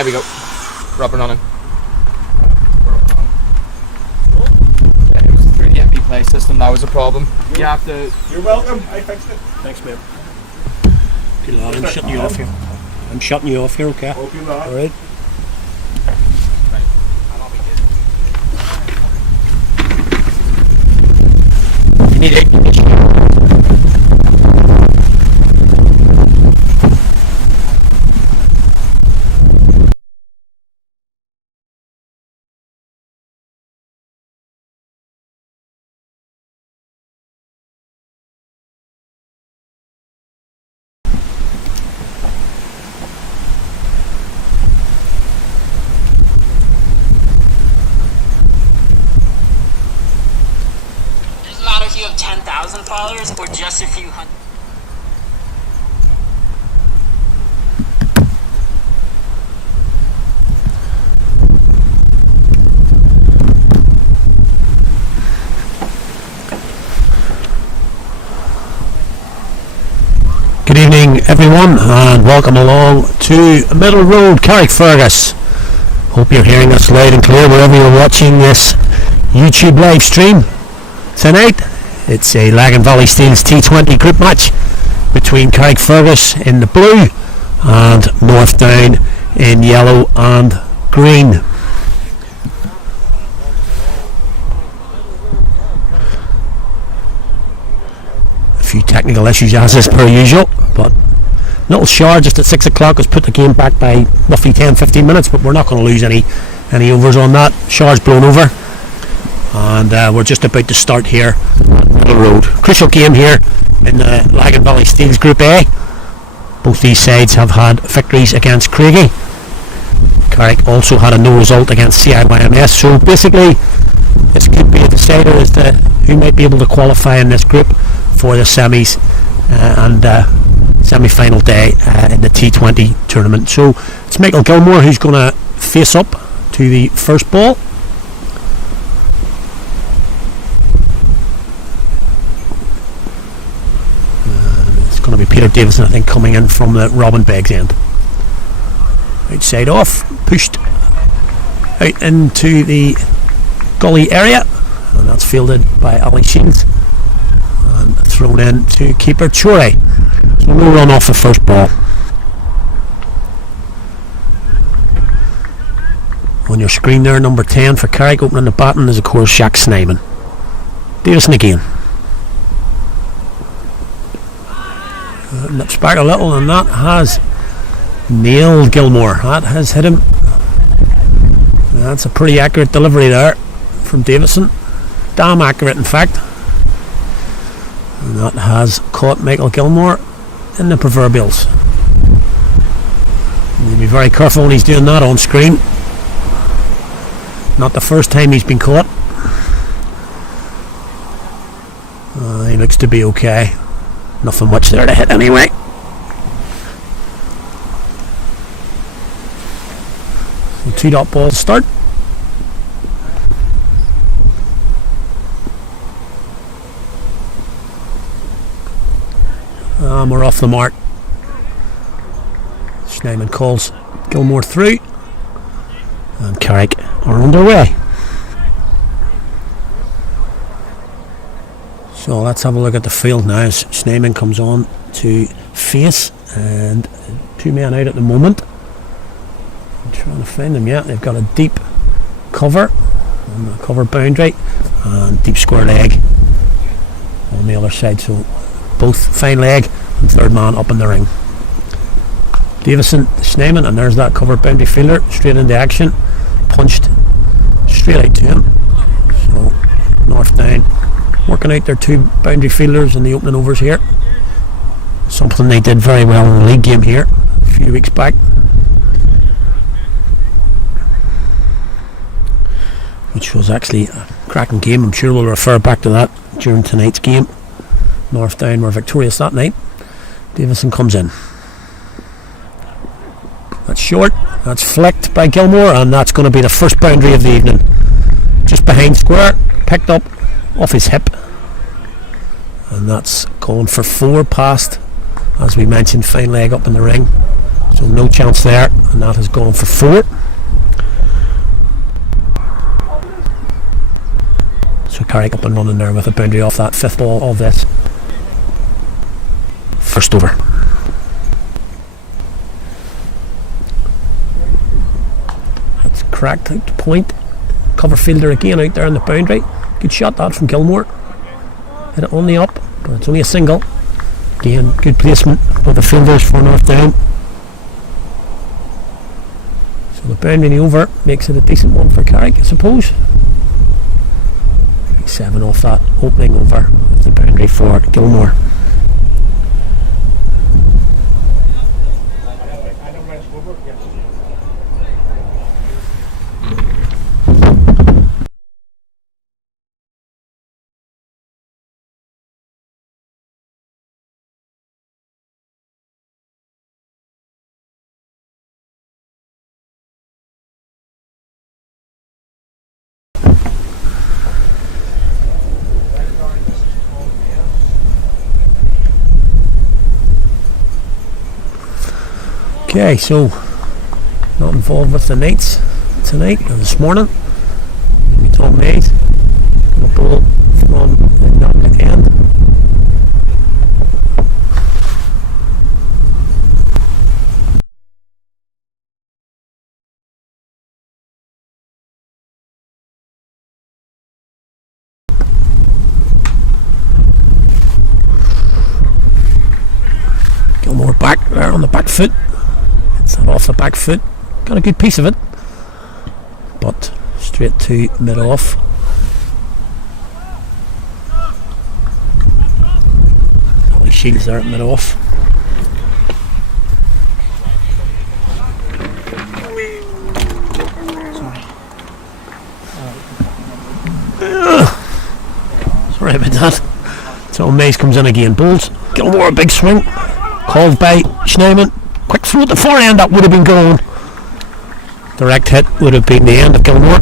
There we go. Rubber on him. Yeah, it was through the MP play system. That was a problem. You have to. You're welcome. I fixed it. Thanks, mate. Okay, lad, I'm shutting you off here. I'm shutting you off here, okay? Okay, lad. Alright. You need air conditioning. If you have 10,000 followers or just a few hundred. Good evening, everyone, and welcome along to Middle Road, Carrickfergus. Hope you're hearing us loud and clear wherever you're watching this YouTube live stream tonight. It's a Lagan Valley Steels T20 group match between Carrickfergus in the blue and Northdown in yellow and green. A few technical issues as is per usual, but little shower just at 6 o'clock has put the game back by roughly 10-15 minutes, but we're not going to lose any overs on that. Shower's blown over, and we're just about to start here at Middle Road. Crucial game here in the Lagan Valley Steels Group A. Both these sides have had victories against Craigie. Carrick also had a no result against CIYMS, so basically this could be a decider as to who might be able to qualify in this group for the semis and semi-final day in the T20 tournament. So it's Michael Gilmore who's going to face up to the first ball. It's going to be Peter Davison, I think, coming in from the Robin Beggs end. Outside off, pushed out into the gully area, and that's fielded by Ali Shields and thrown in to keeper Chore. So no run off the first ball. On your screen there, number 10 for Carrick opening the batting is of course Shaq Snyman. Davison again. Nips back a little, and that has nailed Gilmore. That has hit him. That's a pretty accurate delivery there from Davison. Damn accurate, in fact. And that has caught Michael Gilmore in the proverbials. He'll be very careful when he's doing that on screen. Not the first time he's been caught. He looks to be okay. Nothing much there to hit anyway. So 2-dot ball to start. We're off the mark. Snyman calls Gilmore through, and Carrick are underway. So let's have a look at the field now as Snyman comes on to face, and 2 men out at the moment. I'm trying to find them yet. They've got a deep cover on the cover boundary and deep square leg on the other side, so both fine leg and third man up in the ring. Davison, Snyman, and there's that cover boundary fielder straight into action, punched straight out to him. So Northdown working out their 2 boundary fielders in the opening overs here, something they did very well in the league game here a few weeks back, which was actually a cracking game. I'm sure we'll refer back to that during tonight's game. Northdown were victorious that night. Davison comes in. That's short, that's flicked by Gilmore, and that's going to be the first boundary of the evening. Just behind square, picked up off his hip, and that's going for 4 past, as we mentioned, fine leg up in the ring. So no chance there, and that has gone for 4. So Carrick up and running there with a boundary off that 5th ball of this first over. That's cracked out to point. Cover fielder again out there on the boundary. Good shot that from Gilmore. Hit it on the up, but it's only a single. Again, good placement of the fielders for North Down. So the boundary over makes it a decent one for Carrick, I suppose. 7 off that opening over the boundary for Gilmore. Okay, so not involved with the Knights tonight or this morning. Tom Mays got a ball from the non end. Gilmore back there on the back foot. It's not off the back foot. Got a good piece of it, but straight to mid off. Holly Shields there at mid off. Sorry about that. So Mays comes in again. Bowls. Gilmore a big swing. Called by Schneemann. Quick throw at the far end, that would have been gone. Direct hit would have been the end of Gilmore.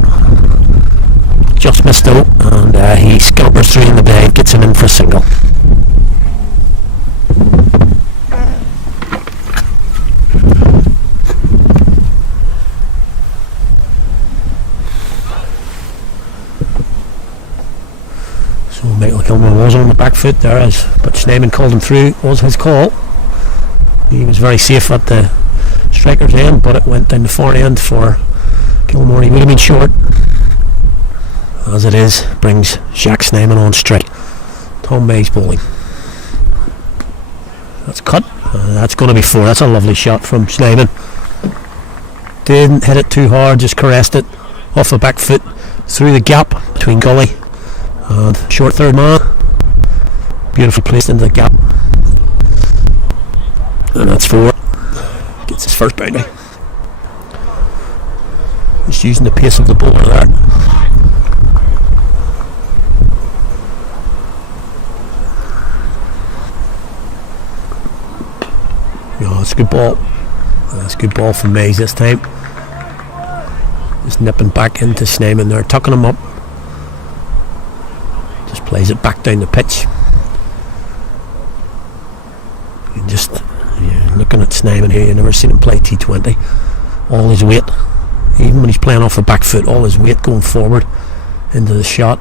Just missed out, and he scampers through in the bag, gets him in for a single. So Michael Gilmore was on the back foot there, but Schneemann called him through, was his call. He was very safe at the striker's end, but it went down the far end for Gilmore. He would have been short. As it is, brings Jacques Schneemann on straight. Tom Mays bowling. That's cut. That's going to be 4. That's a lovely shot from Schneemann. Didn't hit it too hard, just caressed it off the back foot through the gap between gully and short third man. Beautifully placed into the gap. And that's 4. Gets his first boundary. Just using the pace of the bowler there. Yeah, that's a good ball. That's a good ball from Mays this time. Just nipping back into Schneemann there, tucking him up. Just plays it back down the pitch. And just looking at Schneemann here, you've never seen him play T20. All his weight, even when he's playing off the back foot, all his weight going forward into the shot.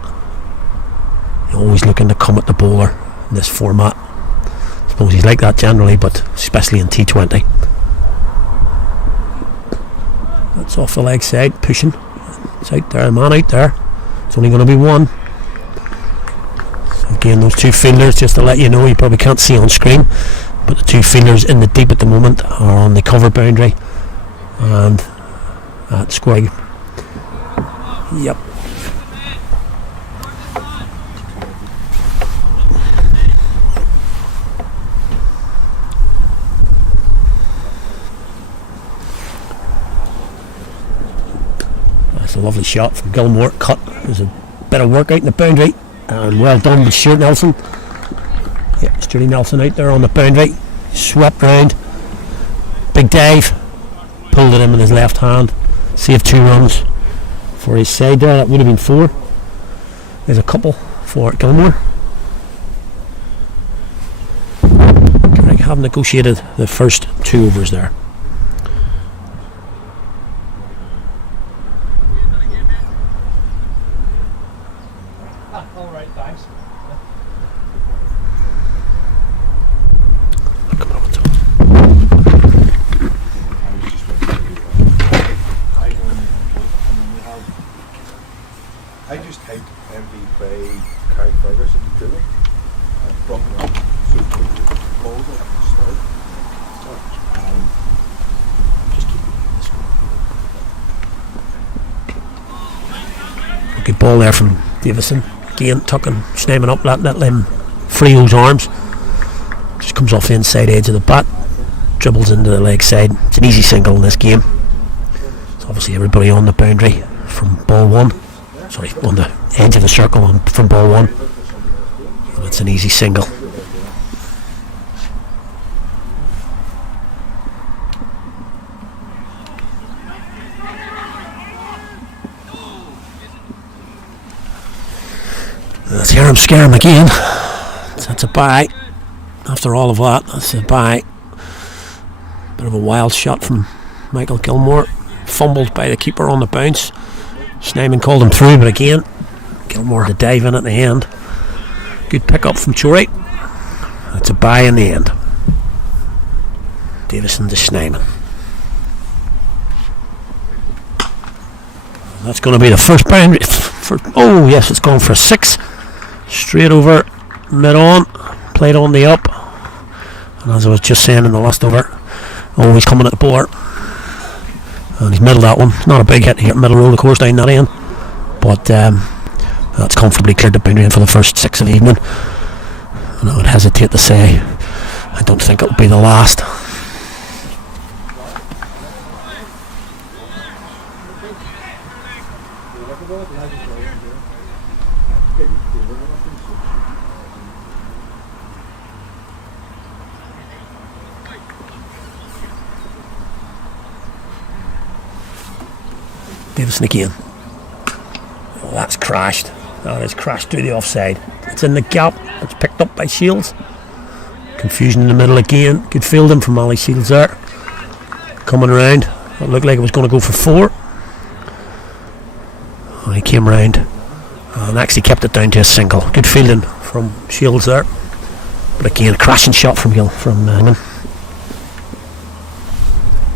Always looking to come at the bowler in this format. I suppose he's like that generally, but especially in T20. That's off the leg side, pushing. It's out there, a man out there. It's only going to be 1. So again, those 2 fielders, just to let you know, you probably can't see on screen, but the 2 fielders in the deep at the moment are on the cover boundary and at squig. Yep. That's a lovely shot from Gilmore. Cut. There's a bit of work out in the boundary, and well done with Stuart Nelson. Yeah, Stuart Nelson out there on the boundary, swept round, big dive, pulled it in with his left hand, saved 2 runs for his side there. That would have been 4. There's a couple for Gilmore. Carrick have negotiated the first 2 overs there. I just typed MD play Carrickfergus and you do it. I've brought it up so the balls at the start. Just keep it. Good ball there from Davison. Again, tucking Schneemann up, letting him free those arms. Just comes off the inside edge of the bat, dribbles into the leg side. It's an easy single in this game. It's obviously everybody on the boundary from ball one. Sorry, on the edge of the circle from ball one. And it's an easy single. Let's hear him scare him again. That's a bye. After all of that, that's a bye. Bit of a wild shot from Michael Gilmore. Fumbled by the keeper on the bounce. Schneemann called him through, but again, Gilmore had to dive in at the end. Good pick up from Chorey. That's a bye in the end. Davison to Schneemann. That's going to be the first boundary. Oh yes, it's gone for a 6. Straight over, mid on, played on the up. And as I was just saying in the last over, always coming at the bowler. And he's middled that one. Not a big hit here, middle roll of course down that end. But that's comfortably cleared the boundary in for the first 6 of the evening. And I would hesitate to say I don't think it'll be the last. Davison again. Oh, that's crashed. That is crashed through the offside. It's in the gap. It's picked up by Shields. Confusion in the middle again. Good fielding from Ali Shields there. Coming around. It looked like it was going to go for 4. Oh, he came round and actually kept it down to a single. Good fielding from Shields there. But again, a crashing shot from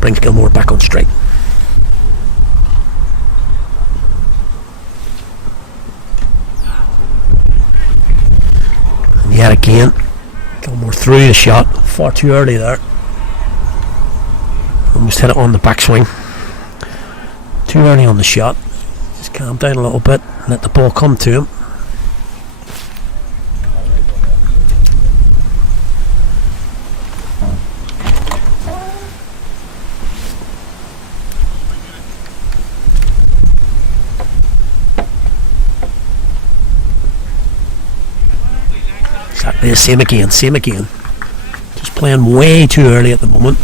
brings Gilmore back on straight. Yet again, Gilmore threw the shot far too early there. Almost hit it on the backswing. Too early on the shot. Just calm down a little bit, let the ball come to him. Exactly the same again. Just playing way too early at the moment.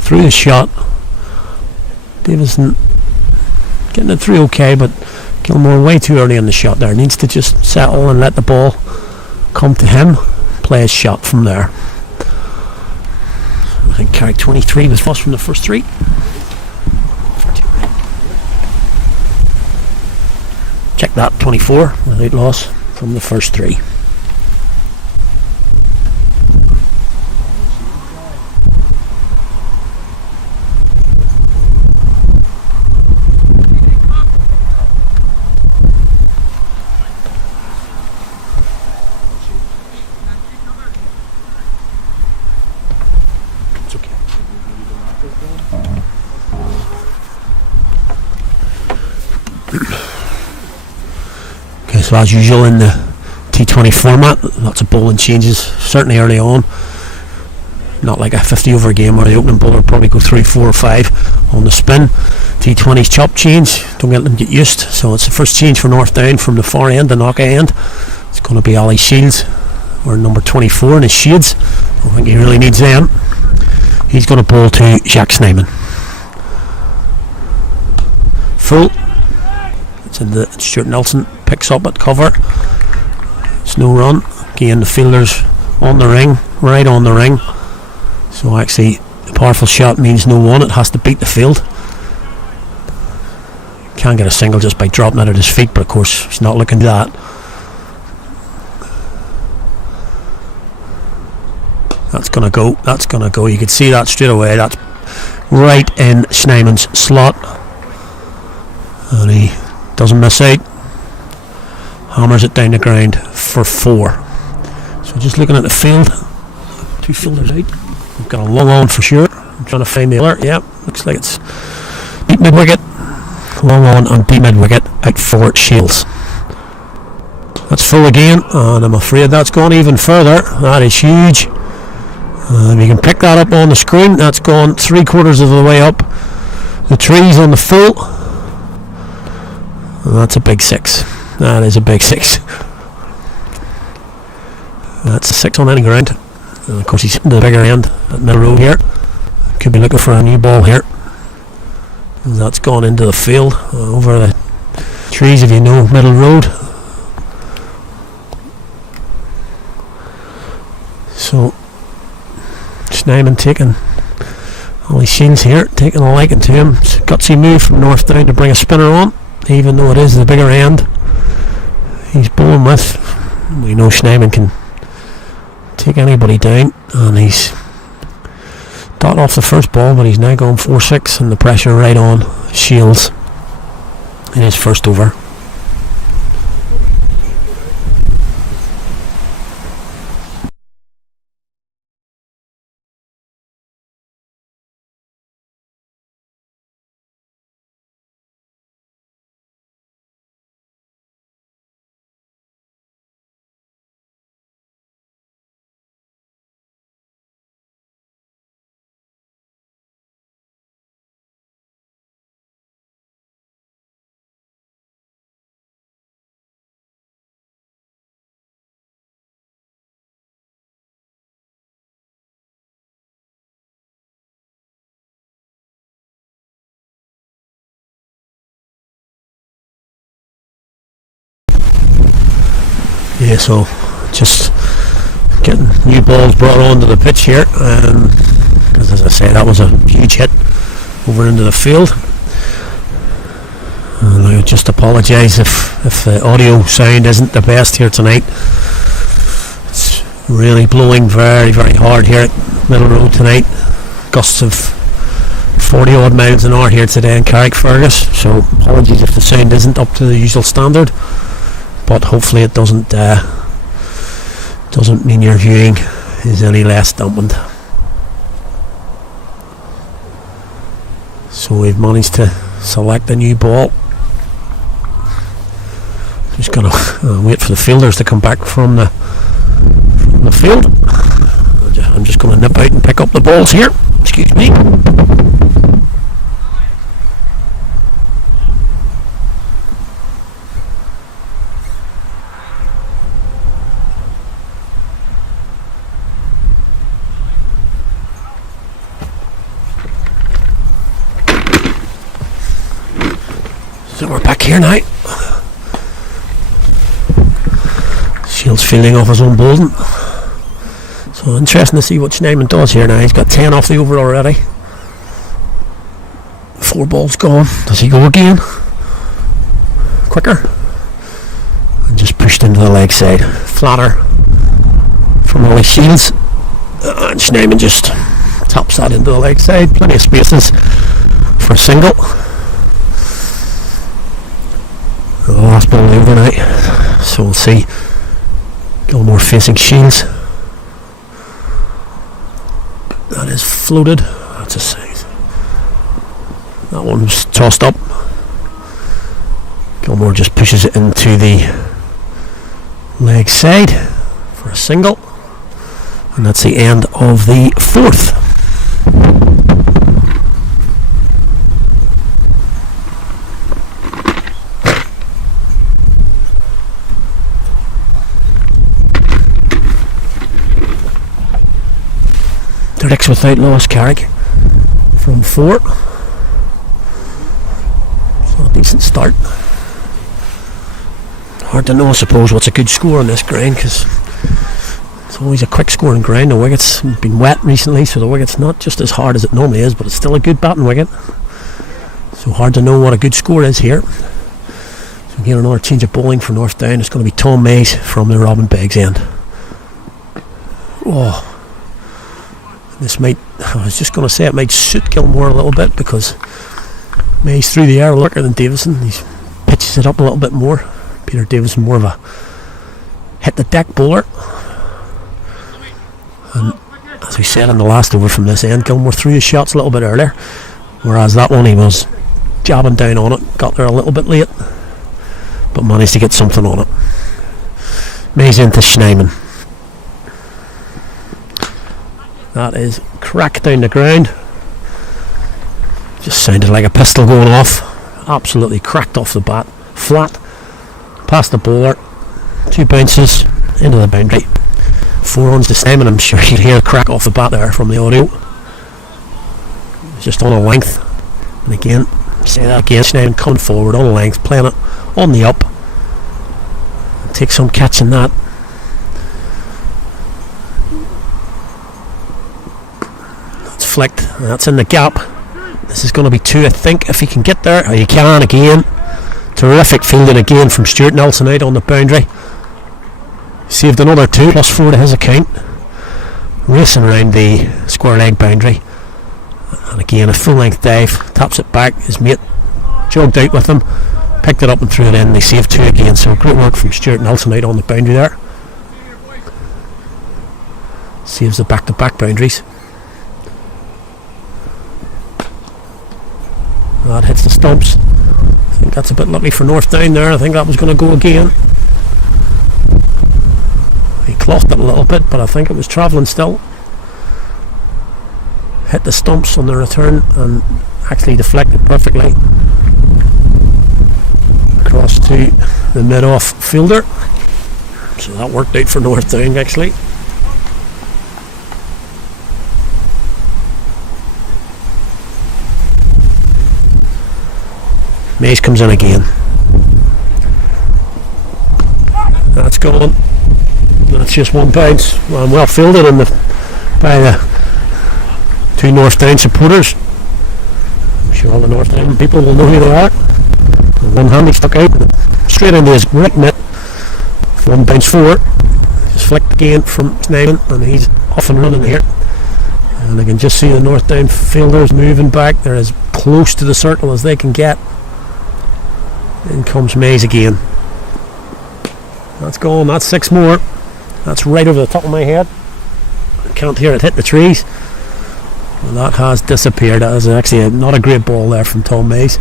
Through the shot. Davison getting it through okay, but Gilmore way too early on the shot there. Needs to just settle and let the ball come to him. Play his shot from there. I think Carrick 23 was lost from the first 3. Check that, 24 without loss from the first 3. So as usual in the T20 format, lots of bowling changes, certainly early on. Not like a 50 over game where the opening bowler will probably go 3, 4 or 5 on the spin. T20's chop change, don't let them get used. So it's the first change for North Down from the far end, the knock end. It's going to be Ali Shields, or number 24 in his shades. I don't think he really needs them. He's going to bowl to Jacques Schneemann. Full. It's in the Stuart Nelson picks up at cover. It's no run. Again, the fielder's on the ring, right on the ring. So actually, a powerful shot means no one. It has to beat the field. Can't get a single just by dropping it at his feet, but of course, he's not looking at that. That's going to go. That's going to go. You can see that straight away. That's right in Schneeman's slot. And he doesn't miss out. Hammers it down the ground for 4. So just looking at the field. 2 fielders out. We've got a long on for sure. I'm trying to find the alert. Yep, looks like it's deep mid wicket. Long on and deep mid wicket out for Shields. That's full again, and I'm afraid that's gone even further. That is huge. You can pick that up on the screen. That's gone 3/4 of the way up the trees on the full. And that's a big 6. That is a big 6. That's a 6 on any ground. And of course he's hitting the bigger end at middle road here. Could be looking for a new ball here. And that's gone into the field over the trees, if you know middle road. So Schneeman taking Ollie Shields here, taking a liking to him. It's a gutsy move from North Down to bring a spinner on, even though it is the bigger end he's bowling with. We know Schneeman can take anybody down, and he's dot off the first ball, but he's now gone 4-6, and the pressure right on Shields in his first over. Yeah, so just getting new balls brought onto the pitch here, because as I say, that was a huge hit over into the field. And I just apologise if the audio sound isn't the best here tonight. It's really blowing very, very hard here at Middle Road tonight. Gusts of 40 odd miles an hour here today in Carrickfergus, so apologies if the sound isn't up to the usual standard. But hopefully it doesn't mean your viewing is any less dampened. So we've managed to select a new ball. Just gonna wait for the fielders to come back from the field. I'm just gonna nip out and pick up the balls here. Excuse me. So we're back here now. Shields fielding off his own bowling. So interesting to see what Schneeman does here now. He's got 10 off the over already. 4 balls gone. Does he go again? Quicker. And just pushed into the leg side. Flatter from Ollie Shields. And Schneeman just taps that into the leg side. Plenty of spaces for a single. The last ball over now, so we'll see. Gilmore facing Shields. That is floated. That's a size. That one was tossed up. Gilmore just pushes it into the leg side for a single, and that's the end of the 4th. Rick's without loss, Carrick from 4. So a decent start. Hard to know, I suppose, what's a good score on this ground, because it's always a quick scoring ground. The wicket's been wet recently, so the wicket's not just as hard as it normally is, but it's still a good batting wicket. So hard to know what a good score is here. So again, another change of bowling for North Down. It's going to be Tom Mays from the Robin Beggs end. Oh. This might, I was just going to say, it might suit Gilmore a little bit because May's through the air quicker than Davison. He pitches it up a little bit more. Peter Davison more of a hit the deck bowler. And as we said in the last over from this end, Gilmore threw his shots a little bit earlier, whereas that one he was jabbing down on it, got there a little bit late, but managed to get something on it. May's into Schneemann. That is cracked down the ground. Just sounded like a pistol going off. Absolutely cracked off the bat. Flat. Past the bowler. 2 bounces into the boundary. 4 runs to Schneemann. I'm sure you'd hear a crack off the bat there from the audio. Just on a length. And again, say that again, Schneemann coming forward on a length, playing it on the up. Take some catching that. Flicked. That's in the gap. This is going to be 2, I think, if he can get there. Oh, he can again. Terrific fielding again from Stuart Nelson out on the boundary. Saved another 2, +4 to his account. Racing around the square leg boundary. And again, a full length dive. Taps it back. His mate jogged out with him. Picked it up and threw it in. They saved 2 again. So great work from Stuart Nelson out on the boundary there. Saves the back-to-back boundaries. That hits the stumps. I think that's a bit lucky for North Down there. I think that was going to go again. He clothed it a little bit, but I think it was travelling still. Hit the stumps on the return and actually deflected perfectly across to the mid-off fielder. So that worked out for North Down actually. Mays comes in again. That's gone. That's just 1 bounce. Well fielded by the 2 North Down supporters. I'm sure all the North Down people will know who they are. And one hand he stuck out straight into his right mitt. 1 bounce 4. Just flicked again from Schneemann, and he's off and running here. And I can just see the North Down fielders moving back. They're as close to the circle as they can get. In comes Mays again. That's gone. That's 6 more. That's right over the top of my head. I can't hear it hit the trees. Well, that has disappeared. That is actually not a great ball there from Tom Mays.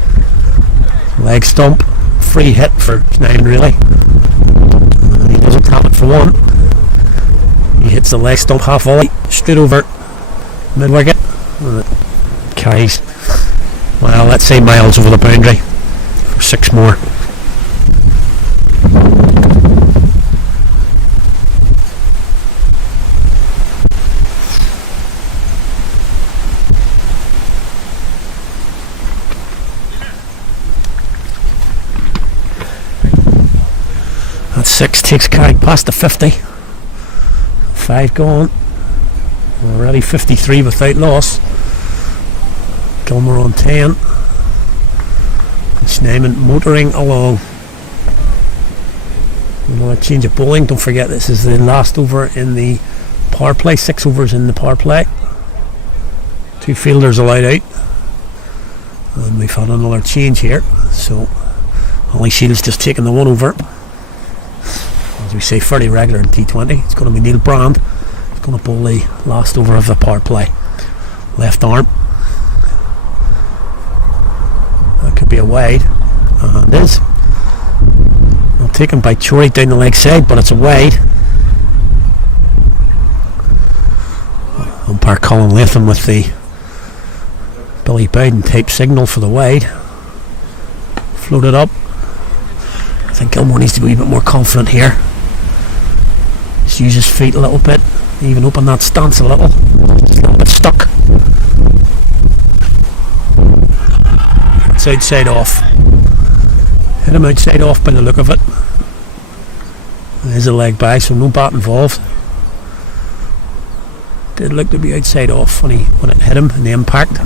Leg stump. Free hit for Schneemann really. And he doesn't tap it for 1. He hits the leg stump half volley. Straight over mid wicket. And it carries, well, let's say miles over the boundary. 6 more. That's 6, takes Carrick past the 50. 5 gone. Already 53 without loss. Gilmore on 10. Schneemann motoring along. Another change of bowling. Don't forget this is the last over in the power play. 6 overs in the power play. 2 fielders allowed out. And we've had another change here. So Ollie Shields just taking the 1 over. As we say, fairly regular in T20. It's going to be Neil Brand. He's going to bowl the last over of the power play. Left arm. Could be a wide, and it is. Well, taken by Chory down the leg side, but it's a wide. Umpire Colin Latham with the Billy Bowden type signal for the wide. Floated up. I think Gilmore needs to be a bit more confident here. Just use his feet a little bit, even open that stance a little. It's a little bit stuck. Outside off. Hit him outside off by the look of it. There's a leg by, so no bat involved. Did look to be outside off when it hit him in the impact.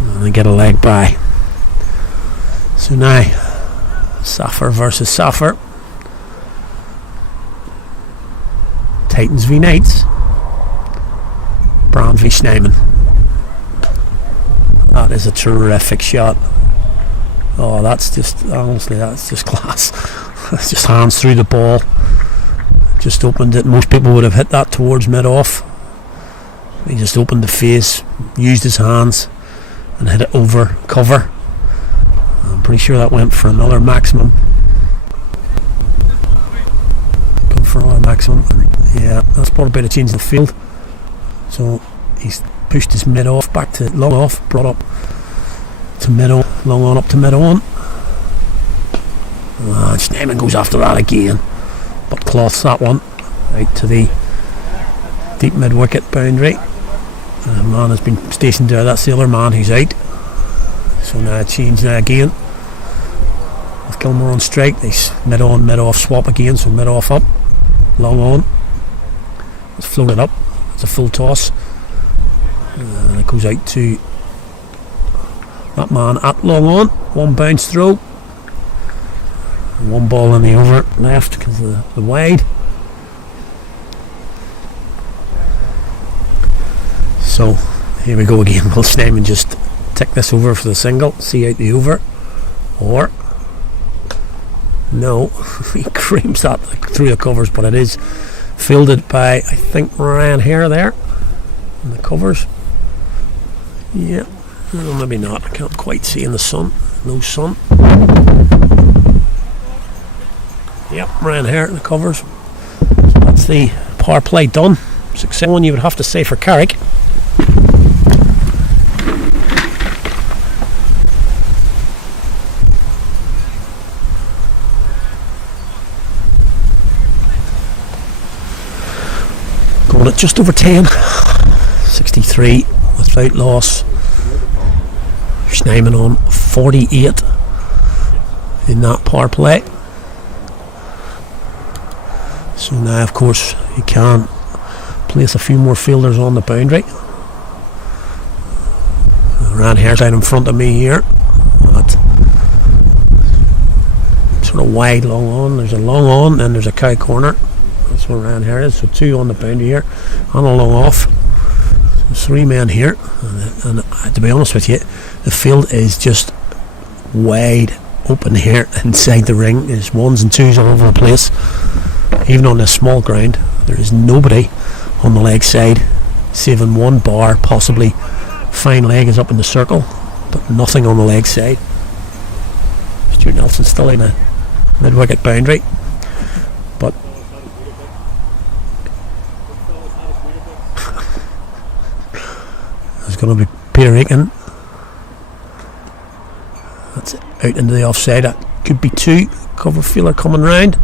And they get a leg by. So now Safar versus Safar. Titans v Knights. Brand v Snyman. That is a terrific shot. Oh, that's just, honestly, that's just class. It's just hands through the ball. Just opened it. Most people would have hit that towards mid-off. He just opened the face, used his hands, and hit it over cover. I'm pretty sure that went for another maximum. Go for another maximum. Yeah, that's brought about a change in the field. So he's pushed his mid-off back to long off, brought up to mid-on, long on up to mid-on. And Snyman goes after that again, but cloths that one out to the deep mid-wicket boundary. The man has been stationed there. That's the other man who's out. So now change now again. With Gilmore on strike, they mid-on, mid-off swap again. So mid-off up, long on. It's floated up. It's a full toss. And it goes out to that man at long on. One bounce throw. One ball in the over left because of the wide. So here we go again. Will Snyman just tick this over for the single, see out the over, or no, he creams that through the covers, but it is fielded by, I think, Ryan Hare there in the covers. Yeah, well, maybe not. I can't quite see in the sun. No sun. Yep, Ryan Hare in the covers. So that's the power play done. Success one, you would have to say, for Carrick. Going at just over 10. 63 without loss. Snyman on 48 in that power play. So now, of course, you can place a few more fielders on the boundary. Ryan Hare's out in front of me here. That sort of wide long on. There's a long on, and there's a cow corner. That's where Ryan Hare is. So two on the boundary here, and a long off. So three men here, and to be honest with you, the field is just wide open here inside the ring. There's ones and twos all over the place. Even on this small ground, there is nobody on the leg side, saving one bar, possibly fine leg is up in the circle, but nothing on the leg side. Stuart Nelson still in a mid-wicket boundary, but there's going to be Peter Aiken. That's it, out into the offside. That could be two. Cover fielder coming round.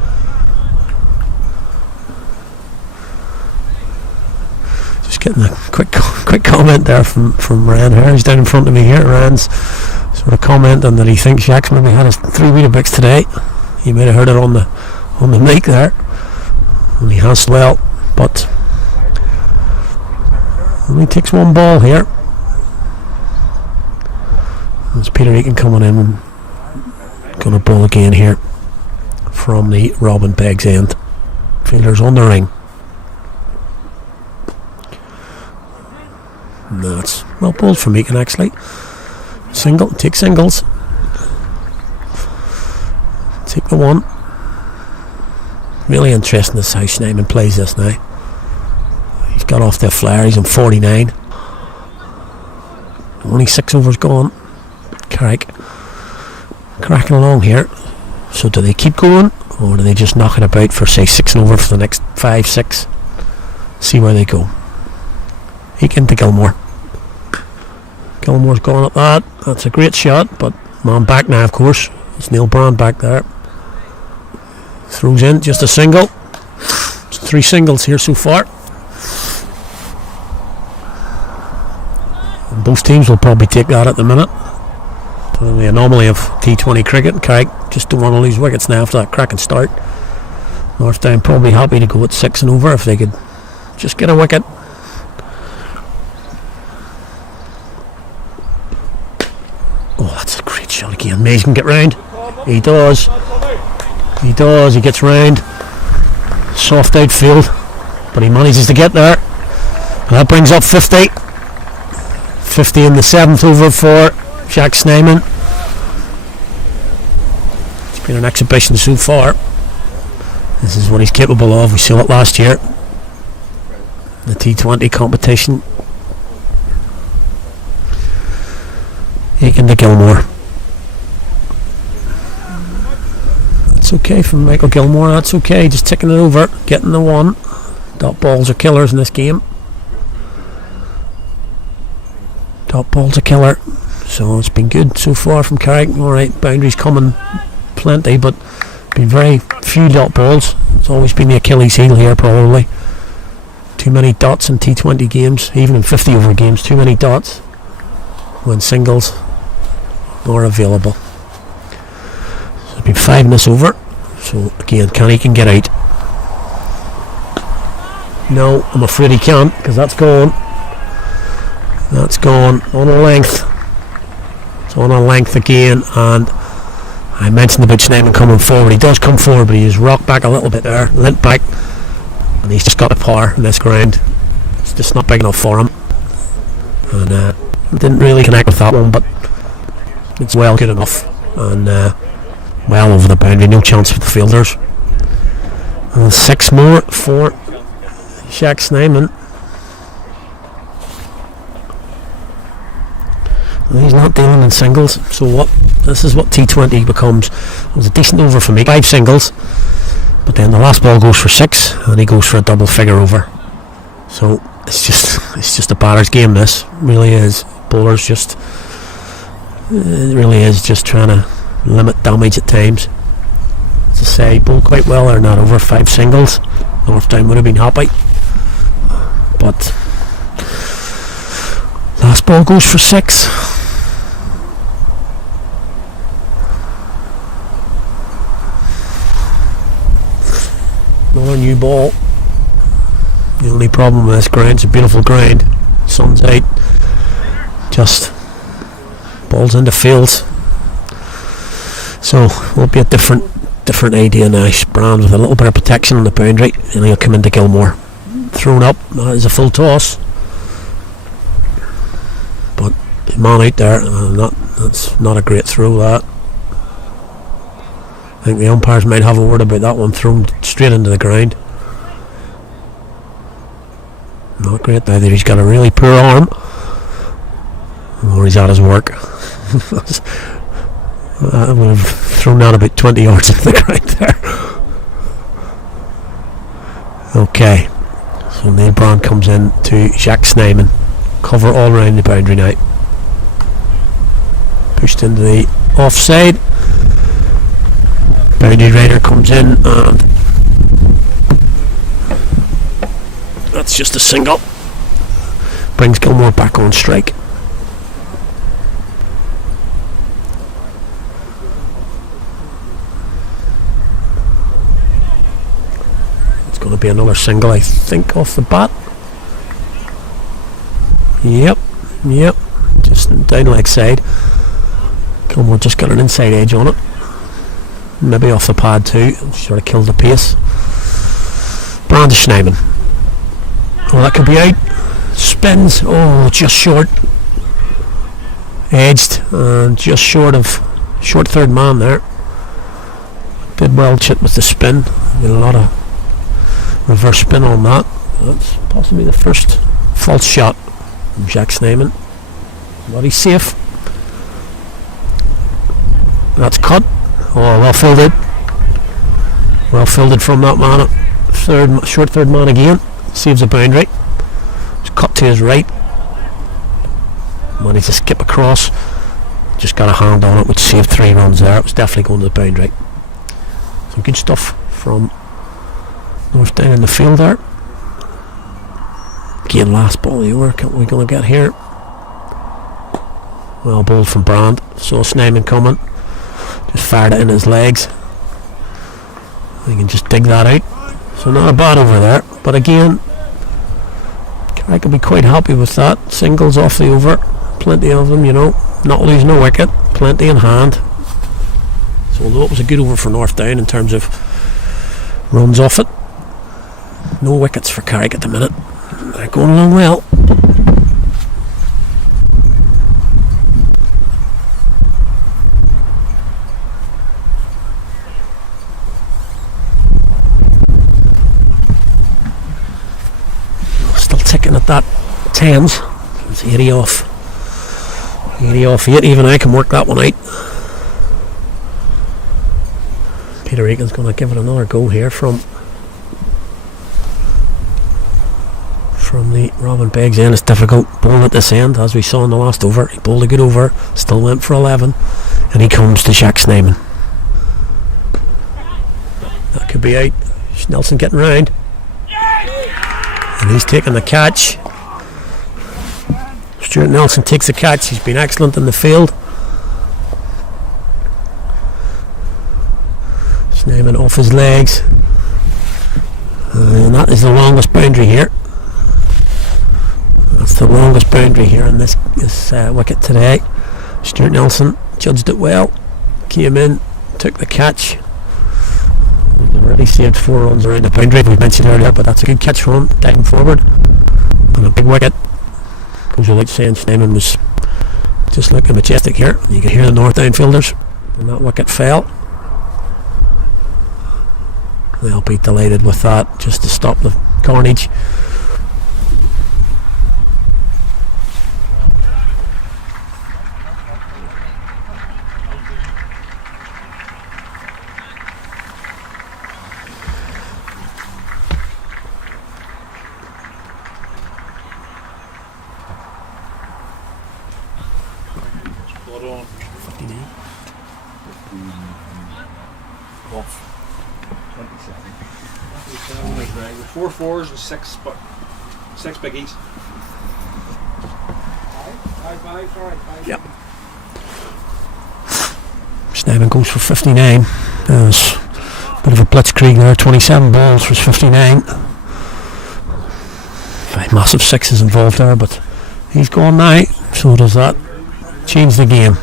Getting a quick comment there from Ryan Hare. He's down in front of me here. Ryan's sort of commenting that he thinks Jack's maybe had his 3 Weetabix today. You might have heard it on the mic there, and he has well, but only takes one ball here. There's Peter Aiken coming in and going to bowl again here from the Robin Beggs end. Fielders on the ring. No, it's well bowled from Aiken actually. Single, take singles. Take the one. Really interesting this how Snyman plays this now. He's got off the flare, he's on 49. Only 6 overs gone. Carrick cracking along here. So do they keep going, or do they just knock it about for say 6 and over for the next 5, 6? See where they go. Aiken to Gilmore. Gilmore's gone at that. That's a great shot, but man back now, of course. It's Neil Brand back there. Throws in just a single. It's 3 singles here so far. And both teams will probably take that at the minute. So the anomaly of T20 cricket. Carrick just don't want to lose wickets now after that cracking start. Northdown probably happy to go at 6 and over if they could just get a wicket. Oh, that's a great shot again. Mays can get round. He does. He does. He gets round. Soft outfield, but he manages to get there. That brings up 50. 50 in the 7th over for Jack Snyman. It's been an exhibition so far. This is what he's capable of. We saw it last year. The T20 competition. Aiken to Gilmore. That's okay from Michael Gilmore. That's okay. Just ticking it over. Getting the one. Dot balls are killers in this game. Dot ball's a killer. So it's been good so far from Carrick. Alright, boundaries coming plenty, but been very few dot balls. It's always been the Achilles heel here probably. Too many dots in T20 games, even in 50 over games, too many dots when singles are available. So it's been 5 in this over. So again, he can get out. No, I'm afraid he can't, because that's gone. That's gone on a length. It's on a length again, and I mentioned about Snyman coming forward. He does come forward, but he's rocked back a little bit there, limp back, and he's just got the power in this ground. It's just not big enough for him, and didn't really connect with that one, but it's well good enough, and well over the boundary. No chance for the fielders. 6 more for Jack Snyman. He's not dealing in singles, so what? This is what T20 becomes. It was a decent over for me, 5 singles, but then the last ball goes for 6, and he goes for a double figure over. So it's just a batter's game. This really is. Bowlers just, it really is just trying to limit damage at times. As I say, bowled quite well there, not over 5 singles. Northdown would have been happy, but last ball goes for 6. Another new ball. The only problem with this ground, it's a beautiful ground. Sun's out. Just balls into fields. So will be a different idea now. Brand with a little bit of protection on the boundary, and he'll come into Gilmore. Thrown up. That is a full toss. But the man out there, that's not a great throw. That. I think the umpires might have a word about that one, thrown straight into the ground. Not great either. He's got a really poor arm, or he's at his work. I would have thrown that about 20 yards into the ground there. Okay, so Neil Brand comes in to Jack Snyman. Cover all around the boundary now. Pushed into the offside. Boundary rider comes in, and that's just a single. Brings Gilmore back on strike. It's going to be another single, I think, off the bat. Yep, just down leg side. Gilmore just got an inside edge on it. Maybe off the pad too. Sort of killed the pace. Brand to Snyman. Oh, that could be out. Spins. Oh, just short. Edged and just short third man there. Did well chit with the spin. Did a lot of reverse spin on that. That's possibly the first false shot from Jack Snyman. But he's safe. That's cut. Oh, well fielded. Well fielded from that man. Short third man again. Saves a boundary. It's cut to his right. Managed to skip across. Just got a hand on it, which saved 3 runs there. It was definitely going to the boundary. Some good stuff from Northdown in the field there. Again, last ball of the over. What are we going to get here? Well bowled from Brand. Saw Snyman coming. Just fired it in his legs. You can just dig that out. So not a bad over there. But again, I could be quite happy with that. Singles off the over. Plenty of them, you know. Not losing a wicket. Plenty in hand. So although it was a good over for Northdown in terms of runs off it, no wickets for Carrick at the minute. They're going along well. Still ticking at that 10s. It's 80 off. 80 off 8. Even I can work that one out. Peter Aiken's going to give it another go here from the Robin Beggs end. It's difficult bowling at this end, as we saw in the last over. He bowled a good over, still went for 11, and he comes to Jack Snyman. That could be out. Nelson getting round, and he's taking the catch. Stuart Nelson takes the catch. He's been excellent in the field. Snyman off his legs, and that is the longest boundary here. That's the longest boundary here on this wicket today. Stuart Nelson judged it well, came in, took the catch. He's already saved 4 runs around the boundary, we mentioned earlier, but that's a good catch for him, diving forward. And a big wicket. Goes without saying, Snyman was just looking majestic here. You can hear the north downfielders, and that wicket fell. They'll be delighted with that, just to stop the carnage. With 4 fours and 6 biggies. Yep. Snyman goes for 59. There's a bit of a blitzkrieg there. 27 balls was 59. 5 massive sixes involved there, but he's gone now. So does that change the game?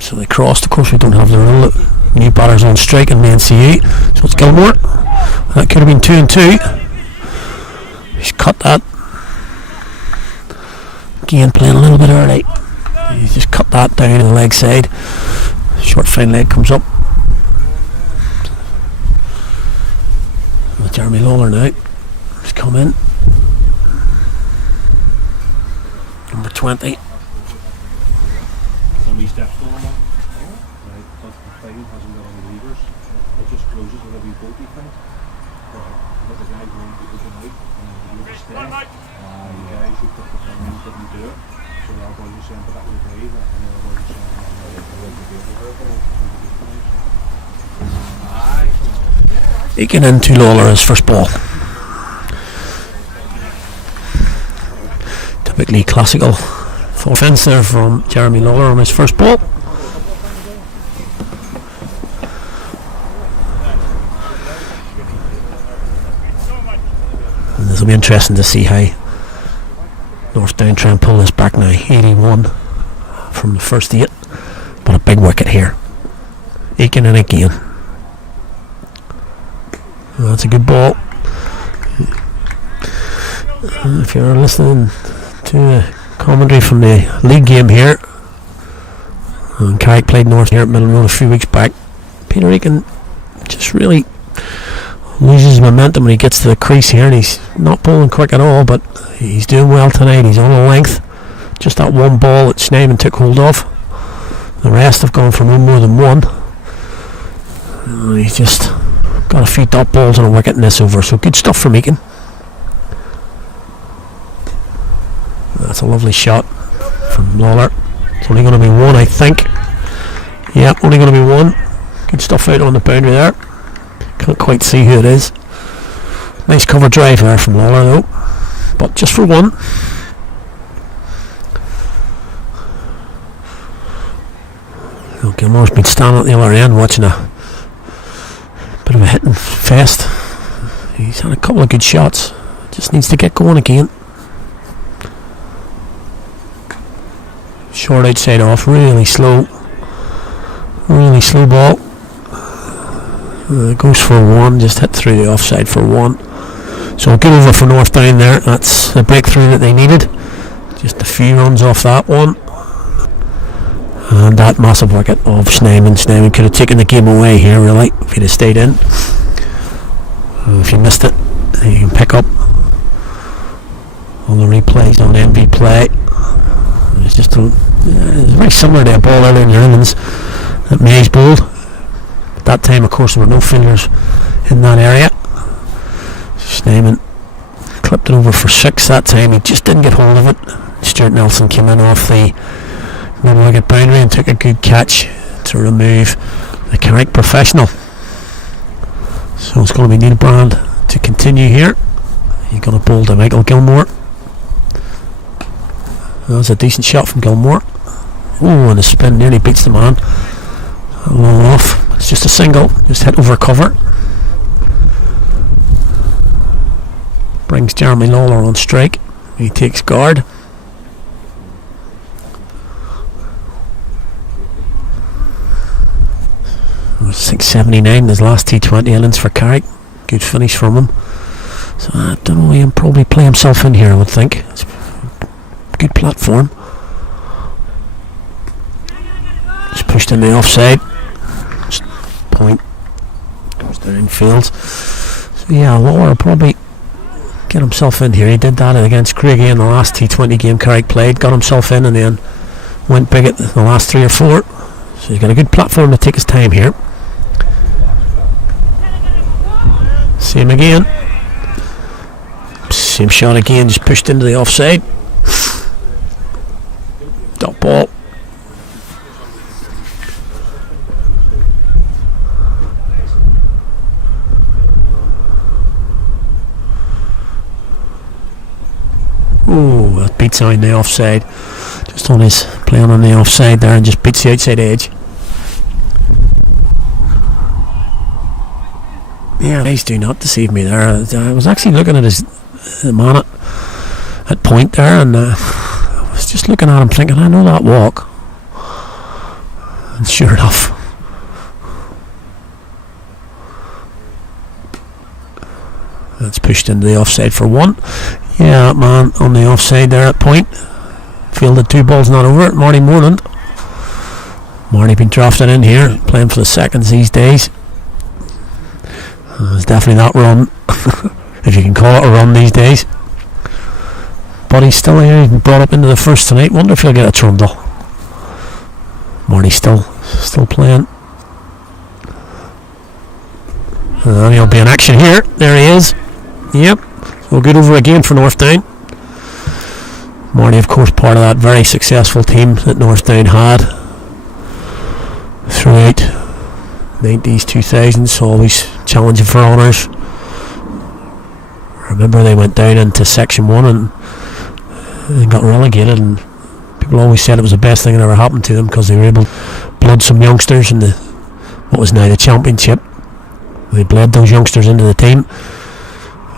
So they crossed. Of course, we don't have the rule that new batters on strike in the NCU. So it's Gilmore. That could have been 2 and 2. He's cut that. Again, playing a little bit early. He's just cut that down to the leg side. Short fine leg comes up. Jeremy Lawler now. He's come in. Number 20. Aiken into Lawler his first ball. Typically classical full fence there from Jeremy Lawler on his first ball. And this will be interesting to see how North Down try and pull this back now. 81 from the first 8, but a big wicket here. Aiken in again. Well, that's a good ball. If you're listening to the commentary from the league game here, and Carrick played North here at Middle Road a few weeks back, Peter Aiken just really loses momentum when he gets to the crease here, and he's not bowling quick at all, but he's doing well tonight. He's on a length. Just that one ball that Snyman took hold of. The rest have gone for no more than 1. He's just got a few dot balls and a wicket in this over, so good stuff from Aiken. That's a lovely shot from Lawler. It's only going to be 1, I think. Yeah, only going to be 1. Good stuff out on the boundary there. Can't quite see who it is. Nice cover drive there from Lawler though, but just for 1. Gilmore's been standing at the other end watching a bit of a hitting fest. He's had a couple of good shots, just needs to get going again. Short outside off, really slow ball. Goes for one, just hit through the offside for one. So a good over for North Down there. That's the breakthrough that they needed. Just a few runs off that one. And that massive wicket of Snyman. Snyman could have taken the game away here, really, if he'd have stayed in. If you missed it, you can pick up all the replays on NB Play. It's just it's very similar to a ball earlier in the innings that Mays bowled. At that time, of course, there were no fielders in that area. Snyman clipped it over for 6 that time. He just didn't get hold of it. Stuart Nelson came in off the mid-wicket boundary and took a good catch to remove the Carrick professional. So it's going to be Neil Brand to continue here. He's going to bowl to Michael Gilmore. That was a decent shot from Gilmore. Oh, and the spin nearly beats the man. A long off. It's just a single. Just hit over cover. Brings Jeremy Lawler on strike. He takes guard. It was 679 his last T20 innings for Carrick. Good finish from him. So I don't know, he'll probably play himself in here, I would think. It's a good platform. Just pushed in the offside. Just point. Goes downfield. So yeah, Lawler will probably get himself in here. He did that against Craigie in the last T20 game Carrick played. Got himself in and then went big at the last 3 or 4. So he's got a good platform to take his time here. Same again. Same shot again, just pushed into the offside. Dot ball. Ooh, that beats out the offside. Just on his playing on the offside there and just beats the outside edge. Yeah, he's do not deceive me there. I was actually looking at his man at point there, and I was just looking at him thinking, I know that walk. And sure enough, that's pushed into the offside for 1. Yeah, that man on the offside there at point fielded 2 balls not over it. Marty Moreland. Marty been drafted in here, playing for the seconds these days. It's definitely that run, if you can call it a run these days. But he's still here. He's been brought up into the first tonight. Wonder if he'll get a trundle. Marty's still playing. And he'll be in action here. There he is. Yep. So good over again for North Down. Marty, of course, part of that very successful team that North Down had throughout 90s, 2000s, always challenging for honours. I remember they went down into Section 1 and got relegated, and people always said it was the best thing that ever happened to them because they were able to blood some youngsters in what was now the Championship. They bled those youngsters into the team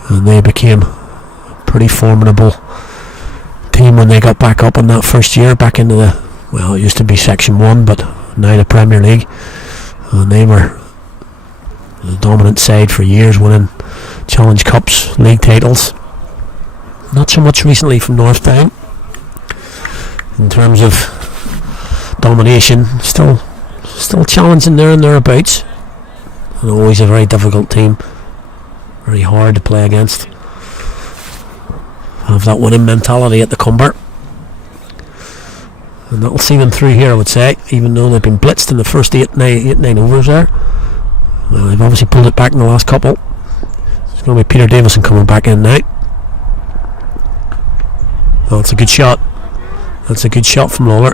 and they became a pretty formidable team when they got back up in that first year, back into it used to be Section 1 but now the Premier League. And they were the dominant side for years, winning Challenge Cups, league titles. Not so much recently from North Down in terms of domination. Still challenging there and thereabouts, and always a very difficult team, very hard to play against. Have that winning mentality at the Cumber, and that'll see them through here, I would say, even though they've been blitzed in the first 8-9 overs there. Well, they've obviously pulled it back in the last couple. It's going to be Peter Davison coming back in now. That's a good shot. That's a good shot from Lawler.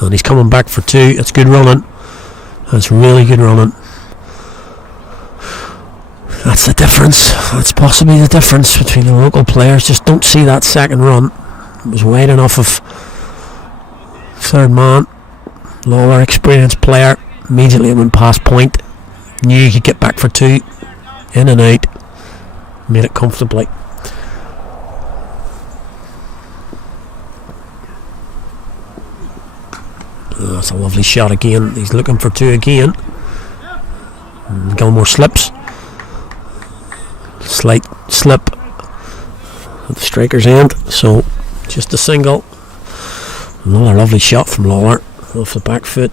And he's coming back for 2. That's good running. That's really good running. That's the difference. That's possibly the difference between the local players. Just don't see that second run. It was wide enough of third man. Lawler, experienced player, immediately went past point. Knew he could get back for 2. In and out. Made it comfortably. That's a lovely shot again. He's looking for 2 again. And Gilmore slips. Slight slip at the striker's end, so just a single. Another lovely shot from Lawler off the back foot.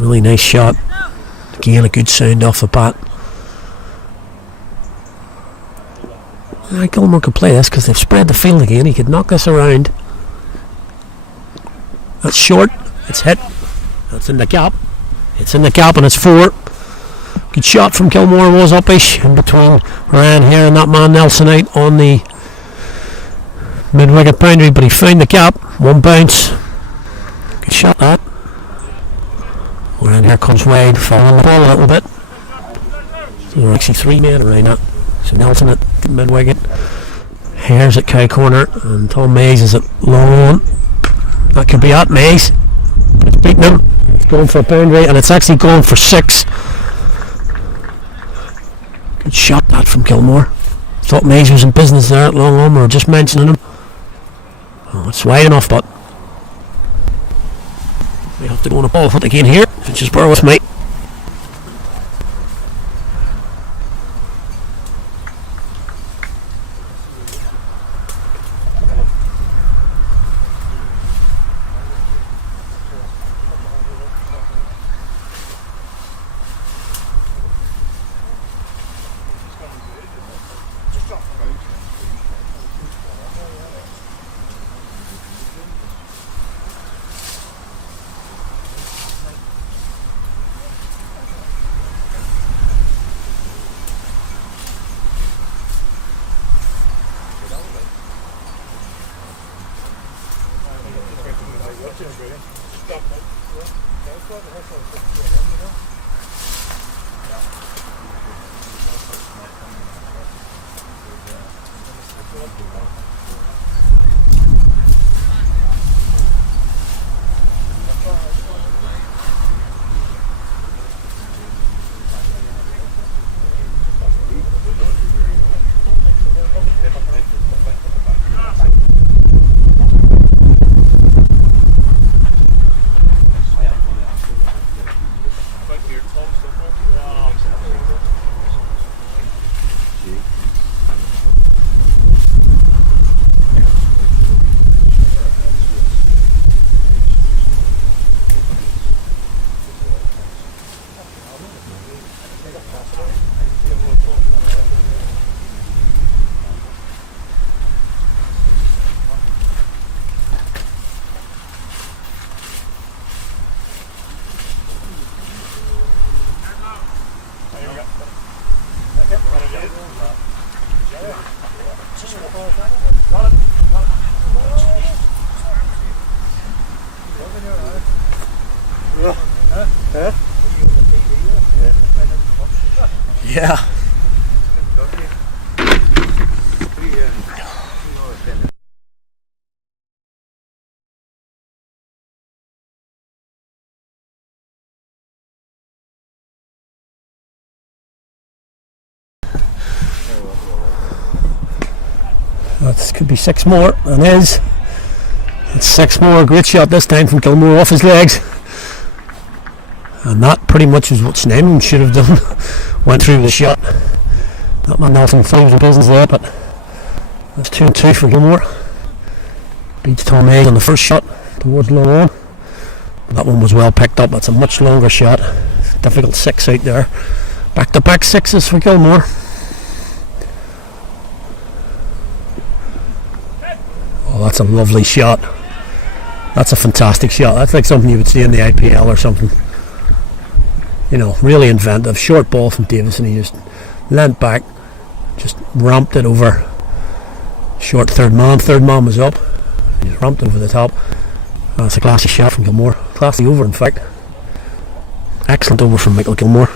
Really nice shot. Again, a good sound off the bat. Gilmore could play this because they've spread the field again. He could knock this around. That's short. It's hit. That's in the gap. It's in the gap and it's 4. Good shot from Gilmore, was uppish in between Ryan here and that man Nelson out on the mid-wicket boundary, but he found the gap. 1 bounce. Good shot that. Ryan here comes wide, following the ball a little bit. So there are actually 3 men around that. So Nelson at mid-wicket, Hare's at cow corner, and Tom Mays is at long on. That could be at Mays. It's beaten him. It's going for a boundary, and it's actually going for 6. Good shot that from Gilmore. Thought Mays was in business there at long on. We were just mentioning him. Oh, it's wide enough, but we have to go on a ball foot again here. So just bear with me. Yeah. That could be 6 more, and is. It's 6 more. Great shot this time from Gilmore off his legs. And that pretty much is what Snyman should have done. Went through the shot. That man Nelson thought was in business there, but that's 2 and 2 for Gilmore. Beats Tom Egg on the first shot towards long on. That one was well picked up. That's a much longer shot. Difficult 6 out there. Back to back 6s for Gilmore. Oh, that's a lovely shot. That's a fantastic shot. That's like something you would see in the IPL or something. You know, really inventive. Short ball from Davison. He just leant back, just ramped it over. Short third man. Third man was up. He just ramped it over the top. That's a classy shot from Gilmore. Classy over, in fact. Excellent over from Michael Gilmore.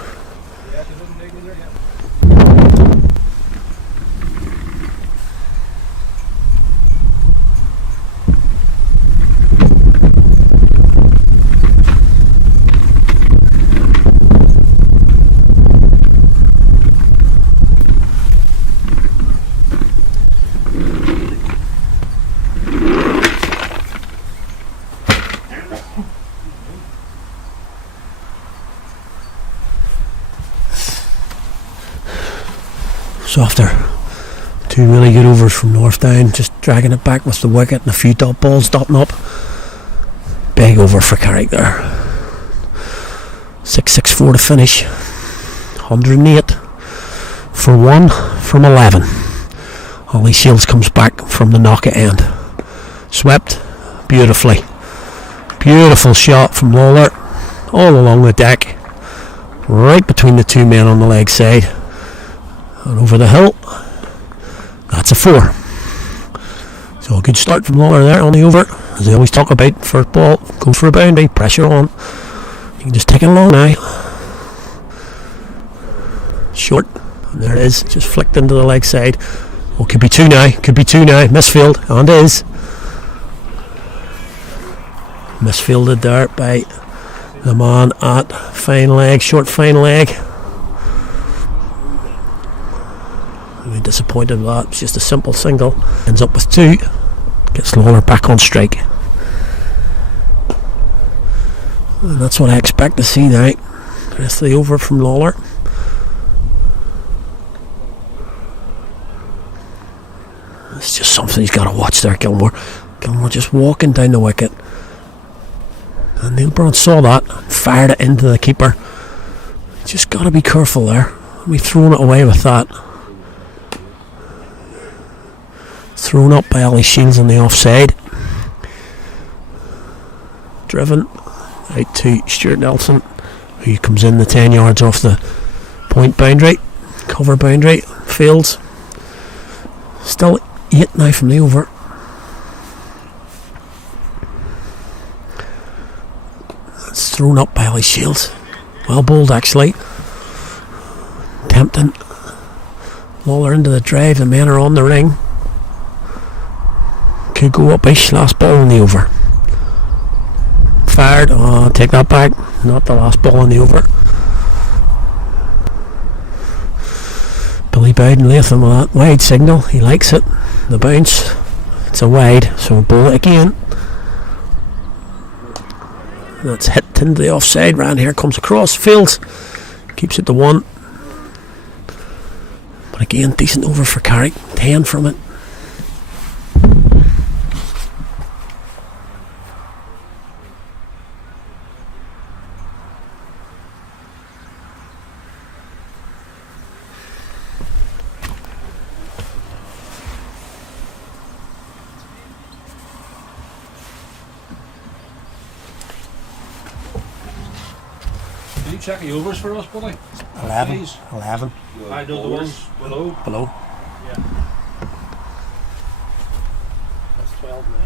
So after 2 really good overs from Northdown, just dragging it back with the wicket and a few dot balls dotting up. Big over for Carrick there. 6-6-4 to finish. 108 for 1 from 11. Ollie Shields comes back from the knock at end. Swept beautifully. Beautiful shot from Lawler all along the deck, right between the two men on the leg side and over the hill. That's a 4. So a good start from Lawler there on the over. As they always talk about, first ball goes for a boundary, pressure on. You can just take it along now. Short, and there it is, just flicked into the leg side. Oh, could be 2 now, misfield, and is misfielded there by the man at fine leg, short fine leg. I'm disappointed with that. It's just a simple single. Ends up with 2. Gets Lawler back on strike. And that's what I expect to see now. The rest of the over from Lawler. It's just something he's got to watch there, Gilmore. Gilmore just walking down the wicket. And Neil Brown saw that, fired it into the keeper. Just got to be careful there. We've thrown it away with that. Thrown up by Ali Shields on the offside. Driven out to Stuart Nelson, who comes in the 10 yards off the point boundary, cover boundary. Fields still 8 now from the over. It's thrown up by Ali Shields. Well bowled actually. Tempting. Lawler into the drive, the men are on the ring. Could go up-ish, last ball in the over. Fired, take that back. Not the last ball in the over. Billy Bowden Latham with that wide signal, he likes it. The bounce, it's a wide, so we'll bowl it again. That's hit into the offside, ran here, comes across, Fields keeps it to 1. But again, decent over for Carrick, 10 from it. Can you check the overs for us, buddy? 11. Please. 11. I know the ones below. Below. That's 12 now.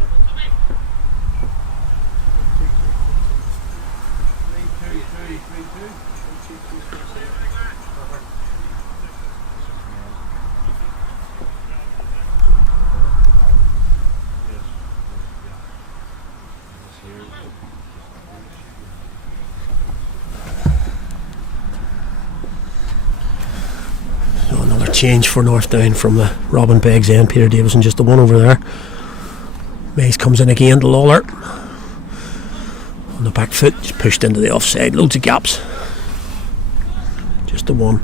3-2. So another change for Northdown from the Robin Beggs end. Peter Davison just the 1 over there. Mays comes in again to Lawler. On the back foot, just pushed into the offside. Loads of gaps. Just the 1.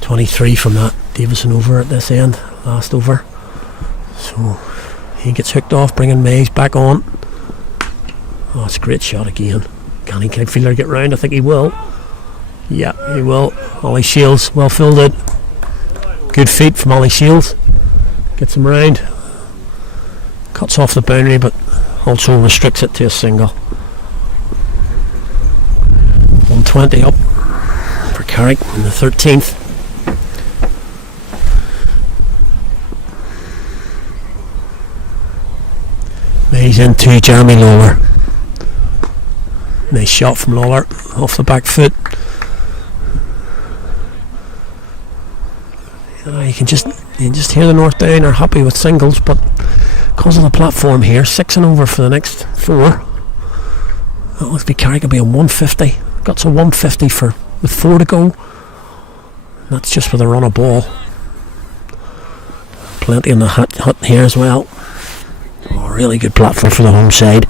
.23 from that Davison over at this end, last over. So he gets hooked off, bringing Mays back on. Oh, it's a great shot again. Can he fielder get round? I think he will. Yeah, he will. Ollie Shields, well fielded. Good feet from Ollie Shields. Gets him round. Cuts off the boundary, but also restricts it to a single. 120 up for Carrick in the 13th. He's into Jeremy Lawler. Nice shot from Lawler off the back foot. You can just hear the Northdown are happy with singles, but because of the platform here, 6 and over for the next 4. That looks like Carrick will be on 150. Got some 150 with 4 to go. That's just with a run of ball. Plenty in the hut here as well. Oh, really good platform for the home side.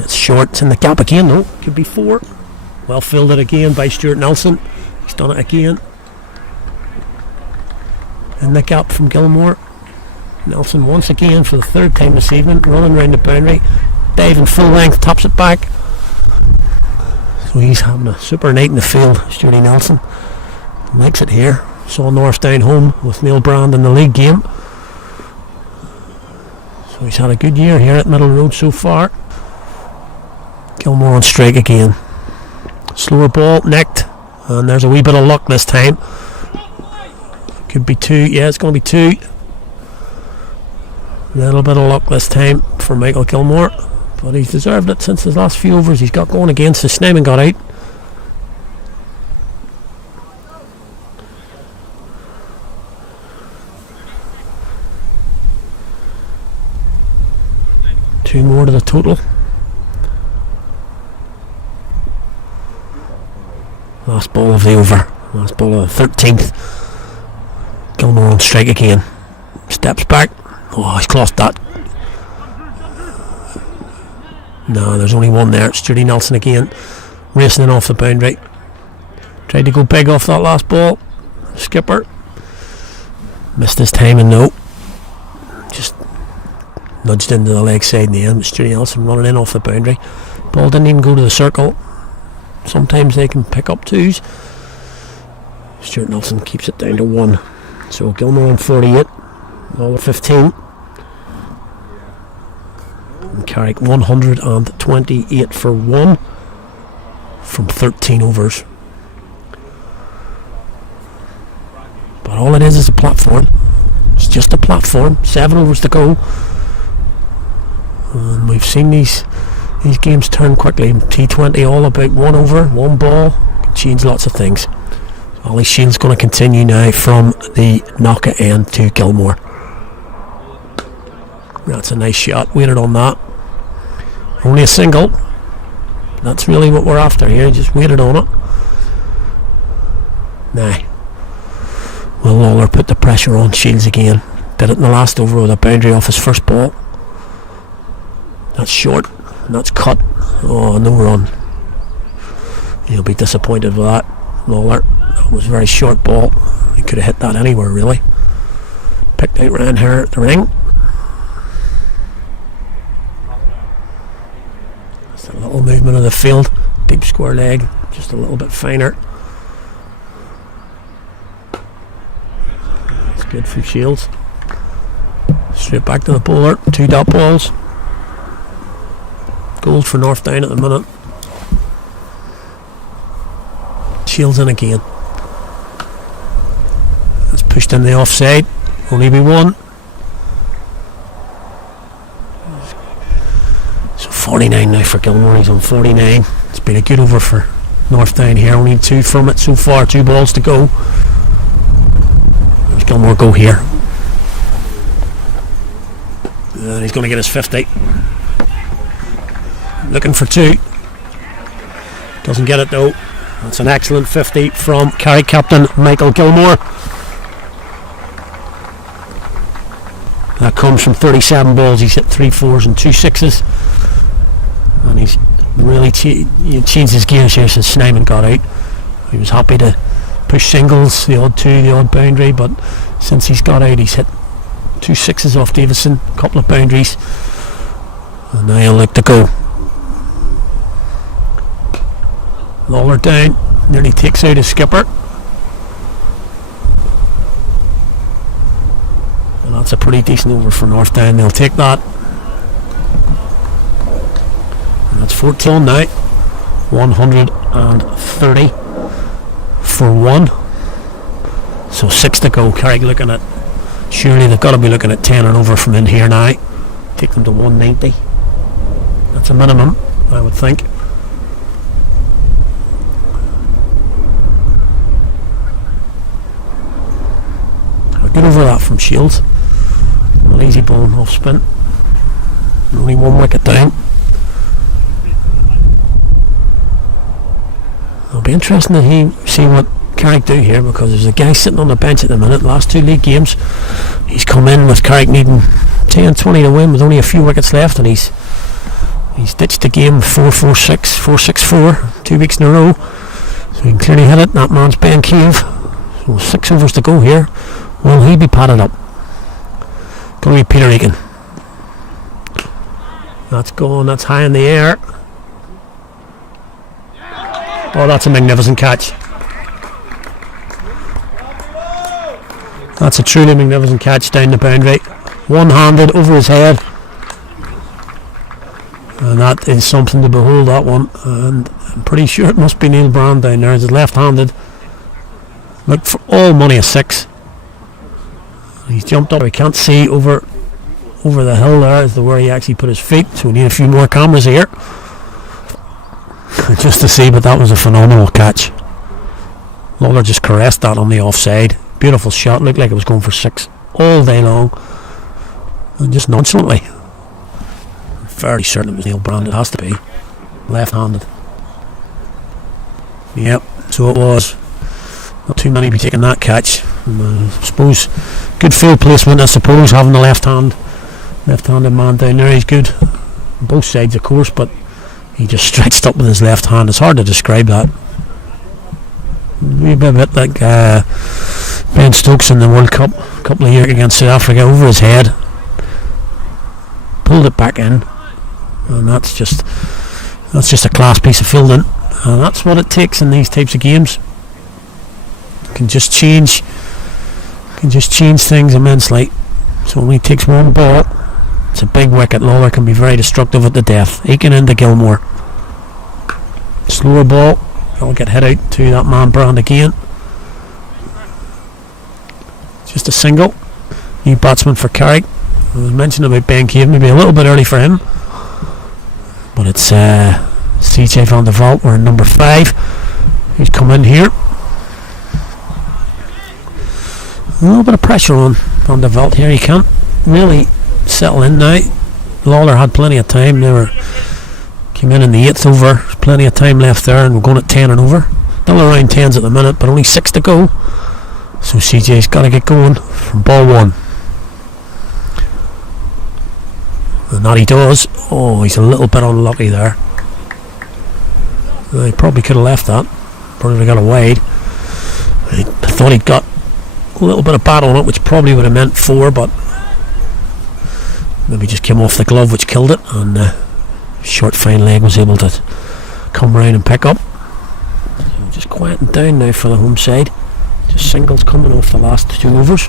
It's short. It's in the gap again though. Could be 4. Well fielded again by Stuart Nelson. He's done it again. In the gap from Gilmore. Nelson once again for the 3rd time this evening, running round the boundary. Diving full length, taps it back. So he's having a super night in the field, Stuart Nelson. Likes it here. Saw North down home with Neil Brand in the league game. So he's had a good year here at Middle Road so far. Gilmore on strike again. Slower ball, necked. And there's a wee bit of luck this time. Could be 2. Yeah, it's going to be 2. Little bit of luck this time for Michael Gilmore. But he's deserved it since his last few overs he's got going against. The Snyman got out. Two more to the total. Last ball of the over. Last ball of the 13th. Gilmore on strike again. Steps back. Oh, he's clossed that. No, there's only one there. It's Stuart Nelson again. Racing in off the boundary. Tried to go big off that last ball. Skipper. Missed his timing, no. Just nudged into the leg side in the end. Stuart Nelson running in off the boundary. Ball didn't even go to the circle. Sometimes they can pick up 2s. Stuart Nelson keeps it down to 1. So Gilmore on 48. All 15. And Carrick 128 for 1 from 13 overs. But all it is a platform. It's just a platform. 7 overs to go. And we've seen these games turn quickly. T20 all about 1 over, 1 ball. Can change lots of things. Ollie Sheen's going to continue now from the knocker end to Gilmore. That's a nice shot. Waited on that. Only a single. That's really what we're after here. Just waited on it. Now, Will Lawler put the pressure on Shields again. Did it in the last over with a boundary off his first ball. That's short. And that's cut. Oh, no run. He'll be disappointed with that. Lawler. That was a very short ball. He could have hit that anywhere really. Picked out round here at the ring. Just a little movement of the field. Deep square leg. Just a little bit finer. It's good from Shields. Straight back to the bowler. 2 dot balls. Gold for North Down at the minute. Shields in again. That's pushed in the offside. Only be 1. So 49 now for Gilmore. He's on 49. It's been a good over for North Down here. Only 2 from it so far. 2 balls to go. There's Gilmore go here. And he's going to get his 50. Looking for 2. Doesn't get it though. That's an excellent 50 from Carrick captain Michael Gilmore. That comes from 37 balls. He's hit 3 4s and 2 6s. And he's really changed his gears here since Snyman got out. He was happy to push singles, the odd 2, the odd boundary, but since he's got out he's hit 2 6s off Davison, a couple of boundaries. And now he'll look to go. Lawler down, nearly takes out his skipper. And that's a pretty decent over for North Down. They'll take that. And that's 14 now. 130 for 1. So 6 to go. Carrick looking at, surely they've got to be looking at 10 and over from in here now. Take them to 190. That's a minimum, I would think. Good over that from Shields. An easy ball off spin. Only 1 wicket down. be interesting to see what Carrick do here, because there's a guy sitting on the bench at the minute. Last 2 league games, he's come in with Carrick needing 10-20 to win with only a few wickets left, and he's ditched the game 4-4-6, 4-6-4 2 weeks in a row. So he can clearly hit it. That man's Ben Cave. So 6 overs to go here. Will he be padded up? Going to be Peter Egan. That's going. That's high in the air. Oh, that's a magnificent catch. That's a truly magnificent catch down the boundary. One-handed over his head. And that is something to behold, that one. And I'm pretty sure it must be Neil Brand down there. He's left-handed. Look, for all money a 6. He's jumped up. We can't see over the hill there as to where he actually put his feet. So we need a few more cameras here. Just to see, but that was a phenomenal catch. Lawler just caressed that on the offside. Beautiful shot. Looked like it was going for 6 all day long. And just nonchalantly. Fairly certain it was Neil Brand. It has to be. Left-handed. Yep, so it was. Not too many be taking that catch. And, I suppose good field placement, I suppose, having the left-handed man down there. He's good on both sides, of course, but he just stretched up with his left hand. It's hard to describe that. Maybe a bit like Ben Stokes in the World Cup a couple of years against South Africa, over his head, pulled it back in, and that's just a class piece of fielding, and that's what it takes in these types of games. Can just change things immensely. So when he takes one ball, it's a big wicket. Lawler can be very destructive at the death. Aiken into Gilmore. Slower ball, it'll get hit out to that man Brand again. Just a single. New batsman for Carrick. I was mentioning about Ben Cave, maybe a little bit early for him, but it's CJ van der Vault. We're in number 5. He's come in here. A little bit of pressure on Van der Vault here. He can't really settle in now. Lawler had plenty of time. They came in the 8th over. There's plenty of time left there, and we're going at 10 and over. Still around 10s at the minute, but only 6 to go. So CJ's got to get going from ball 1. And that he does. Oh, he's a little bit unlucky there. He probably could have left that. Probably got a wide. I thought he'd got a little bit of bat on it, which probably would have meant 4, but maybe just came off the glove, which killed it, and short fine leg was able to come round and pick up. So just quieting down now for the home side. Just singles coming off the last 2 overs.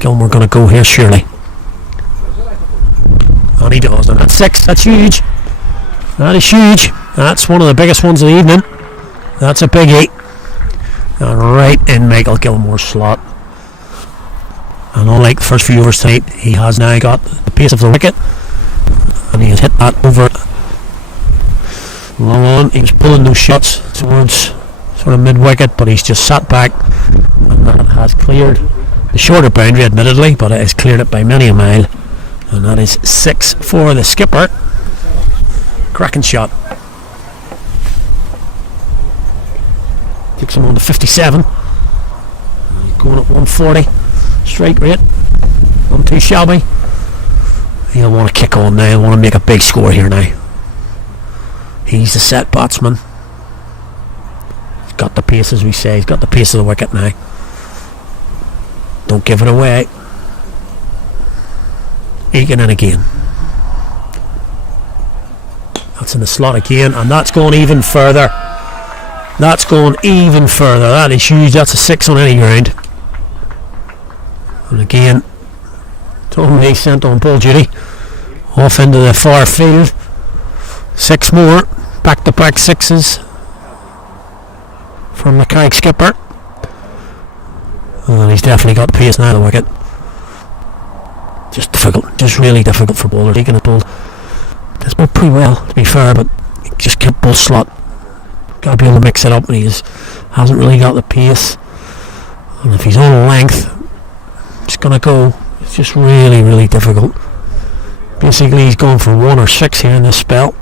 Gilmore going to go here surely, and he does, and that's 6. That's huge. That is huge. That's one of the biggest ones of the evening. That's a biggie. And right in Michael Gilmore's slot. And unlike the first few overs tonight, he has now got the pace of the wicket, and he has hit that over long on. He was pulling those shots towards sort of mid-wicket, but he's just sat back, and that has cleared the shorter boundary, admittedly, but it has cleared it by many a mile, and that is 6 for the skipper. Cracking shot. Takes him on to 57. He's going at 140 strike rate. Not too shabby. He'll want to kick on now. He'll want to make a big score here now. He's the set batsman. He's got the pace, as we say. He's got the pace of the wicket now. Don't give it away. Egan in again. That's in the slot again, and that's going even further. That's going even further. That is huge. That's a 6 on any ground. And again, totally sent on ball duty. Off into the far field. 6 more. Back-to-back 6s from the Carrick skipper. And he's definitely got the pace now, the wicket. Just difficult. Just really difficult for bowlers. Taking it bowled. It's bowled pretty well, to be fair, but he just kept ball slot. Got to be able to mix it up, and he hasn't really got the pace. And if he's on length, it's going to go. It's just really, really difficult. Basically, he's gone for 1 or 6 here in this spell.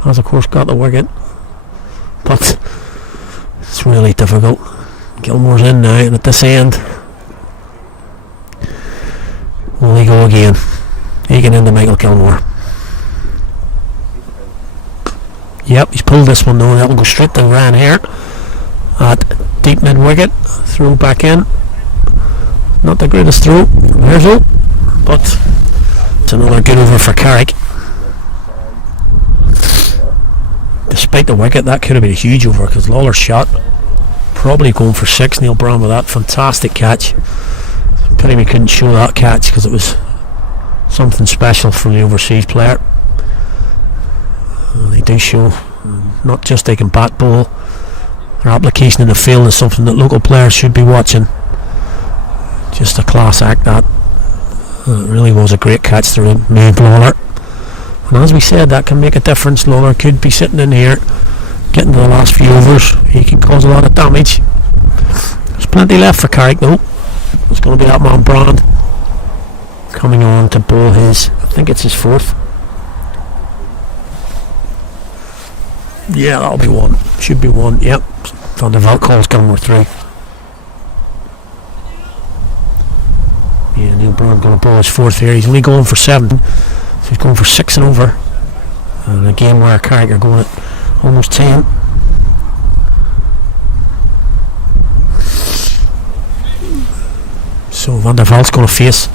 Has, of course, got the wicket. but it's really difficult. Gilmore's in now, and at this end, will he go again? Egan into Michael Gilmore. Yep, he's pulled this one though, and that'll go straight to Ryan here at deep mid wicket. Throw back in. Not the greatest throw. There's hope, but it's another good over for Carrick. Despite the wicket, that could have been a huge over because Lawler's shot probably going for 6. Neil Brown with that fantastic catch. Pity we couldn't show that catch because it was something special from the overseas player. They do show not just they can bat bowl, their application in the field is something that local players should be watching. Just a class act that. It really was a great catch to remove Lawler. And as we said, that can make a difference. Lawler could be sitting in here, getting to the last few overs. He can cause a lot of damage. There's plenty left for Carrick though. It's going to be that man Brand coming on to bowl his, I think it's his 4th. Yeah, that'll be 1. Should be 1. Yep. Van der Velde calls Gilmore 3. Yeah, Neil Brown going to bowl his 4th here. He's only going for 7, so he's going for 6 and over. And a game where Carrick are going at almost 10. So Van der Velde's going to face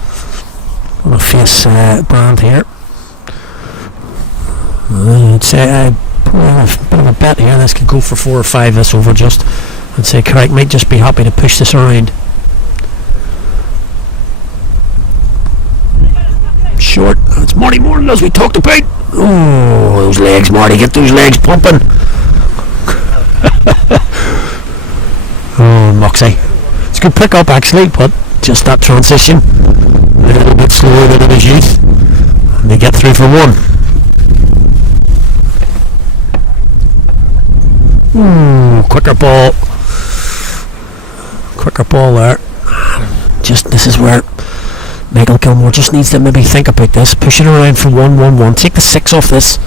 Brand here. I'd say a bit of a bet here. This could go for 4 or 5 this over just. I'd say Carrick might just be happy to push this around. Short. It's Marty Morton as we talked about. Oh, those legs, Marty. Get those legs pumping. Oh, Moxie. It's a good pick up actually, but just that transition a little bit slower than in his youth. And they get through for 1. Quicker ball there. Just this is where Michael Gilmore just needs to maybe think about this. Push it around for 1-1-1. Take the 6 off this.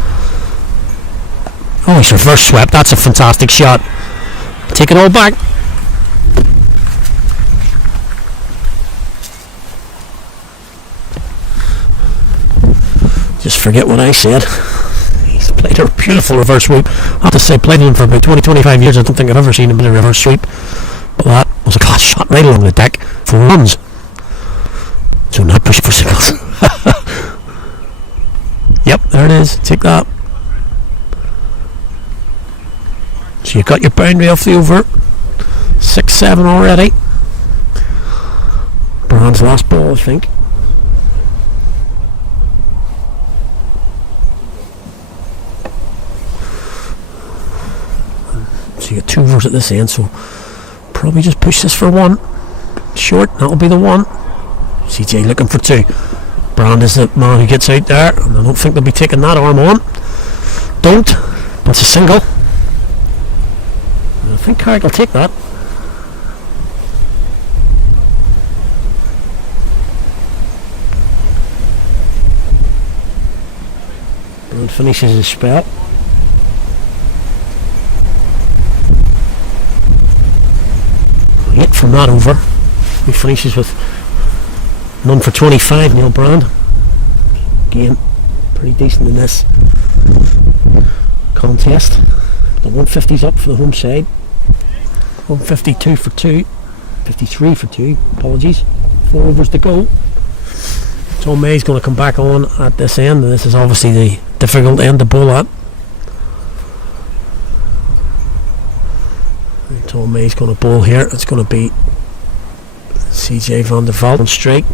Oh, he's reverse swept. That's a fantastic shot. Take it all back. Just forget what I said. He's played a beautiful reverse sweep. I have to say, played him for about 20-25 years. I don't think I've ever seen him in a reverse sweep. But that was a class shot right along the deck for runs. So not push for singles. Yep, there it is. Take that. So you've got your boundary off the over. 6-7 already. Brand's last ball, I think. So you get 2 overs at this end, so probably just push this for 1. Short, that'll be the 1. CJ looking for 2. Brand is the man who gets out there, and I don't think they'll be taking that arm on. Don't, but it's a single. And I think Carrick will take that. Brand finishes his spell. Hit from that over. He finishes with none for 25, Neil Brand. Again, pretty decent in this contest. The 150's up for the home side. 152 for 2. 53 for 2, apologies. 4 overs to go. Tom May's going to come back on at this end, and this is obviously the difficult end to bowl at. Tom May's going to bowl here. It's going to be CJ Van der Velde on strike.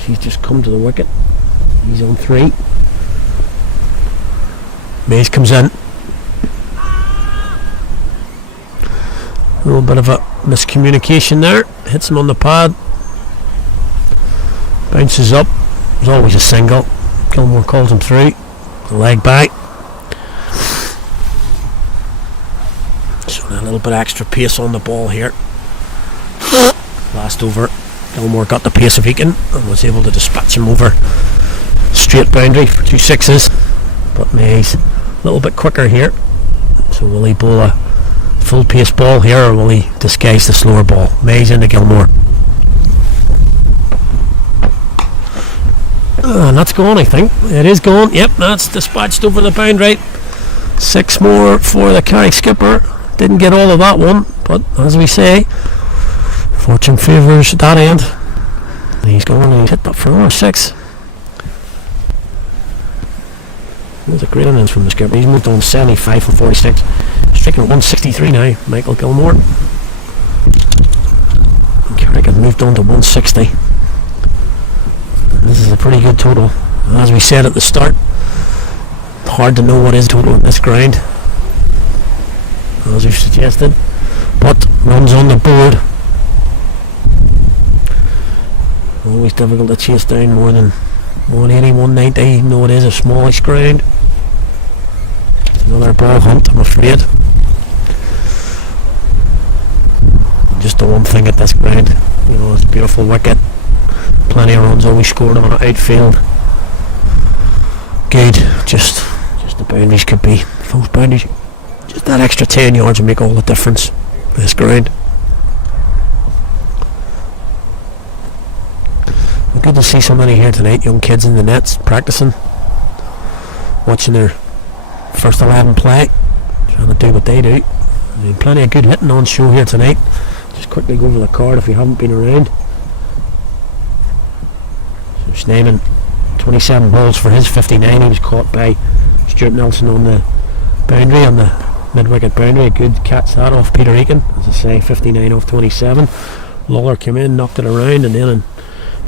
He's just come to the wicket. He's on 3. Mays comes in. A little bit of a miscommunication there. Hits him on the pad. Bounces up. There's always a single. Gilmore calls him through. The leg back. So a little bit extra pace on the ball here. Last over, Gilmore got the pace of Egan and was able to dispatch him over straight boundary for 2 6s. But May's a little bit quicker here. So will he bowl a full pace ball here, or will he disguise the slower ball? Mays into Gilmore. And that's gone, I think. It is gone. Yep, that's dispatched over the boundary. 6 more for the Carrick skipper. Didn't get all of that one, but as we say, fortune favours that end. And he's gone and he's hit that for number 6. It was a great innings from the skipper. He's moved on 75 from 46. Striking at 163 now, Michael Gilmore. And Carrick had moved on to 160. This is a pretty good total. As we said at the start, hard to know what is total in this ground, as we've suggested, but runs on the board. Always difficult to chase down more than 180, 190, even though it is a smallish ground. Another ball hunt, I'm afraid. Just the one thing at this ground, it's a beautiful wicket. Plenty of runs always scored on it outfield. Good, just the boundaries could be. Those boundaries, just that extra 10 yards would make all the difference with this ground. Good to see so many here tonight, young kids in the nets practicing, watching their first 11 play, trying to do what they do. Plenty of good hitting on show here tonight. Just quickly go over the card if you haven't been around. So Sneijden, 27 balls for his 59. He was caught by Stuart Nelson on the boundary, on the mid-wicket boundary. A good catch that off Peter Eakin, as I say, 59 off 27. Lawler came in, knocked it around, and then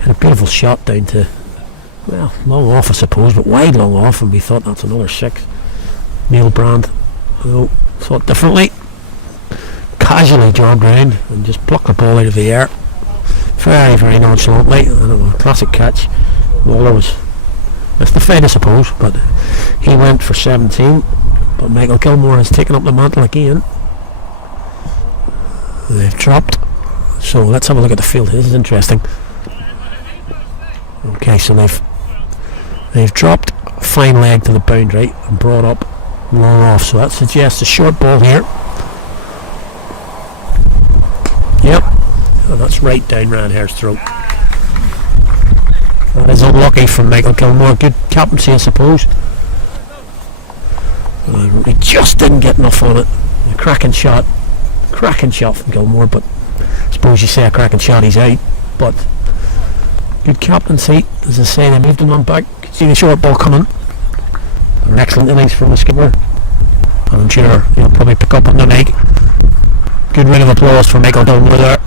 had a beautiful shot down to, well, long off I suppose, but wide long off, and we thought that's another 6. Neil Brand, thought differently. Casually jogged round and just plucked the ball out of the air. Very, very nonchalantly. Classic catch. Lawler was mystified, I suppose, but he went for 17. But Michael Gilmore has taken up the mantle again. They've dropped. So let's have a look at the field. This is interesting. Okay, so they've dropped fine leg to the boundary and brought up long off. So that suggests a short ball here. Yep. Oh, that's right down Ranhair's throat. That is unlucky from Michael Gilmore. Good captaincy, I suppose. He just didn't get enough on it. A cracking shot from Gilmore, but I suppose you say a cracking shot, he's out. But good captaincy, as I say. They moved him on back. Could see the short ball coming. An excellent innings from the skipper. I'm sure he'll probably pick up on the night. Good round of applause for Michael Gilmore there.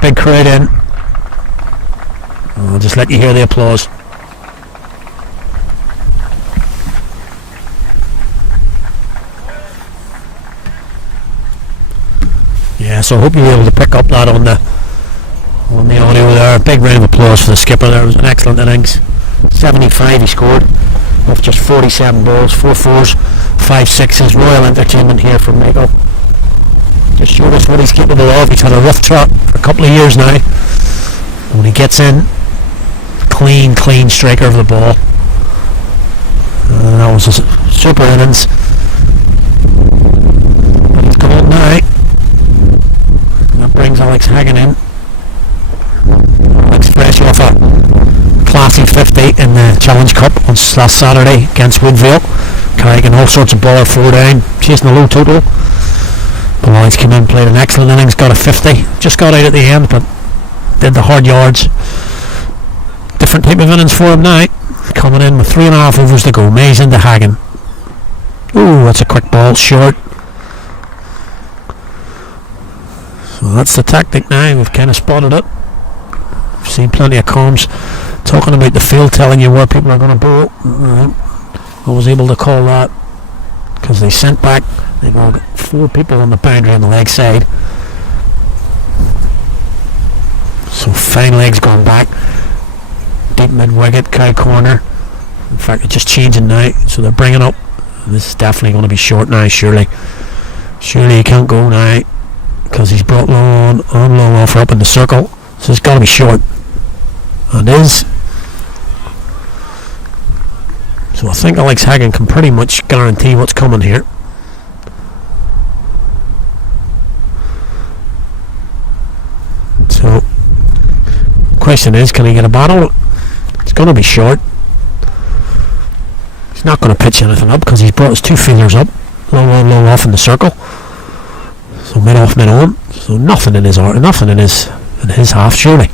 Big crowd in. I'll just let you hear the applause. Yeah, so I hope you'll be able to pick up that on the audio there. Big round of applause for the skipper there. It was an excellent innings. 75 he scored off just 47 balls, 4 4s, 5 6s. Royal entertainment here from Michael. Just showed us what he's capable of. He's had a rough trot for a couple of years now. When he gets in, clean striker of the ball. That was a super innings. But he's gone now. And that brings Alex Hagan in. Alex fresh off a classy 50 in the Challenge Cup on last Saturday against Woodvale. Carrick and all sorts of baller 4 down, chasing a low total. But Alex came in, played an excellent innings, got a 50. Just got out at the end, but did the hard yards. Different type of innings for him now. Coming in with 3.5 overs to go. Mays into Hagan. Ooh, that's a quick ball, short. So that's the tactic now. We've kind of spotted it. We've seen plenty of comms talking about the field, telling you where people are going to bowl. I was able to call that because they sent back. They've all got 4 people on the boundary on the leg side. So fine legs going back. Deep mid-wicket, cow corner. In fact, it's just changing now, so they're bringing up. And this is definitely going to be short now, surely. Surely he can't go now because he's brought long on, long off, up in the circle. So it's got to be short. And it is. So I think Alex Hagan can pretty much guarantee what's coming here. question is, can he get a bat on it? It's going to be short. He's not going to pitch anything up because he's brought his two fielders up, long off in the circle. So mid off, mid on. So nothing in his half, surely.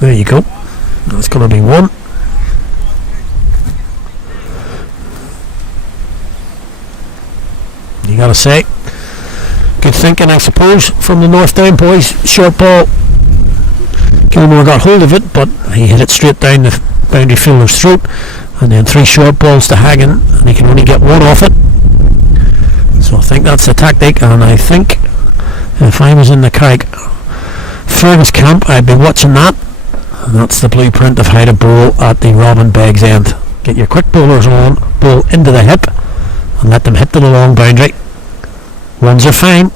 There you go. That's going to be one. You got to say, good thinking, I suppose, from the North Down boys. Short ball. Gilmore got hold of it, but he hit it straight down the boundary fielder's throat. And then 3 short balls to Hagen, and he can only get one off it. So I think that's the tactic, and I think if I was in the Carrickfergus camp, I'd be watching that. And that's the blueprint of how to bowl at the Robin Beggs end. Get your quick bowlers on, bowl into the hip, and let them hit to the long boundary. Ones are fine.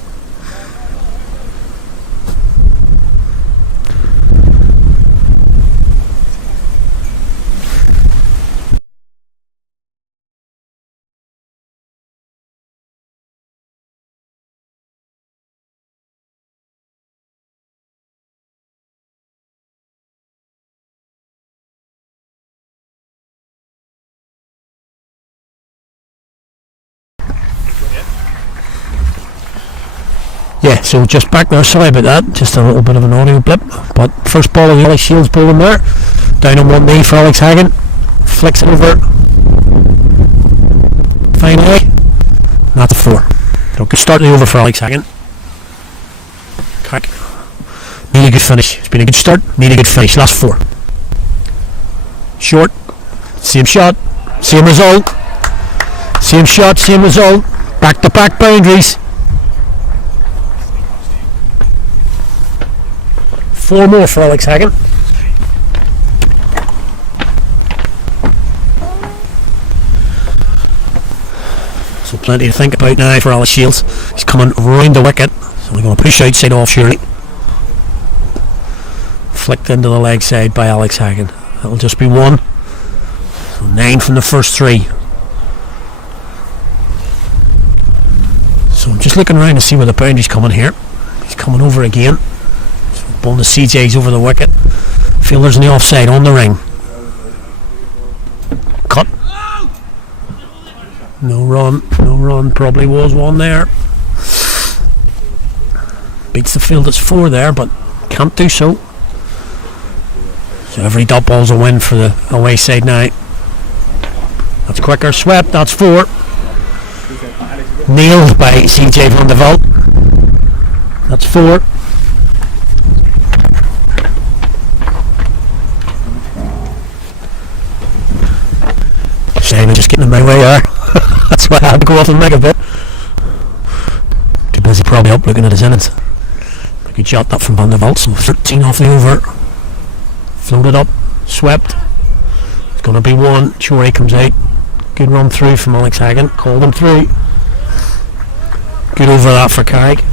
Yeah, so just back there, sorry about that, just a little bit of an audio blip, but first ball of the Alex Shields bowling there, down on one knee for Alex Hagen, flicks it over, finally, that's a 4. So good start to the over for Alex Hagen. Carrick, need a good finish, it's been a good start, need a good finish, last 4. Short, same shot, same result, back to back boundaries. 4 more for Alex Hagen. So plenty to think about now for Alex Shields. He's coming round the wicket, so we're going to push outside off surely. Flicked into the leg side by Alex Hagen. That'll just be 1. So 9 from the first 3. So I'm just looking around to see where the boundary's coming here. He's coming over again. Bowling the CJ's over the wicket. Fielders in the offside on the ring. Cut. No run. Probably was one there. Beats the field. It's 4 there, but can't do so. So every dot ball's a win for the away side now. That's quicker. Swept. That's 4. Nailed by CJ van der Walt. That's 4. Shame, just getting in my way there. That's why I had to go off and make a bit. Too busy probably up looking at his innings. A good shot that from Van der Walt, so 13 off the over. Floated up, swept. It's going to be 1. Chorey comes out. Good run through from Alex Hagen. Called him through. Good over that for Carrick.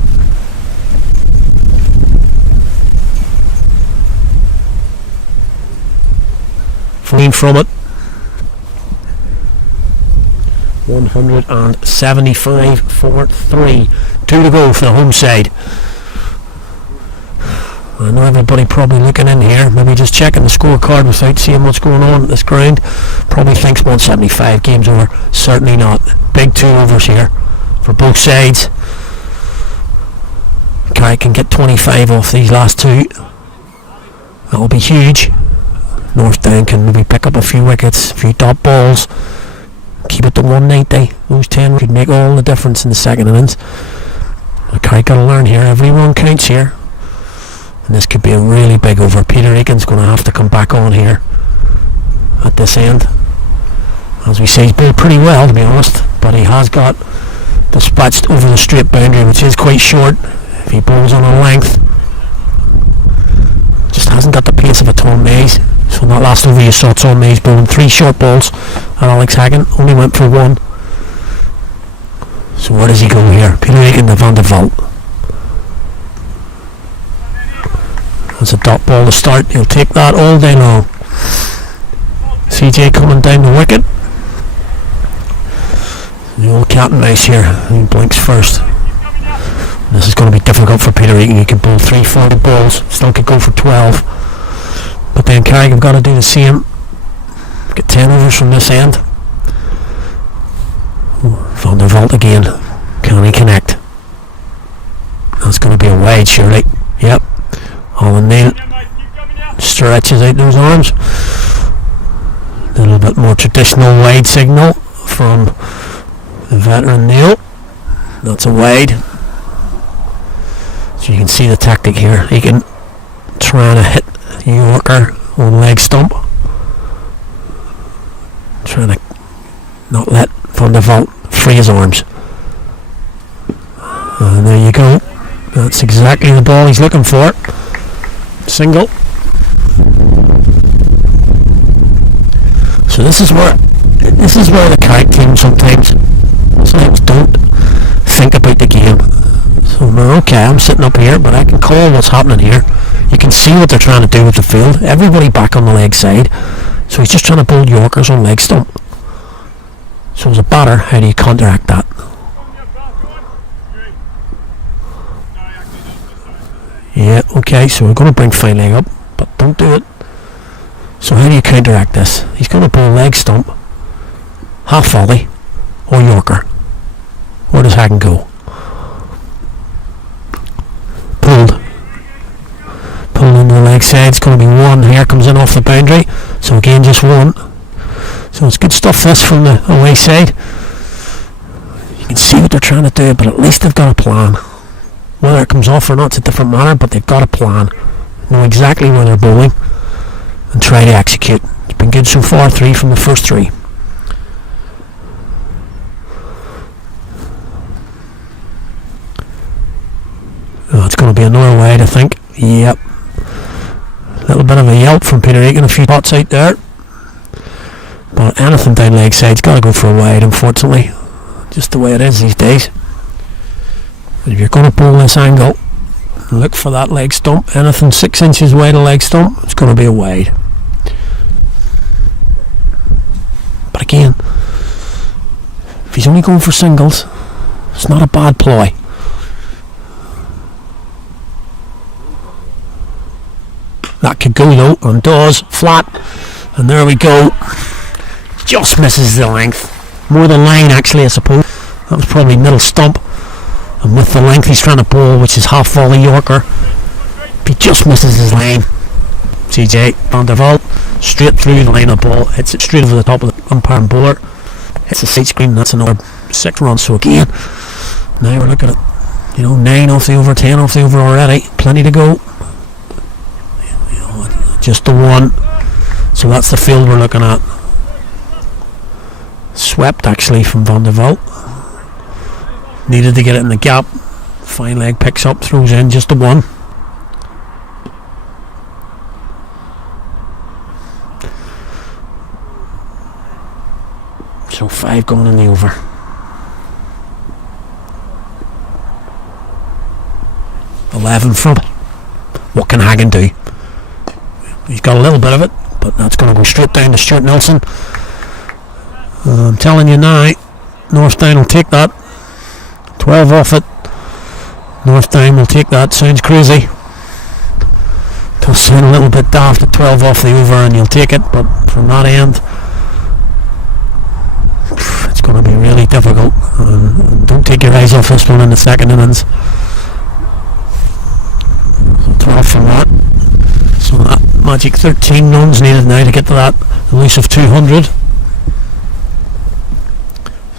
Fleeing from it. 175 for 3. 2 to go for the home side. I know everybody probably looking in here, maybe just checking the scorecard without seeing what's going on at this ground. Probably thinks 175 games over. Certainly not. Big 2 overs here for both sides. Carrick can get 25 off these last 2. That'll be huge. North Down can maybe pick up a few wickets, a few dot balls. Keep it to 190. Those 10 could make all the difference in the second innings. Carrick got to learn here. Every run counts here. And this could be a really big over. Peter Aiken's going to have to come back on here at this end. As we say, he's bowled pretty well, to be honest. But he has got dispatched over the straight boundary, which is quite short. If he bowls on a length, just hasn't got the pace of a Tom Mays. So in that last over you saw Tom Mays bowling 3 short balls, and Alex Hagen only went for 1. So where does he go here? Peter Aiken to Van der Walt. That's a dot ball to start. He'll take that all day long. CJ coming down the wicket. The old cat and mouse here. He blinks first. This is going to be difficult for Peter Egan. He can bowl 340 balls, still could go for 12. But then Carrick have got to do the same. Get 10 overs from this end. Van der Vault again. Can he connect? That's going to be a wide, surely. Yep. Alan Neil stretches out those arms. A little bit more traditional wide signal from the veteran Neil. That's a wide. So you can see the tactic here. He can try to hit Yorker on leg stump. Trying to not let Van der Vault free his arms. And there you go. That's exactly the ball he's looking for. Single. So this is where the Carrick team sometimes don't think about the game. So okay, I'm sitting up here, but I can call what's happening here. You can see what they're trying to do with the field. Everybody back on the leg side. So he's just trying to build Yorkers on leg stump. So as a batter, how do you counteract that? Yeah, okay, so we're going to bring fine leg up, but don't do it. So how do you counteract this? He's going to pull leg stump, half volley, or Yorker. Where does Hagen go? Pulled into the leg side. It's going to be one. Here comes in off the boundary. So again, just one. So it's good stuff this from the away side. You can see what they're trying to do, but at least they've got a plan. Whether it comes off or not, it's a different matter, but they've got a plan. Know exactly where they're bowling and try to execute. It's been good so far, 3 from the first 3. Oh, it's going to be another wide, I think. Yep. A little bit of a yelp from Peter Egan, a few spots out there. But anything down leg side's got to go for a wide, unfortunately. Just the way it is these days. And if you're going to pull this angle, look for that leg stump. Anything 6 inches wide of leg stump, it's going to be a wide. But again, if he's only going for singles, it's not a bad ploy. That could go though, and does, flat, and there we go. Just misses the length. More the line actually, I suppose. That was probably middle stump. And with the length he's trying to bowl, which is half volley Yorker, he just misses his line. CJ Van der Vault, straight through the line of ball, hits it straight over the top of the umpire and bowler, hits the side screen. That's another 6 runs. So again, now we're looking at 9 off the over, 10 off the over already. Plenty to go. Just the one. So that's the field we're looking at. Swept actually from Van der Vault. Needed to get it in the gap. Fine leg picks up, throws in, just the one. So 5 going in the over. $11 from. What can Hagen do? He's got a little bit of it, but that's going to go straight down to Stuart Nelson. I'm telling you now, Northdown will take that. 12 off it. Northdown will take that. Sounds crazy. Does sound a little bit daft at 12 off the over, and you'll take it, but from that end, it's going to be really difficult. Don't take your eyes off this one in the second innings. So 12 from that. So that magic 13 runs needed now to get to that elusive 200.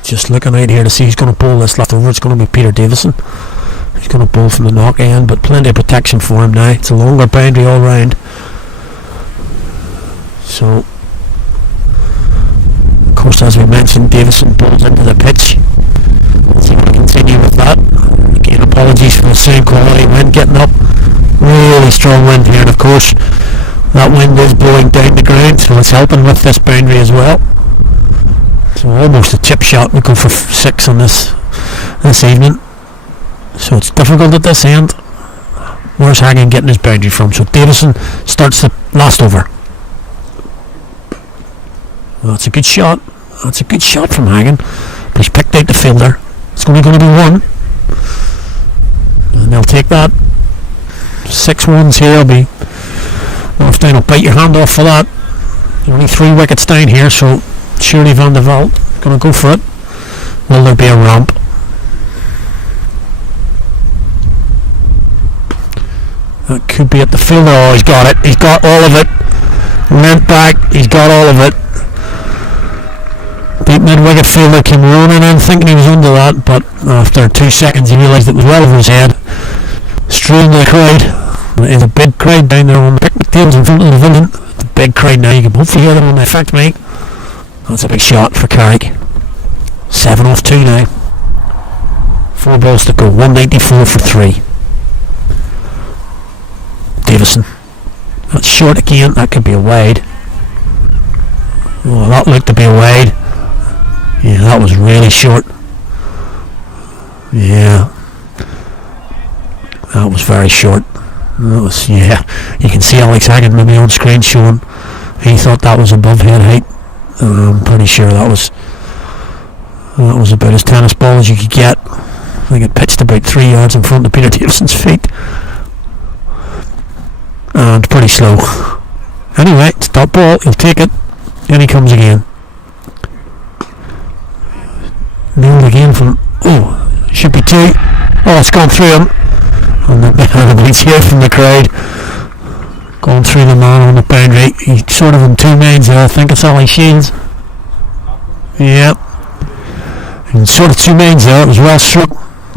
Just looking out here to see who's going to bowl this left over. It's going to be Peter Davison. He's going to bowl from the knock end, but plenty of protection for him now. It's a longer boundary all round. So, of course, as we mentioned, Davison bowls into the pitch. Let's see if we continue with that. Again, apologies for the sound quality. Wind getting up. Really strong wind here, and of course, that wind is blowing down the ground, so it's helping with this boundary as well. So almost a chip shot. We go for 6 on this evening. So it's difficult at this end. Where's Hagen getting his boundary from? So Davison starts the last over. Well, that's a good shot. That's a good shot from Hagen. But he's picked out the fielder. It's only going to be one. And they'll take that. 6 ones here. Northdown will bite your hand off for that. Only 3 wickets down here, so surely Van der Velde going to go for it. Will there be a ramp? That could be at the fielder. Oh, he's got it. He's got all of it. Went back. He's got all of it. Deep mid-wicket fielder came running in thinking he was under that, but after 2 seconds he realised it was well over his head. Straight into the crowd. There's a big crowd down there on the picnic tables in front of the pavilion. It's a big crowd now. You can hopefully hear them on the effect mic. That's a big shot for Carrick. 7 off 2 now. 4 balls to go. 194 for 3. Davison. That's short again. That could be a wide. Oh, that looked to be a wide. Yeah, that was really short. Yeah. That was very short. That was, yeah. You can see Alex Haggard maybe on screen showing. He thought that was above head height. I'm pretty sure that was about as tennis ball as you could get. I think it pitched about 3 yards in front of Peter Davison's feet. And pretty slow. Anyway, it's top ball. He'll take it. And he comes again. Nailed again from... Oh, should be 2. Oh, it's gone through him. And the bleeds here from the crowd. Going through the man on the boundary. He's sort of in 2 minds there. I think it's Ali Shields. Yep. In sort of 2 minds there. It was well struck.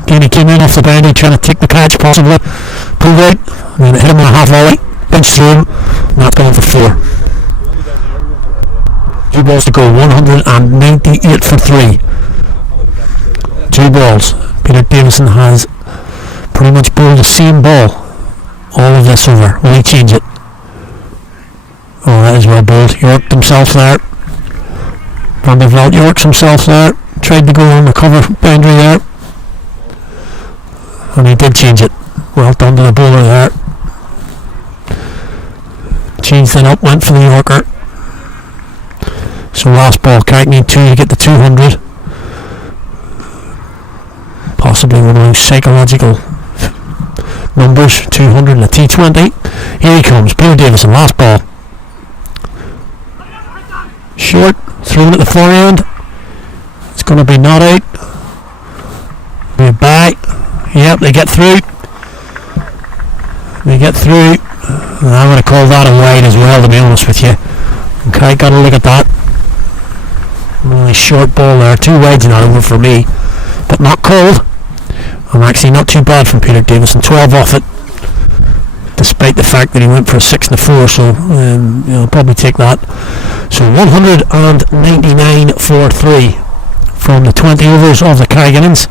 Again, he came in off the boundary trying to take the catch possibly. Pulled out. And then hit him on a half volley. Pinched through him. And that's going for 4. 2 balls to go. 198 for 3. 2 balls. Peter Davison has pretty much bowled the same ball all of this over. Will he change it? Oh, that is well bowled. Yorked himself there. Van der Velde yorks himself there. Tried to go on the cover boundary there. And he did change it. Well done to the bowler there. Changed it up, went for the Yorker. So last ball, Carrick need 2 to get the 200. Possibly one of those psychological numbers, 200 in a T20. Here he comes, Peter Davison, last ball. Short, thrown at the far end. It's going to be not out. We're back. Yep, they get through. They get through. And I'm going to call that a wide as well, to be honest with you. Okay, got a look at that. Really short ball there. 2 wides in that over for me. But not called. I'm actually not too bad from Peter Davison. 12 off it. Despite the fact that he went for a 6 and a 4. So, I'll probably take that. So 199 for 3 from the 20 overs of the Carrick innings.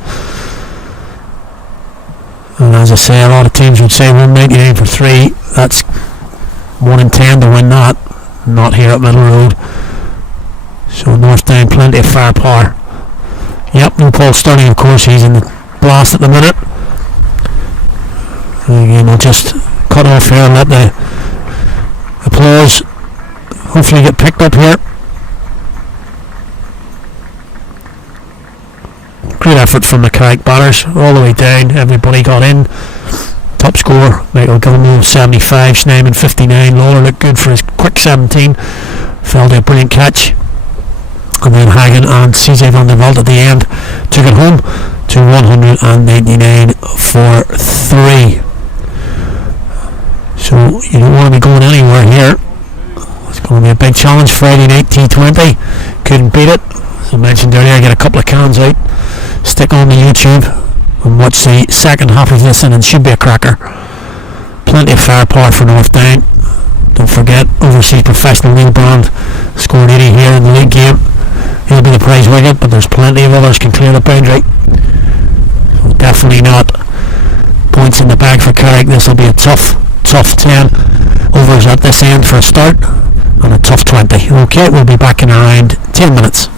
And as I say, a lot of teams would say 199 for 3. That's 1 in 10 to win that. Not here at Middle Road. So Northdown, plenty of firepower. Yep, no Paul Sterling, of course. He's in the blast at the minute. And again, we'll just cut off here and let the applause hopefully get picked up here. Great effort from the Carrick batters all the way down. Everybody got in. Top scorer Michael Gilmour 75, Snyman 59. Lawler looked good for his quick 17. Fell to a brilliant catch. And then Hagen and CJ Van der Velde at the end took it home to 199 for 3. So you don't want to be going anywhere here. It's going to be a big challenge. Friday night T20. Couldn't beat it. As I mentioned earlier, get a couple of cans out, stick on the YouTube and watch the second half of this, and it should be a cracker. Plenty of firepower for Northdown. Don't forget, overseas professional Neil Brand scored 80 here in the league game. He'll be the prize wicket, but there's plenty of others can clear the boundary. So definitely not points in the bag for Carrick. This will be a tough 10 overs at this end for a start, and a tough 20. Okay, we'll be back in around 10 minutes.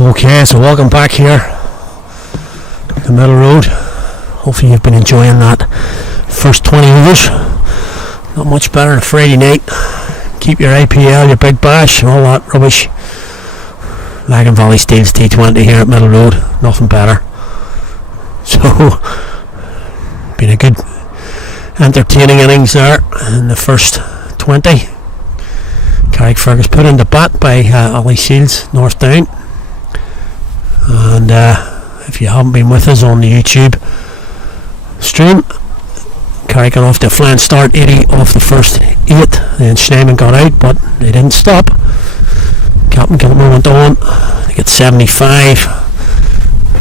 Okay, so welcome back here to Middle Road. Hopefully you've been enjoying that first 20 overs. Not much better than a Friday night. Keep your IPL, your Big Bash, all that rubbish. Lagan Valley Steel's T20 here at Middle Road. Nothing better. So, been a good entertaining innings there in the first 20. Carrickfergus put into bat by Ali Shields, North Down. And if you haven't been with us on the YouTube stream, Carrick got off to a flying start, 80 off the first 8. Then Schneemann got out, but they didn't stop. Captain Gilmore went on to get 75.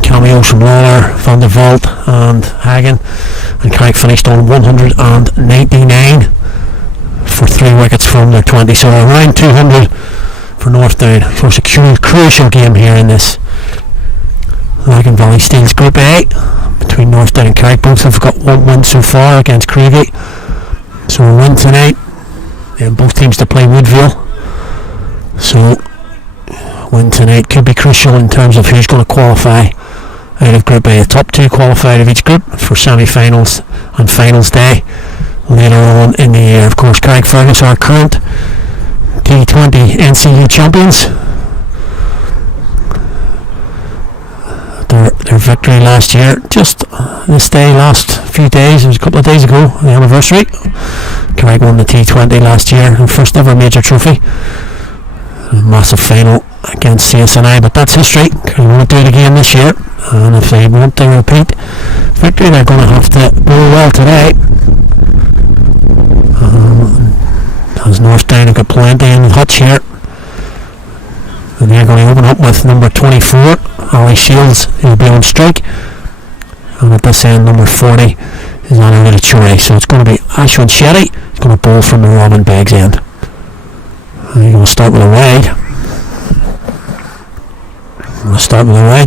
Cameos from Lawler, Van der Vault and Hagen. And Carrick finished on 199 for 3 wickets from their 20. So around 200 for North Down. So it's a crucial game here in this Lagan Valley Steel's Group A between North Down and Carrick. Both have got 1 win so far against Craigie. So a win tonight. And both teams to play Woodville. So win tonight could be crucial in terms of who's going to qualify out of Group A. The top 2 qualify out of each group for semi-finals and finals day later on in the year. Of course, Carrickfergus are current T20 NCU champions. Their victory last year, just this day, last few days, it was a couple of days ago, the anniversary. Carrick won the T20 last year, their first ever major trophy. A massive final against CSNI, but that's history. They want to do it again this year, and if they want to repeat victory, they're going to have to bowl well today. As North Down have got plenty in the hutch here. And they're going to open up with number 24, Ali Shields, who'll be on strike. And at this end, number 40 is Anna Churi. So it's going to be Ashwin Shetty. He's going to bowl from the Robin Beggs end. And you're going to start with a wide.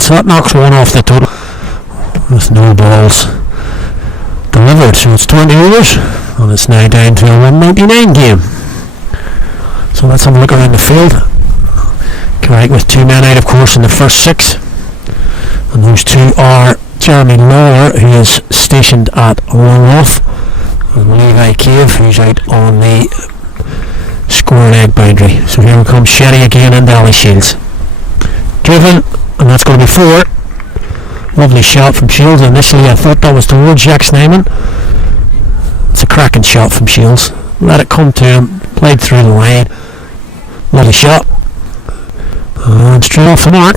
So that knocks one off the total with no balls delivered. So it's 20 overs, and it's now down to a 199 game. So let's have a look around the field. Carrick with 2 men out, of course, in the first 6. And those 2 are Jeremy Lawler, who is stationed at long off, and Levi Cave, who's out on the square leg boundary. So here comes Shetty again and Ali Shields. Driven, and that's going to be 4. Lovely shot from Shields. Initially I thought that was towards Jack Schneemann. It's a cracking shot from Shields. Let it come to him, played through the line. Lovely shot. And straight off the mark.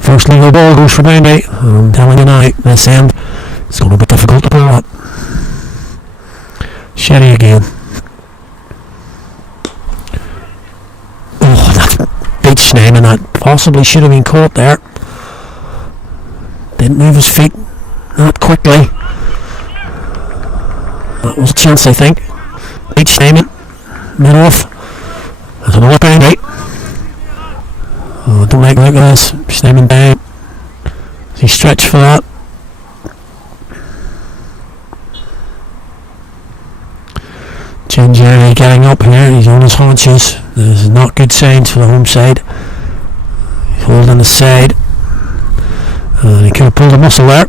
First legal ball goes for boundary. I'm telling you now, this end, it's going to be difficult to pull up. Shetty again. Oh, that beat Schneemann. That possibly should have been caught there. Didn't move his feet that quickly. That was a chance, I think. Beat Schneemann. Mid off. There's another boundary. Oh, don't like this. Schneemann down. Does he stretch for that? Gingerly getting up here. He's on his haunches. This is not good signs for the home side. He's holding the side. And he could have pulled a muscle there.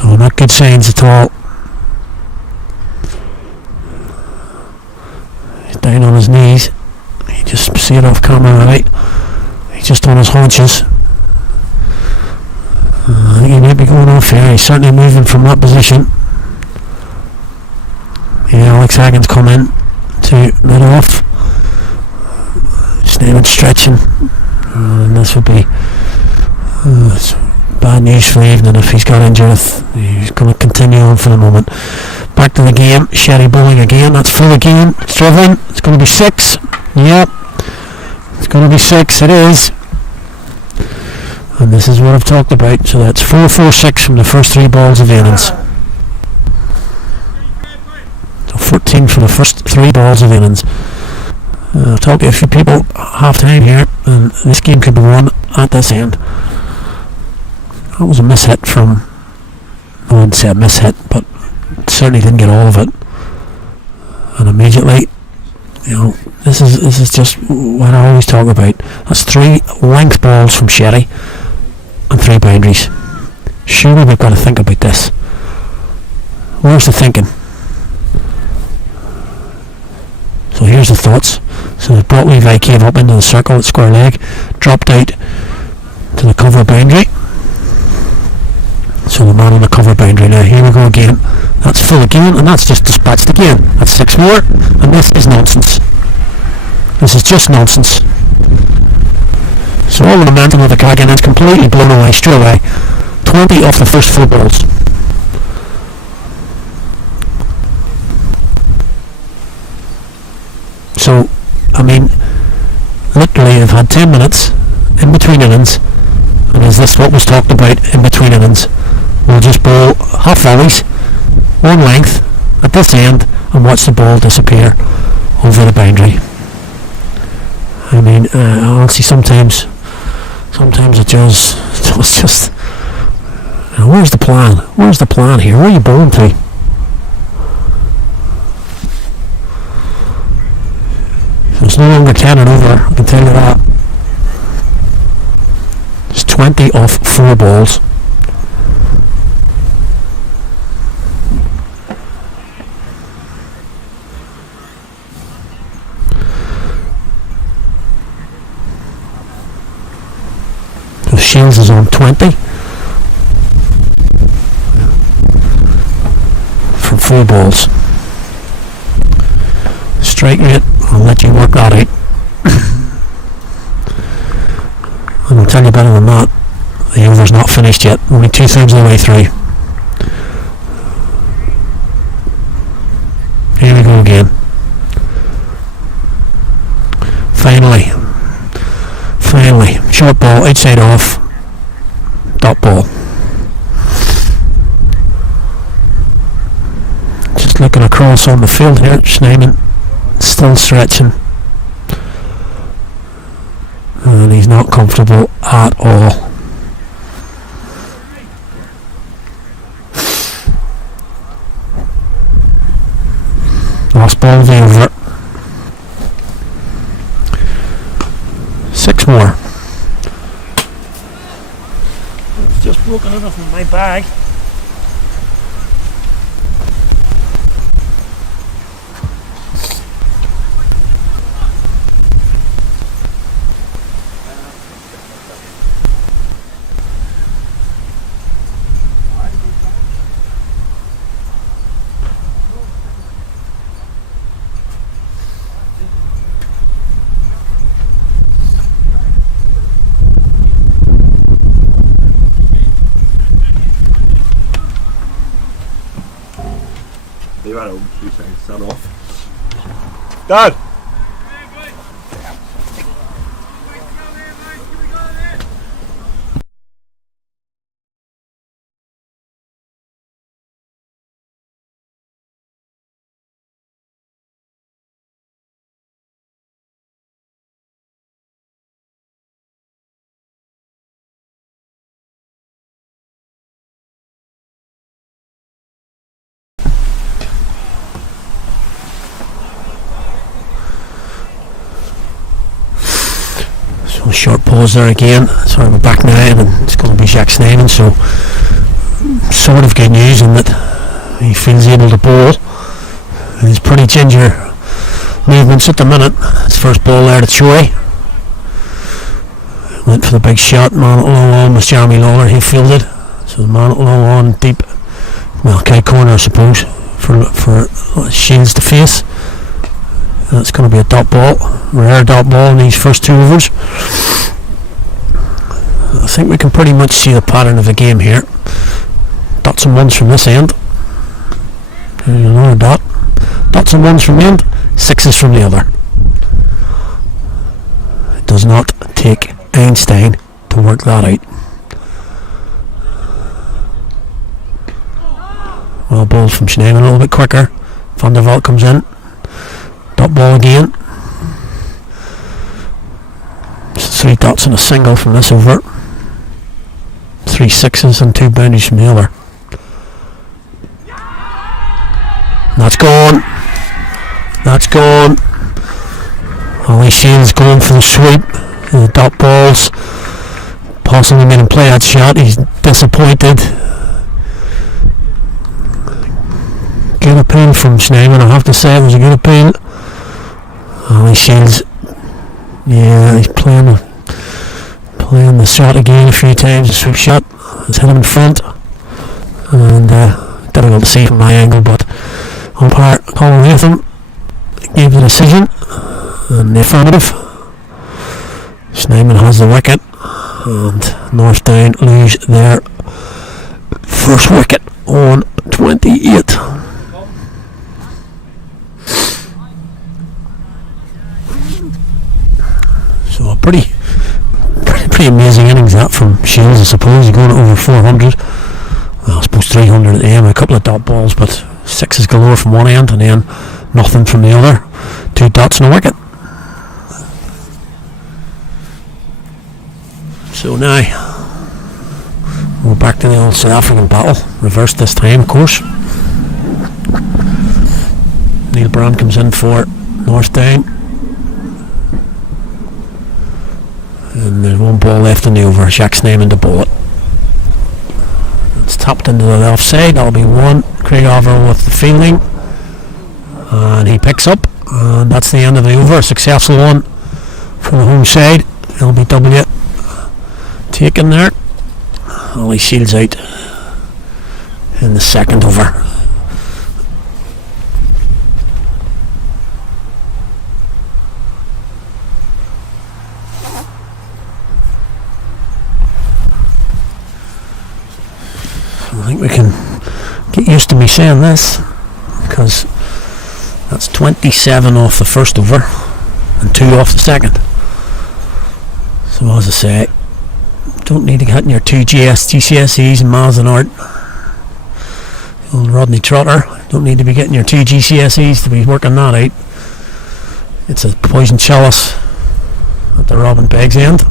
So not good signs at all. He's down on his knees. You just see it off camera, right? He's just on his haunches. I think he might be going off here. He's certainly moving from that position. Yeah, Alex Hagen's come in to mid off. Schneemann stretching. And this would be bad news for the evening if he's got injured. He's going to continue on for the moment. Back to the game. Shetty bowling again. That's full again. It's driven. It's going to be 6. Yep. It's going to be 6. It is. And this is what I've talked about. So that's 4-4-6 from the first 3 balls of the innings. So 14 for the first 3 balls of the innings. I'll talk to a few people half time here, and this game could be won at this end. That was a mishit from, I wouldn't say a mishit, but certainly didn't get all of it. And immediately, This is just what I always talk about. That's 3 length balls from Shetty and 3 boundaries. Surely we've got to think about this. Where's the thinking? So here's the thoughts. So they brought Levi Cave up into the circle at square leg, dropped out to the cover boundary. So the man on the cover boundary now. Here we go again. That's full again, and that's just dispatched again. That's 6 more, and this is nonsense. This is just nonsense. So all the momentum of the Carrick innings completely blown away straight away. 20 off the first 4 balls. So, I mean, literally they've had 10 minutes in between innings, and is this what was talked about in between innings? We'll just bowl half volleys, one length, at this end, and watch the ball disappear over the boundary. I mean, honestly, sometimes it just, it's just, where's the plan? Where's the plan here? Where are you bowling to? It's no longer 10 and over, I can tell you that. It's 20 off 4 balls. So Shields is on 20 from 4 balls. Strike rate, I'll let you work that out. And I'll tell you better than that, the over's not finished yet, only 2/3 of the way through. Here we go again. Finally, short ball, outside off, dot ball. Just looking across on the field here, Schneeman still stretching, and he's not comfortable at all. Last ball of the over. 6 more. It's just broken out of my bag. They ran home 2 seconds, stand off. Dad! Short pause there again. Sorry, we're back now, and it's going to be Jacques Snyman. So, sort of good news in that he feels able to bowl. He's pretty ginger movements at the minute. His first ball there to Troy. Went for the big shot. Man at long on was Jeremy Lawler. He fielded. So the man at long on deep. Well, Kite corner, I suppose, for Shields to face. That's going to be a dot ball, rare dot ball in these first 2 overs. I think we can pretty much see the pattern of the game here. Dots and ones from this end. There's another dot. Dots and ones from the end, 6s from the other. It does not take Einstein to work that out. Well bowled from Schneeman, a little bit quicker. Van der Veld comes in. Dot ball again. 3 dots and a single from this over. 3 6s and 2 boundaries from the other. That's gone. That's gone. Ollie Shields going for the sweep. The dot balls. Possibly made him play that shot. He's disappointed. Good appeal from Schneemann, I have to say. It was a good appeal. Ollie Shields. Yeah, he's playing the shot again a few times. The sweep shot has hit him in front. And difficult to see from my angle, but umpire Colin Latham gave the decision in the affirmative. Schneemann has the wicket, and Northdown lose their first wicket on 28. So a pretty amazing innings that from Shields, I suppose. He's going over 400. Well, I suppose 300 at the end, a couple of dot balls, but sixes galore from one end and then nothing from the other. 2 dots and a wicket. So now we're back to the old South African battle, reversed this time, of course. Neil Brand comes in for Northdown, and there's one ball left in the over. Jack Schneemann to bowl it. It's tapped into the left side. That'll be one. Craig Overall with the fielding, and he picks up, and that's the end of the over. A successful one from the home side. LBW taken there. Ollie Shields out in the second over. I think we can get used to me saying this, because that's 27 off the first over and 2 off the second. So as I say, don't need to get in your 2 GCSEs and miles an hour. Old Rodney Trotter, don't need to be getting your 2 GCSEs to be working that out. It's a poison chalice at the Robin Peg's end.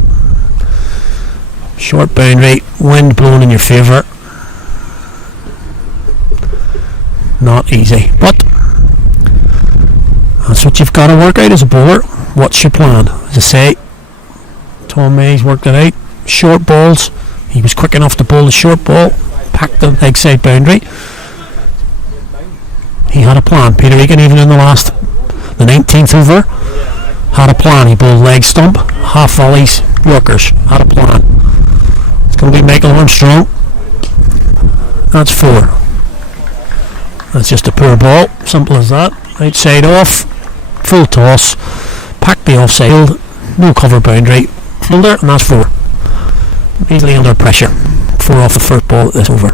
Short boundary, wind blowing in your favour. Not easy, but that's what you've got to work out as a bowler. What's your plan? As I say, Tom May's worked it out. Short balls, he was quick enough to bowl the short ball, packed the leg side boundary. He had a plan. Peter Egan, even in the 19th over, had a plan. He bowled leg stump, half volleys, Yorkers. Had a plan. It's going to be Michael Armstrong. That's 4. That's just a poor ball, simple as that. Outside off, full toss, pack the offside, no cover boundary, fielder, and that's 4. Easily under pressure. 4 off the first ball at this over.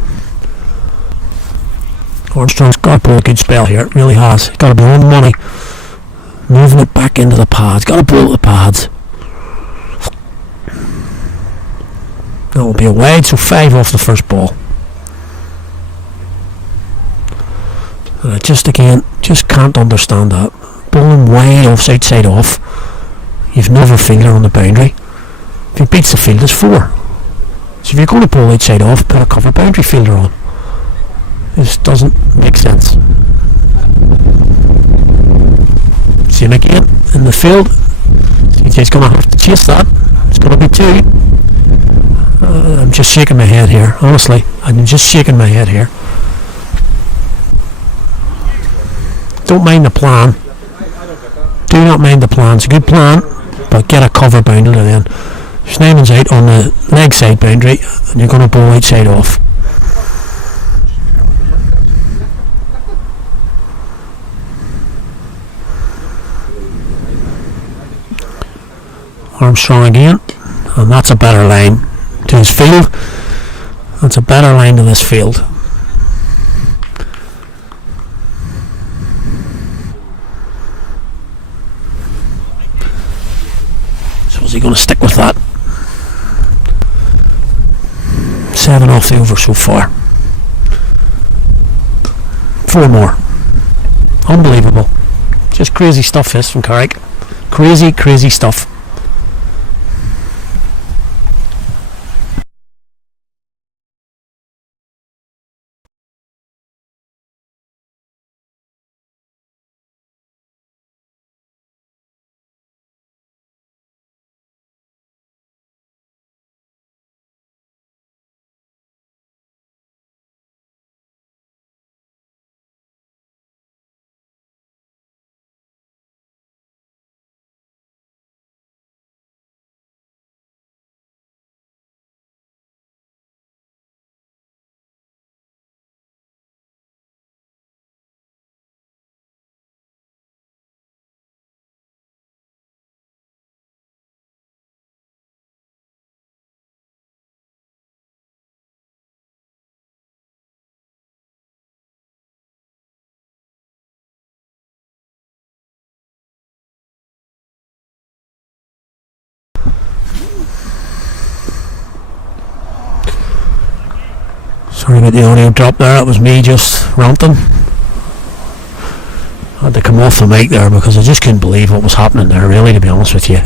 Armstrong's got to pull a good spell here, it really has. He's got to be on money. Moving it back into the pads, got to pull at the pads. That will be a wide, so 5 off the first ball. And I just can't understand that. Bowling wide offside side off. You've never fielder on the boundary. If he beats the field, it's 4. So if you're going to bowl outside off, put a cover boundary fielder on. This doesn't make sense. See him again in the field. CJ's going to have to chase that. It's going to be 2. I'm just shaking my head here. Honestly, I'm just shaking my head here. Don't mind the plan. Do not mind the plan. It's a good plan, but get a cover boundary then. Schneemann's out on the leg side boundary, and you're going to bowl outside off. Armstrong again, and that's a better line to his field. That's a better line to this field. So is he going to stick with that? 7 off the over so far. 4 more. Unbelievable. Just crazy stuff this from Carrick. Crazy stuff. Sorry about the audio drop there, it was me just ranting. I had to come off the mic there because I just couldn't believe what was happening there, really, to be honest with you.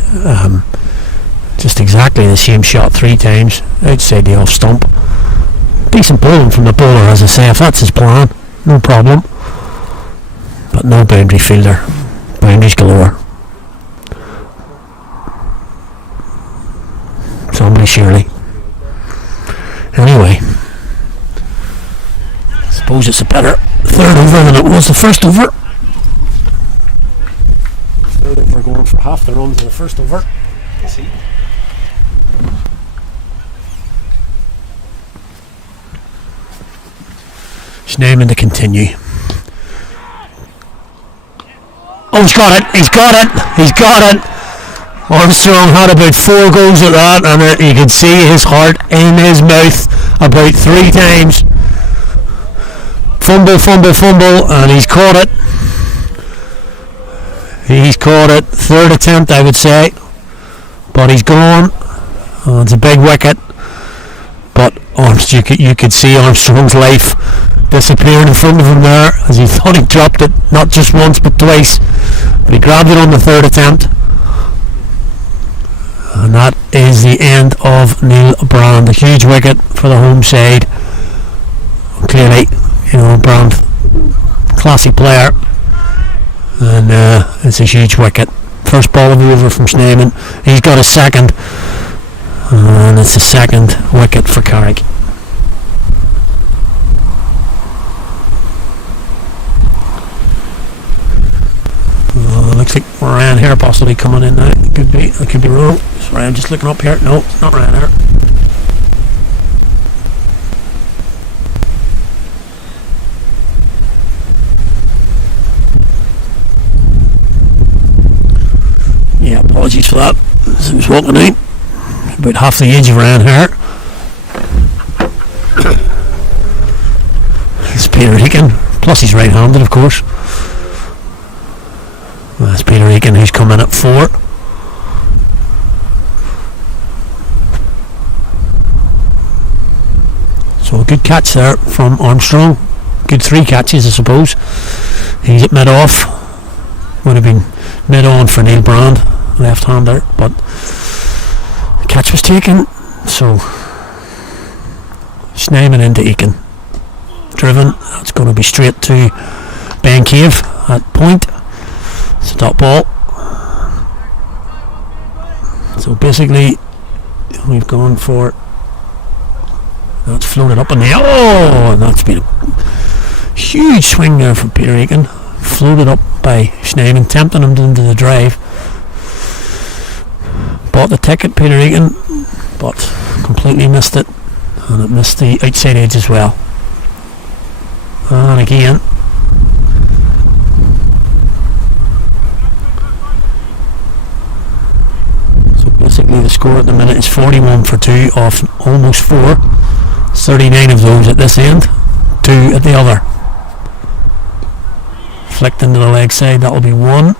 Just exactly the same shot 3 times outside the off stump. Decent bowling from the bowler, as I say, if that's his plan, no problem. But no boundary fielder. Boundaries galore. Somebody surely. Anyway, I suppose it's a better third over than it was the first over. Third over going for half the runs in the first over. See? His naming to continue. Oh, he's got it! He's got it! He's got it! Armstrong had about 4 goals at that, and you could see his heart in his mouth about 3 times. Fumble, fumble, fumble, and he's caught it. He's caught it. 3rd attempt, I would say. But he's gone. Oh, it's a big wicket. But you could see Armstrong's life disappearing in front of him there as he thought he dropped it, not just once but twice. But he grabbed it on the 3rd attempt. And that is the end of Neil Brand. A huge wicket for the home side. Clearly, Brand, classy player. And it's a huge wicket. First ball of the over from Schneemann. He's got a second. And it's a second wicket for Carrick. Looks like Ryan here possibly coming in now. I could be wrong. Sorry, I'm just looking up here. No, not Ryan here. Yeah, apologies for that. As I was walking out, about half the age of Ryan here. It's Peter Eakin, plus he's right-handed, of course. That's Peter Eakin, who's come in at 4. So a good catch there from Armstrong. Good 3 catches, I suppose. He's at mid-off. Would have been mid-on for Neil Brand, left-hander, but the catch was taken. So Schneemann into Eakin. Driven. That's going to be straight to Ben Cave at point. It's a dot ball. So basically we've gone for, that's floated up in the air. Oh, and that's been a huge swing there from Peter Eakin. Floated up by Schneemann, tempting him into the drive. Bought the ticket, Peter Eakin, but completely missed it, and it missed the outside edge as well. And again, basically the score at the minute is 41 for 2 off almost 4. 39 of those at this end, 2 at the other. Flicked into the leg side, that'll be 1.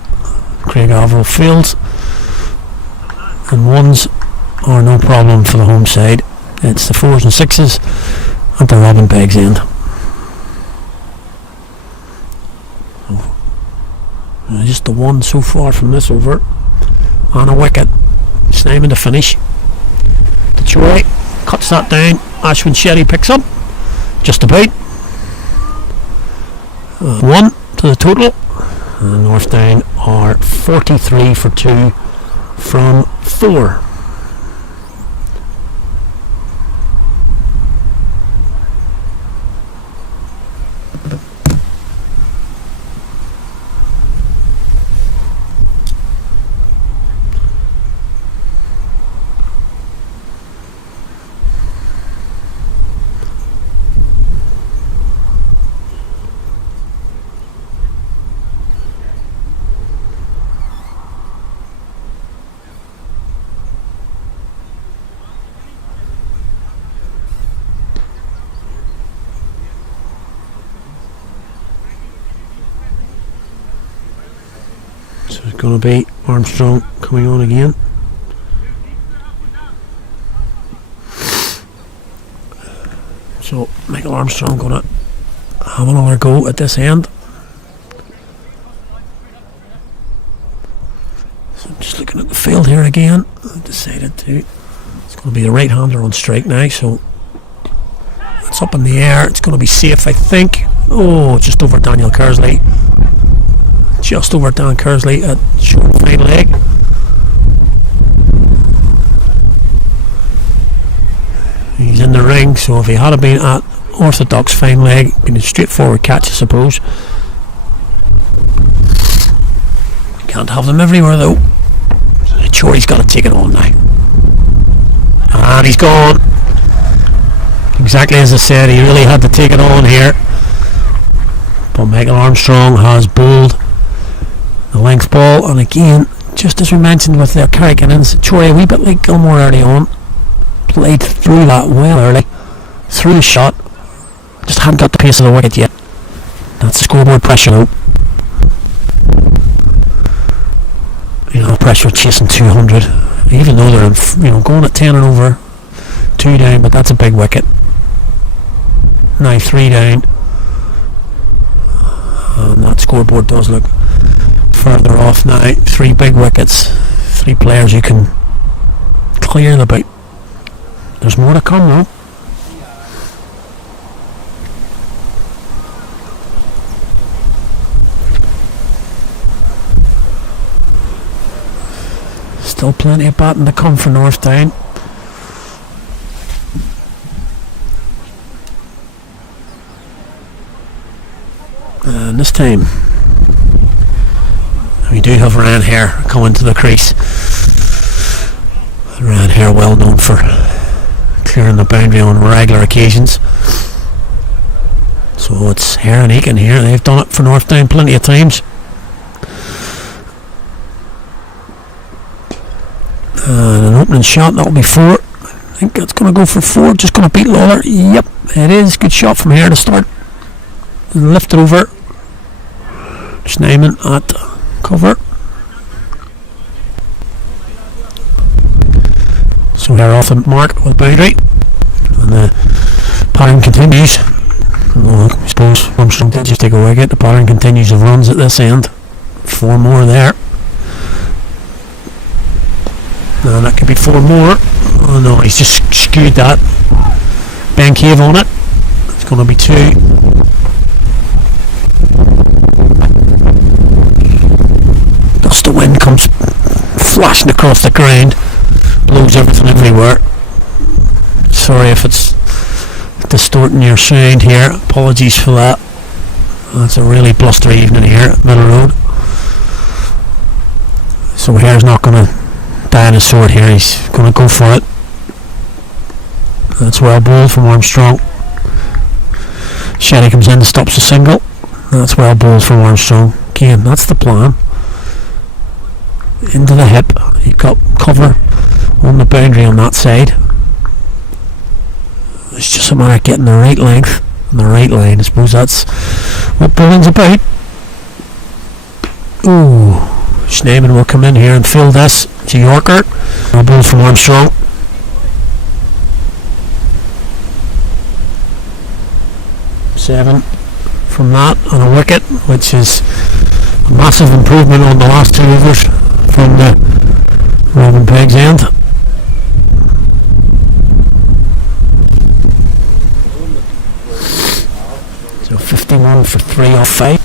Craig Averill fields, and 1s are no problem for the home side. It's the 4s and 6s at the Robin Peg's end. Just the 1 so far from this over, on a wicket. Schneemann to finish. The Troy cuts that down. Ashwin Shetty picks up. Just about. 1 to the total. And North Down are 43 for 2 from 4. So it's going to be Armstrong coming on again. So Michael Armstrong going to have another go at this end. So just looking at the field here again, I've decided to, it's going to be the right hander on strike now, so it's up in the air, it's going to be safe I think. Oh, just over Daniel Kersley, just over Dan Kersley at short fine leg. He's in the ring, so if he had been at orthodox fine leg, been a straightforward catch I suppose. Can't have them everywhere though. Chory's got to take it on now. And he's gone. Exactly as I said, he really had to take it on here. But Michael Armstrong has bowled the length ball, and again, just as we mentioned with the Carrick innings, Chory a wee bit like Gilmore early on, played through that well early, through the shot, just hadn't got the pace of the wicket yet. That's the scoreboard pressure though. You know, pressure chasing 200, even though they're going at 10 and over, 2 down, but that's a big wicket. Now 3 down, and that scoreboard does look further off now. 3 big wickets, 3 players you can clear the boot. There's more to come though. Still plenty of batting to come for North Down. And this time we do have Ryan Hare coming to the crease. Ryan Hare well known for clearing the boundary on regular occasions. So it's Hare and Aiken here. They've done it for North Down plenty of times. And an opening shot, that'll be 4. I think that's going to go for 4. Just going to beat Lawler. Yep, it is. Good shot from here to start. Lift it over. Schneeman at cover. So they're off the mark with boundary. And the pattern continues. Well, I suppose Armstrong did just take a wicket. The pattern continues of runs at this end. 4 more there. And that could be 4 more. Oh no, he's just skewed that. Ben Cave on it. It's going to be 2. Gust of wind comes flashing across the ground, blows everything everywhere. Sorry if it's distorting your sound here. Apologies for that. It's a really blustery evening here at Middle Road. So Hare's not going to die on his sword here, he's going to go for it. That's well bowled from Armstrong. Shetty comes in, stops the single. That's well bowled from Armstrong. Again, that's the plan. Into the hip, you've got cover on the boundary on that side. It's just a matter of getting the right length and the right line. I suppose that's what bowling's about. Ooh, Schneeman will come in here and fill this. It's a Yorker. A ball from Armstrong. Seven from that on a wicket, which is a massive improvement on the last 2 overs from the Robin Pegg's end. So 51 for 3 off 5.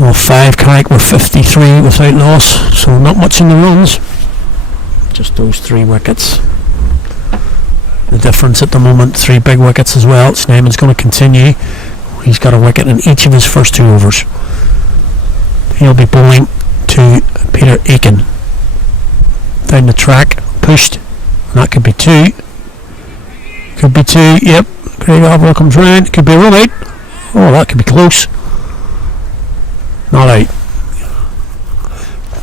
Off 5, Carrick were 53 without loss, so not much in the runs. Just those 3 wickets. The difference at the moment, 3 big wickets as well. Schneeman's going to continue. He's got a wicket in each of his first 2 overs. He'll be bowling to Peter Aiken. Down the track, pushed, and that could be 2. Could be 2, yep. Craig Alvaro comes round, could be a run out. Oh, that could be close. Not out.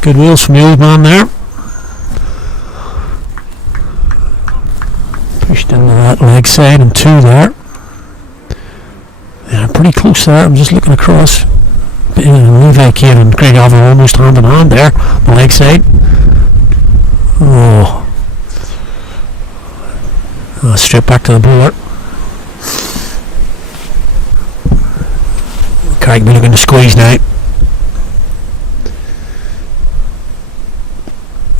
Good wheels from the old man there. Pushed into that leg side and 2 there. Yeah, pretty close there. I'm just looking across. Levi Cave and Craig Alvaro almost hand in hand there. The leg side. Oh. Straight back to the bowler. Carrick be looking to squeeze now.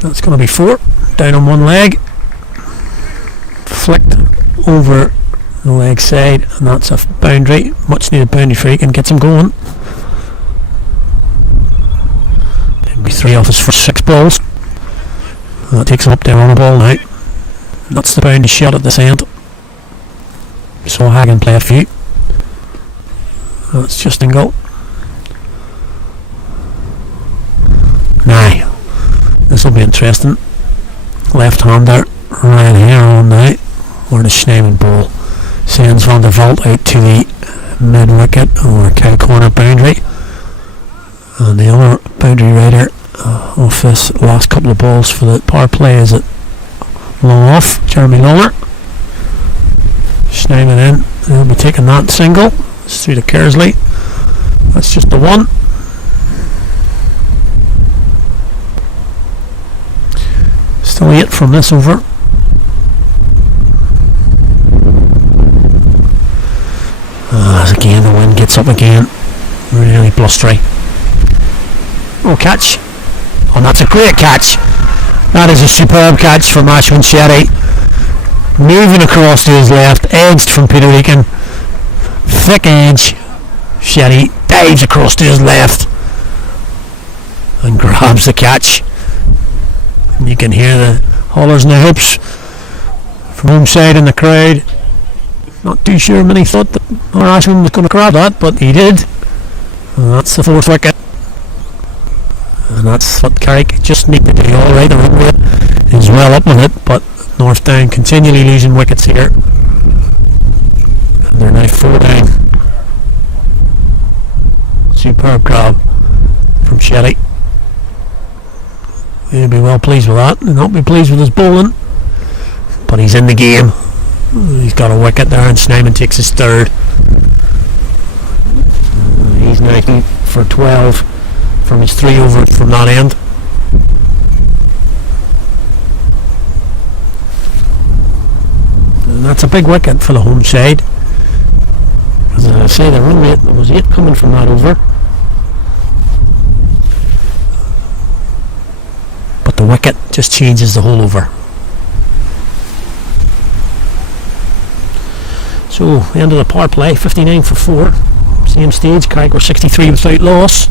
That's going to be 4. Down on one leg. Flicked over the leg side, and that's a boundary. Much needed boundary for Aiken. Gets him going. It'll be 3 off his first 6 balls. That takes him up there on a ball now. That's the boundary shot at this end. So Hagen play a few. That's just in goal. Now, this will be interesting. Left-hander Ryan here on now, where the Schneemann ball sends Van der Vault out to the mid-wicket or cow corner boundary. And the other boundary rider off this last couple of balls for the power play is it long off, Jeremy Longer. Schneemann in, he'll be taking that single. It's through to Kersley. That's just the 1. Still 8 from this over. Again, the wind gets up again. Really blustery. Oh, catch. Oh, that's a great catch. That is a superb catch from Ashwin Shetty. Moving across to his left, edged from Peter Aiken. Thick edge. Shetty dives across to his left and grabs the catch. And you can hear the hollers and the hoops from home side in the crowd. Not too sure many thought that Ashwin was going to grab that, but he did. And that's the 4th wicket. And that's what Carrick just need to do. Alright, the run rate is well up with it, but North Down continually losing wickets here. And they're now 4 down. Superb grab from Shetty. He'll be well pleased with that. He'll not be pleased with his bowling, but he's in the game. He's got a wicket there, and Schneemann takes his 3rd. He's now for 12 from his 3 overs from that end. And that's a big wicket for the home side. As I say, the run rate, there was 8 coming from that over. But the wicket just changes the whole over. So, the end of the power play, 59 for 4. Same stage, Carrick were 63 without loss.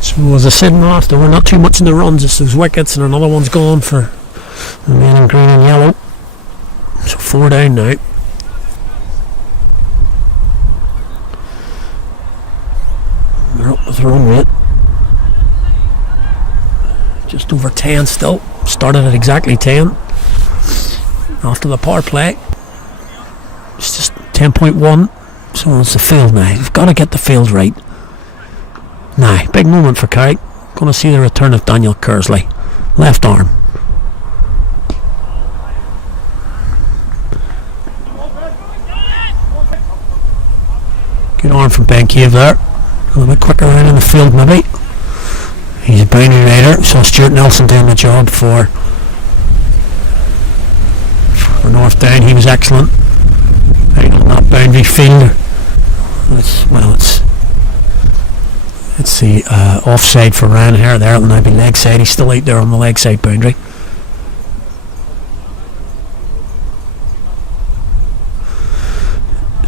So, as I said last, there were not too much in the runs, just those wickets, and another one's gone for the men in green and yellow. So, 4 down now. They're up with the run rate. Just over 10 still. Started at exactly 10 after the power play. It's just 10.1. So it's the field now. You've got to get the field right. Now, big moment for Carrick. Going to see the return of Daniel Kersley. Left arm. Good arm from Ben Cave there. A little bit quicker around in the field maybe. He's a boundary rider. Saw Stuart Nelson doing the job for North Down. He was excellent. Right on that boundary field. It's the offside for Ryan here. There it'll now be leg side. He's still out there on the leg side boundary.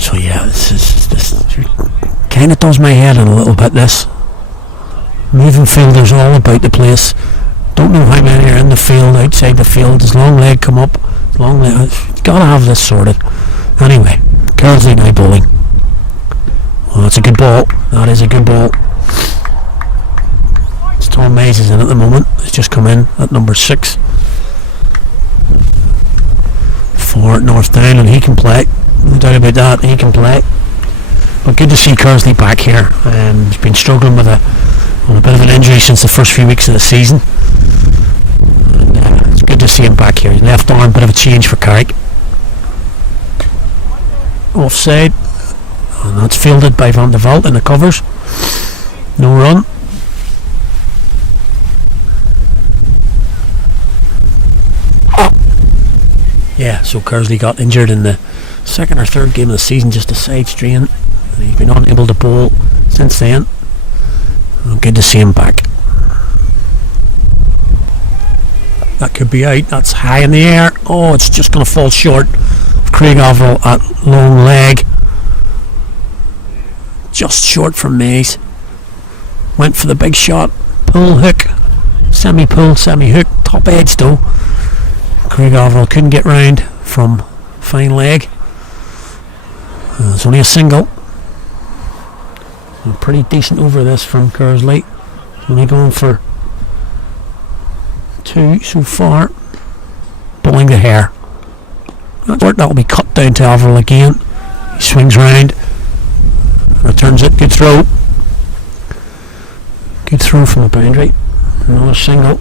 So yeah, this kind of does my head in a little bit. This moving fielders all about the place. Don't know how many are in the field, outside the field. Does long leg come up? Long leg. Gotta have this sorted. Anyway, Kersley now bowling. Well, that's a good ball. That is a good ball. It's Tom Mays is in at the moment. He's just come in at number 6 for North Down, and he can play. No doubt about that. He can play. But good to see Kersley back here. He's been struggling with a bit of an injury since the first few weeks of the season. And it's good to see him back here. Left arm, bit of a change for Carrick. Offside, and that's fielded by Van der Vault in the covers. No run. Yeah, so Kersley got injured in the second or third game of the season, just a side strain, and he's been unable to bowl since then. Good to see him back. That could be out. That's high in the air. Oh, it's just going to fall short of Craig Averill at long leg. Just short from Mays. Went for the big shot. Pull hook. Semi-pull, semi-hook. Top edge though. Craig Averill couldn't get round from fine leg. It's only a single. A pretty decent over this from Kersley. Only going for 2 so far. Bowling the hair. That'll be cut down to Averill again. He swings round. Returns it. Good throw. Good throw from the boundary. Another single.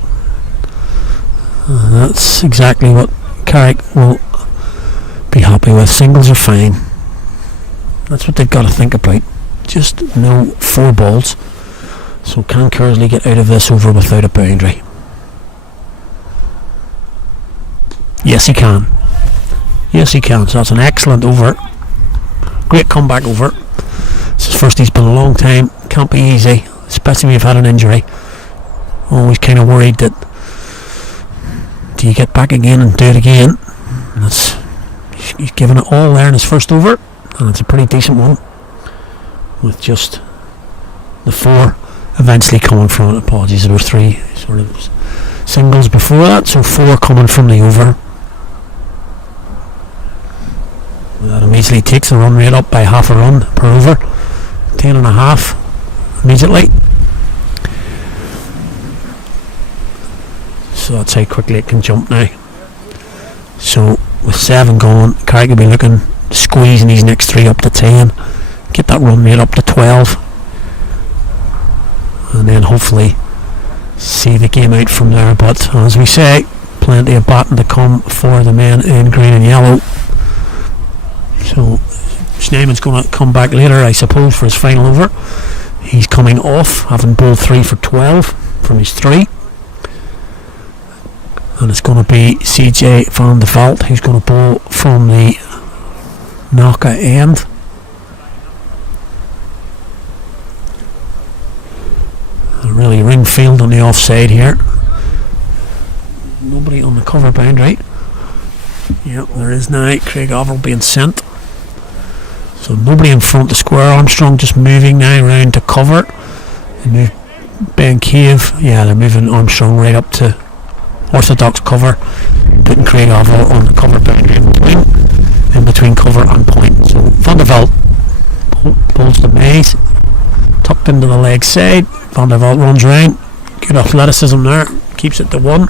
That's exactly what Carrick will be happy with. Singles are fine. That's what they've got to think about. Just no 4 balls. So can Kersley get out of this over without a boundary? Yes, he can. Yes, he can. So that's an excellent over. Great comeback over. This is first he's been a long time. Can't be easy, especially when you've had an injury. Always kind of worried that do you get back again and do it again? He's given it all there in his first over, and it's a pretty decent one, with just the 4 eventually coming from it. Apologies, there were 3 sort of singles before that, so 4 coming from the over. That immediately takes the run rate up by half a run per over. 10.5 immediately. So that's how quickly it can jump now. So with 7 going, Carrick will be looking, squeezing these next 3 up to 10, get that run rate up to 12, and then hopefully see the game out from there. But as we say, plenty of batting to come for the men in green and yellow. So Schneeman's going to come back later, I suppose, for his final over. He's coming off, having bowled 3 for 12 from his 3. And it's going to be CJ van der Veld who's going to bowl from the knocker end. A really ring field on the offside here. Nobody on the cover boundary. Yep, there is now. Craig Averill being sent. So nobody in front to square. Armstrong just moving now round to cover. They move Ben Cave. Yeah, they're moving Armstrong right up to orthodox cover, putting Craig Averill on the cover boundary in between cover and point. So Van der Veld pulls the Mays, tucked into the leg side. Van der Veld runs round. Good athleticism there, keeps it to 1.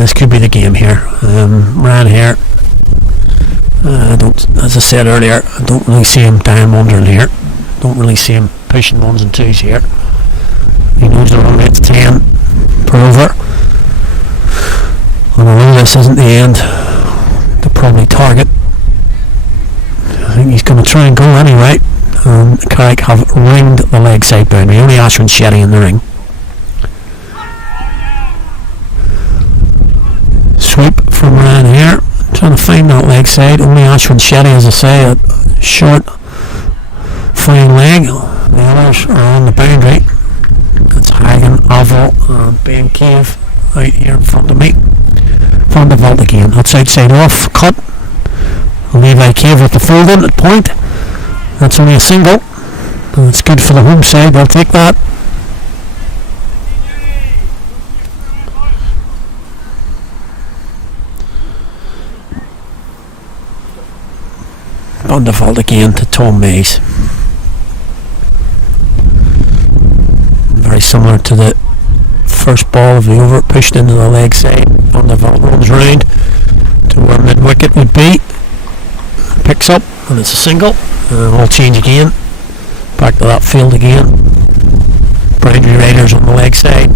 This could be the game here. Ran here. As I said earlier, I don't really see him diamonding here. Don't really see him pushing 1s and 2s here. He knows the run rate's 10 per over. And although this isn't the end, they'll probably target. I think he's going to try and go anyway. Carrick have ringed the leg side boundary. Only Ashwin Shetty in the ring. Sweep from Ryan here. Trying to find that leg side. Only Ashwin Shetty, as I say, a short fine leg. The others are on the boundary. That's Hagen, Averill, and Ben Cave out here in front of me. Van der Veld again. That's outside off. Cut. Levi Cave with the fold in at point. That's only a single. That's good for the home side. I'll take that. Van der Veld again to Tom Mays. Very similar to the first ball of the over, pushed into the leg side. Van der Veld runs round to where mid wicket would be, picks up, and it's a single. And all change again. Back to that field again. Boundary Raiders on the leg side.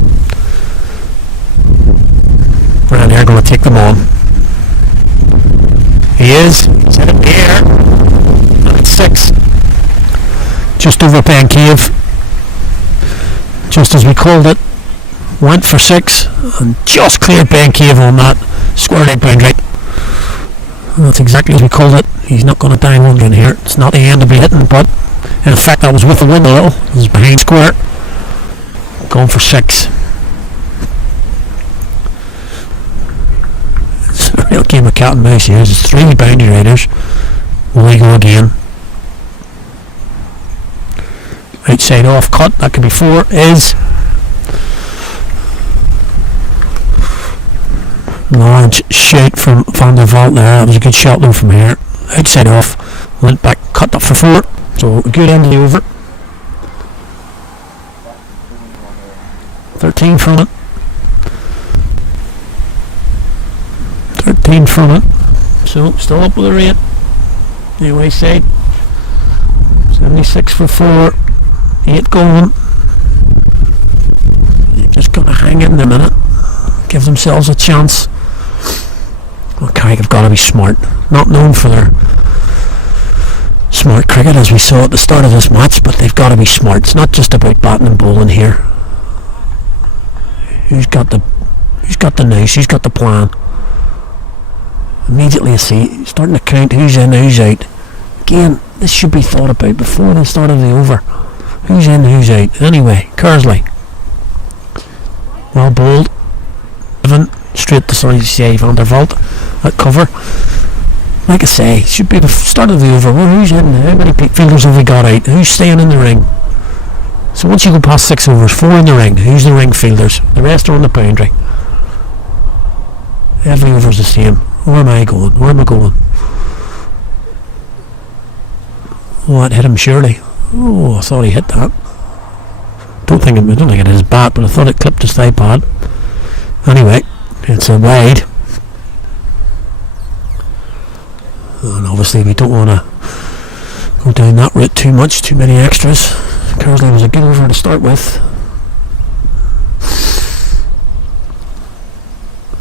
Ryan here going to take them on. He is. He's hit it in the air. And it's 6. Just over Ben Cave. Just as we called it. went for 6 and just cleared Ben Cave on that square leg boundary. And that's exactly as we called it. He's not going to die wondering here. It's not the end of the hitting, but in effect that was with the wind a little. It was behind square. Going for 6. It's a real game of cat and mouse here. There's 3 boundary riders. Will they go again? Outside off cut, that could be 4. Is large shoot from Van der Vault there. That was a good shot though from here. Outside off, went back, cut up for 4. So a good end of the over. 13 from it. 13 from it. So still up with the rate. The away side. 76 for 4. 8 going. Just gonna hang in a minute. Give themselves a chance. Well, Carrick have got to be smart. Not known for their smart cricket as we saw at the start of this match, but they've got to be smart. It's not just about batting and bowling here. Who's got the nous? Who's got the plan? Immediately you see, starting to count who's in, who's out. Again, this should be thought about before the start of the over. Who's in, who's out? Anyway, Kersley. Well bowled. Straight to Van der Vault at cover. Like I say, should be the start of the over. Well, who's in? How many fielders have we got out? Who's staying in the ring? So once you go past 6 overs, 4 in the ring. Who's the ring fielders? The rest are on the boundary. Every over's the same. Where am I going? Where am I going? Oh, that hit him surely. Oh, I thought he hit that. I don't think it hit his bat, but I thought it clipped his thigh pad. Anyway, it's a wide. And obviously we don't want to go down that route too much, too many extras. Kersley was a good over to start with.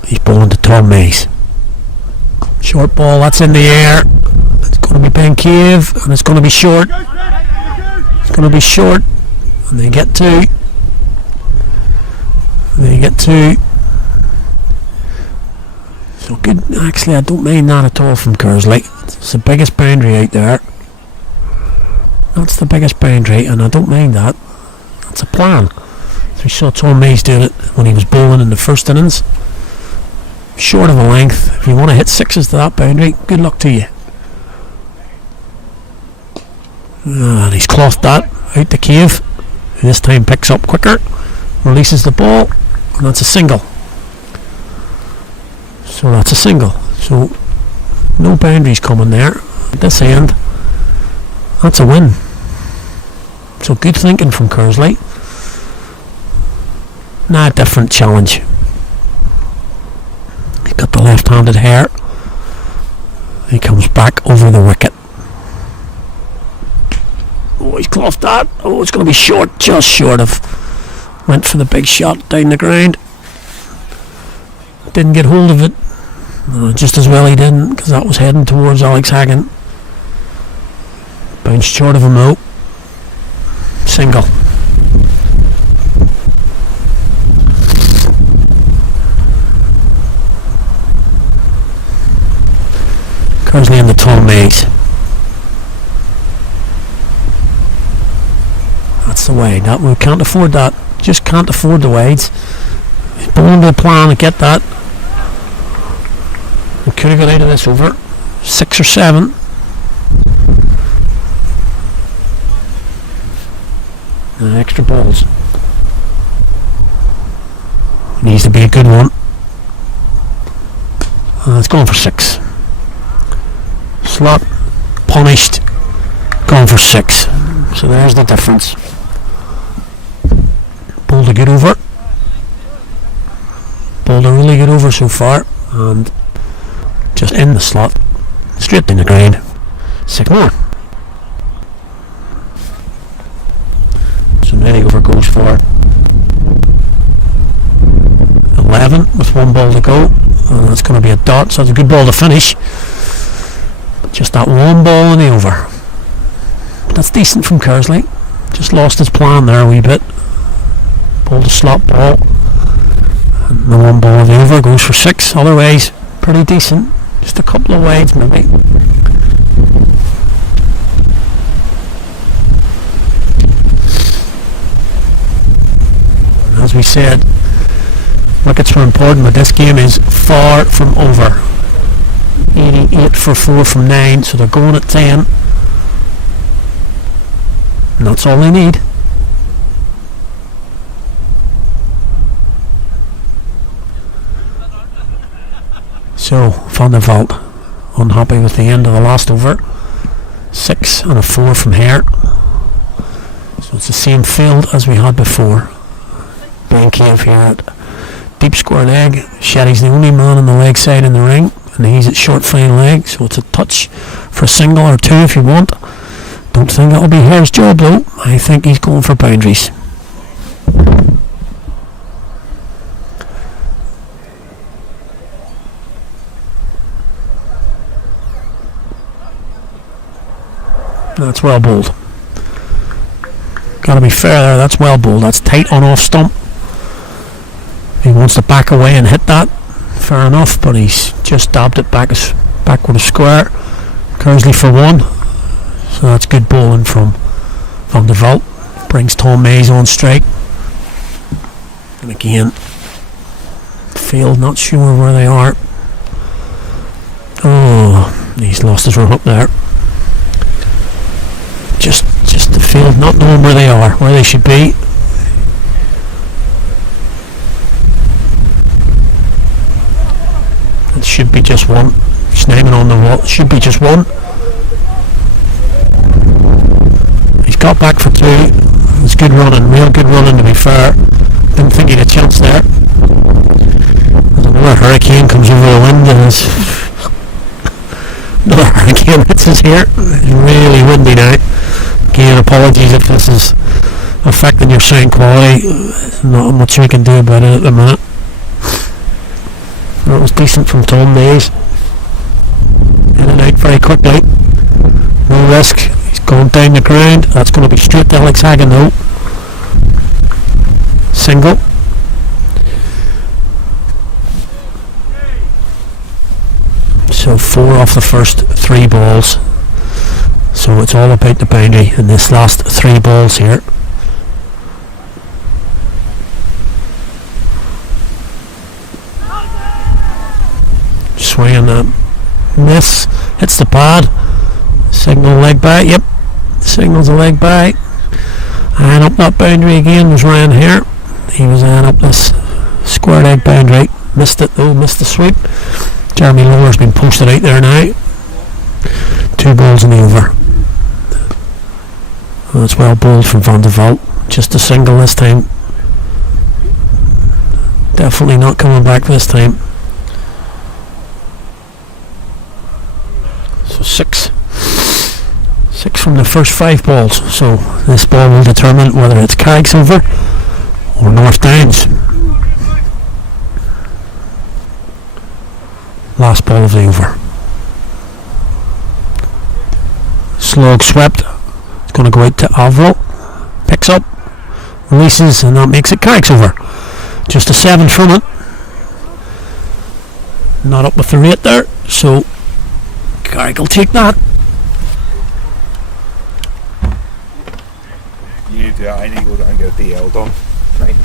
He's bowling to Tom Mays. Short ball, that's in the air. It's going to be Ben Cave, and it's going to be short. It's going to be short. And they get 2. They get 2. So good. Actually, I don't mind that at all from Kersley. It's the biggest boundary out there. That's the biggest boundary, and I don't mind that. That's a plan. So we saw Tom Mays doing it when he was bowling in the first innings. Short of a length. If you want to hit 6s to that boundary, good luck to you. And he's clothed that out the Cave. Who this time picks up quicker, releases the ball, and that's a single. So that's a single. So no boundaries coming there. At this end, that's a win. So good thinking from Kersley. Now a different challenge. He's got the left-handed hair. He comes back over the wicket. Oh, he's clothed that. Oh, it's going to be short, just short of. Went for the big shot down the ground. Didn't get hold of it. Just as well he didn't, because that was heading towards Alex Hagan. Bounced short of him though. Single. Kersley in the Tom Mays. That's the wide. That we can't afford that. Just can't afford the wides. He's bowling to a plan to get that. We could have got out of this over 6 or 7. And extra balls. Needs to be a good one. It's going for 6. Slot punished. Going for 6. So there's the difference. Bowled a good over. Bowled a really good over so far, and just in the slot, straight in the ground. 6 more. So now the over goes for 11 with 1 ball to go, and it's going to be a dot, so it's a good ball to finish. Just that 1 ball in the over. That's decent from Kersley. Just lost his plan there a wee bit. Pulled a slot ball. The one ball of the over goes for 6. Otherwise, pretty decent. Just a couple of wides maybe. As we said, wickets were important, but this game is far from over. 88 for 4 from 9, so they're going at 10. And that's all they need. So, Van der Vault unhappy with the end of the last over. 6 and a 4 from here. So it's the same field as we had before. Ben Cave here at deep square leg. Shetty's the only man on the leg side in the ring, and he's at short fine leg, so it's a touch for a single or 2 if you want. Don't think that'll be Hare's job though. I think he's going for boundaries. That's well bowled. Gotta be fair there, that's well bowled. That's tight on off stump. He wants to back away and hit that. Fair enough, but he's just dabbed it back with a square. Kersley for 1. So that's good bowling from Van der Vault. Brings Tom Mays on strike. And again, field not sure where they are. Oh, he's lost his run up there. Just the field not knowing where they are, where they should be. It should be just 1. Just naming on the wall. It should be just 1. He's got back for 2. It's good running, real good running to be fair. Didn't think he had a chance there. There's another hurricane comes over the wind and another hurricane hits us here. It's really windy now. Again, apologies if this is affecting your sound quality. Not much we can do about it at the minute. That was decent from Tom Mays. In and out very quickly. No risk. He's gone down the ground. That's going to be straight to Alex Hagan though. Single. So 4 off the first 3 balls. So it's all about the boundary in this last 3 balls here. Swinging that miss, hits the pad. Signal leg by. Yep, signals a leg by. And up that boundary again was Ryan Hare. He was eyeing up this square leg boundary. Missed it though, missed the sweep. Jeremy Lower's been posted out there now. 2 balls in the over. That's well bowled from Van der Vault. Just a single this time. Definitely not coming back this time. So 6 from the first 5 balls. So this ball will determine whether it's Carrick's over or North Downs. Last ball of the over. Slog swept. It's going to go out to Avril. Picks up, releases, and that makes it Carrick's over. Just a 7 from it. Not up with the rate there, so Carrick will take that. You need to, I need to go down and get a DL done. Right.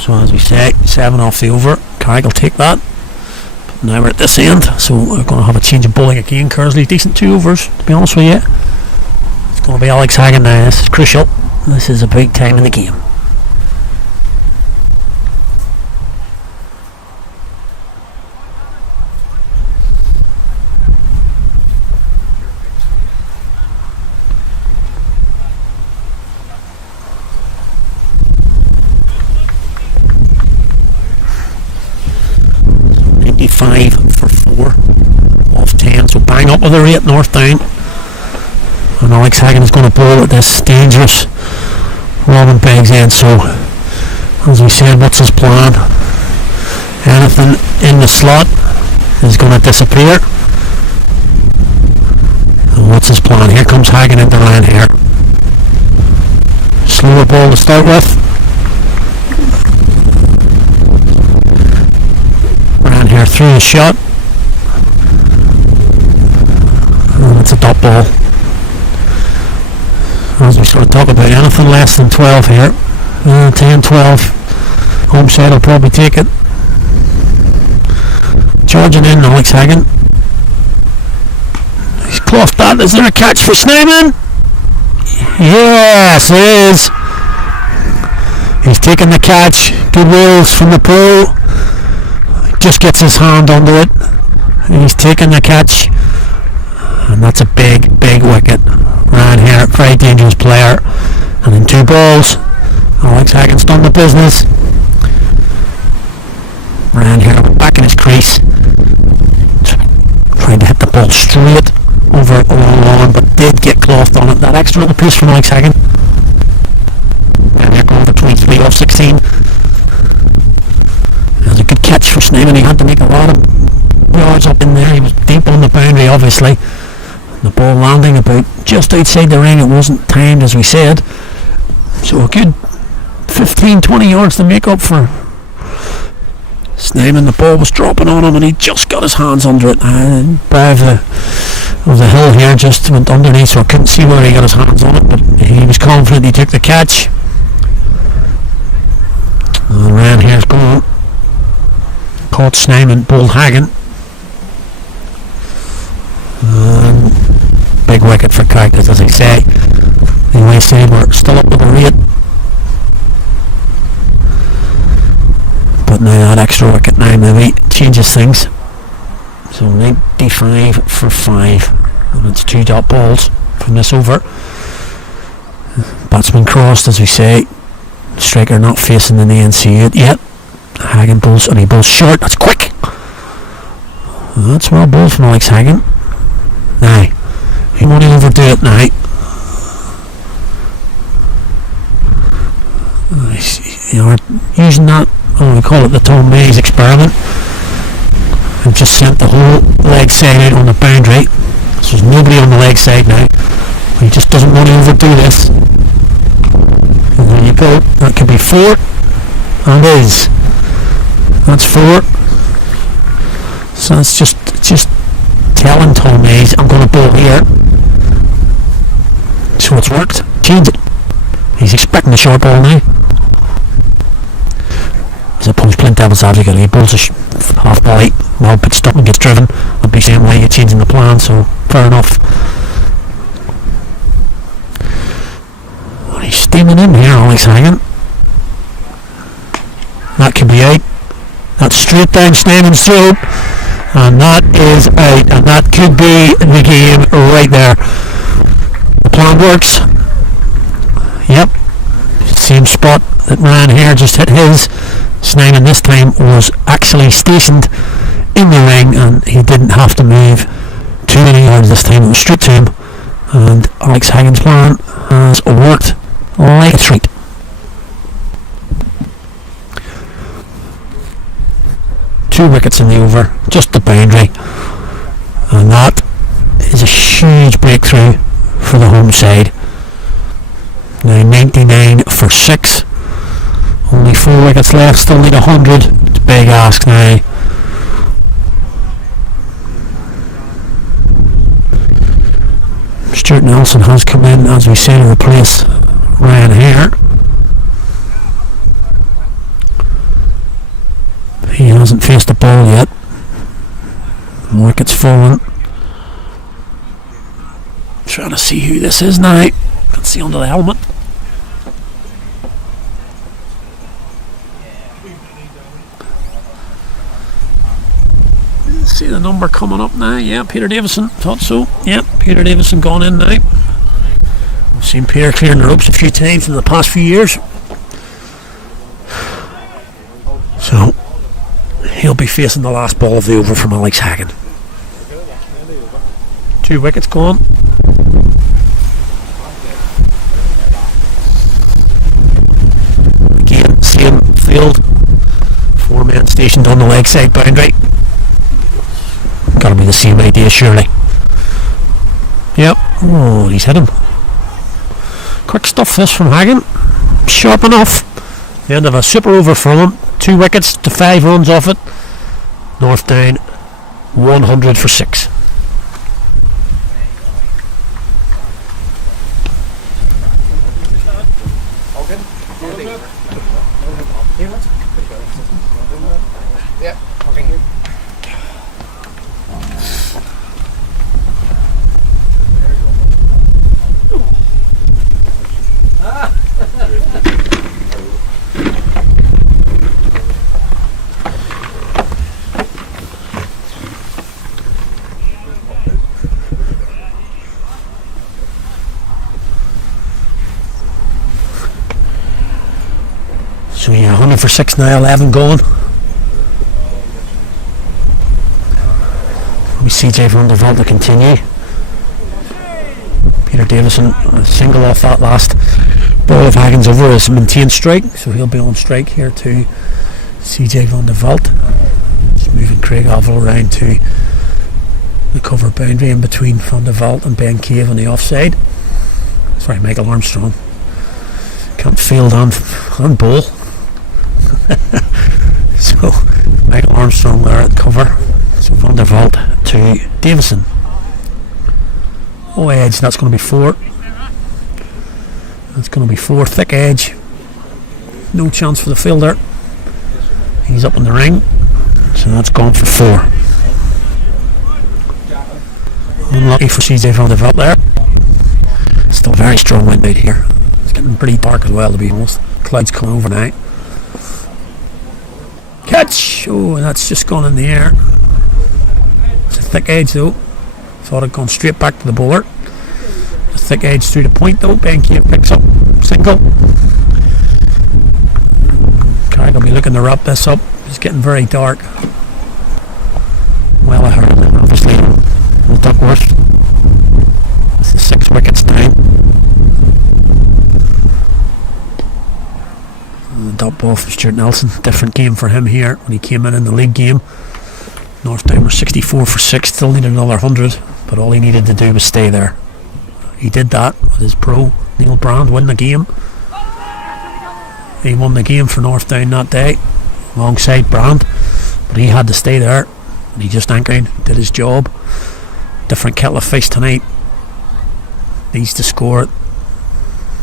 So as we say, 7 off the over. Carrick will take that. But now we're at this end, so we're going to have a change of bowling again. Kersley, decent 2 overs, to be honest with you. It's going to be Alex Hagan now. This is crucial. This is a big time in the game. For 4 off 10, so bang up with the rate North Down. And And Alex Hagan is going to bowl at this dangerous Robin Beggs end. So, as we said, what's his plan? Anything in the slot is going to disappear. And what's his plan? Here comes Hagan into line here. Slower ball to start with. Ran here through the shot. And it's a dot ball. As we sort of talk about anything less than 12 here. 10, 12. Home side will probably take it. Charging in, Alex Hagan. He's clothed that. Is there a catch for Snyman? Yes, it is. He's taking the catch. Good wheels from the pro. Just gets his hand under it. He's taking the catch. And that's a big, big wicket. Ran here, very dangerous player. And in 2 balls, Alex Hagan's done the business. Ran here, back in his crease. Trying to hit the ball straight over a long lawn, but did get clothed on it. That extra little piece from Alex Hagan. And they're going for 23 off 16. It was a good catch for Snyman. He had to make a lot of yards up in there. He was deep on the boundary, obviously. The ball landing about just outside the ring. It wasn't timed, as we said. So a good 15-20 yards to make up for Snyman. The ball was dropping on him and he just got his hands under it. Brow of the hill here just went underneath, so I couldn't see where he got his hands on it, but he was confident. He took the catch. And ran here's gone. Caught Snyman, bowled Hagan. Big wicket for Carrick, as I say. Anyway, say we're still up with the rate. But now that extra wicket now maybe changes things. So 95 for 5. And it's 2 dot balls from this over. Batsman crossed, as we say. Striker not facing in the NCU yet. Hagan bowls, and he bowls short. That's quick. That's well bowled from Alex Hagan. Now, he won't overdo it now. You know, using that, we call it the Tom Mays experiment. I've just sent the whole leg side out on the boundary. So there's nobody on the leg side now. He just doesn't want to overdo this. And there you go. That could be 4. And is. That's 4. So that's just telling Tom Mays, I'm going to bowl here. So it's worked. Change it. He's expecting the short ball now. As opposed to playing devil's advocate, he bowls a half volley, well pitched up and gets driven. I'd be saying, why are you changing the plan? So fair enough. Well, he's steaming in here, Alex Hagan. That could be out. That's straight down Snyman's throat. And that is out, and that could be the game right there. The plan works. Yep, same spot that ran here, just hit his. Snyman this time was actually stationed in the ring, and he didn't have to move too many yards this time. It was straight to him, and Alex Hagan's plan has worked like a treat. Two wickets in the over, just the boundary, and that is a huge breakthrough for the home side. Now 99 for 6, only 4 wickets left, still need 100. It's a big ask now. Stuart Nelson has come in, as we say, to replace Ryan Hare. He hasn't faced the ball yet. The wicket's fallen. Trying to see who this is now. Can see under the helmet. See the number coming up now. Yeah, Peter Davison. Thought so. Yeah, Peter Davison gone in now. I've seen Peter clearing the ropes a few times in the past few years. So he'll be facing the last ball of the over from Alex Hagan. 2 wickets gone. field. 4 men stationed on the leg side boundary. Gotta be the same idea, surely. Yep. Oh, he's hit him. Quick stuff this from Hagen. Sharp enough. The end of a super over from him. 2 wickets to 5 runs off it. North Down 100 for 6. Yeah, okay. So yeah, 100 for 6 now, 11 going. We CJ van der Velde to continue. Peter Davison, a single off that last ball of Hagen's over is maintained strike, so he'll be on strike here to CJ van der Velde. Just moving Craig Avil around to the cover boundary in between Van der Velde and Ben Cave on the offside. Sorry, Michael Armstrong. Can't field and bowl. So Michael Armstrong there at cover. So Van der Velde to Davison. Oh, edge, that's going to be 4. That's going to be 4. Thick edge. No chance for the fielder. He's up in the ring. So that's gone for 4. Unlucky for CJ Van der Velde there. Still very strong wind out here. It's getting pretty dark as well, to be honest. Clouds coming over now. Catch! Oh, that's just gone in the air. It's a thick edge though. Thought it'd gone straight back to the bowler. A thick edge through the point though. Ben Cave picks up. Single. Carrick will be looking to wrap this up. It's getting very dark. Well, I heard it, obviously. Will Duckworth. This is 6 wickets down. The dot ball for Stuart Nelson. Different game for him here when he came in the league game. North Down were 64 for 6. Still needed another 100, but all he needed to do was stay there. He did that with his pro Neil Brand win the game. He won the game for North Down that day alongside Brand, but he had to stay there and he just anchored, did his job. Different kettle of fish tonight. Needs to score it.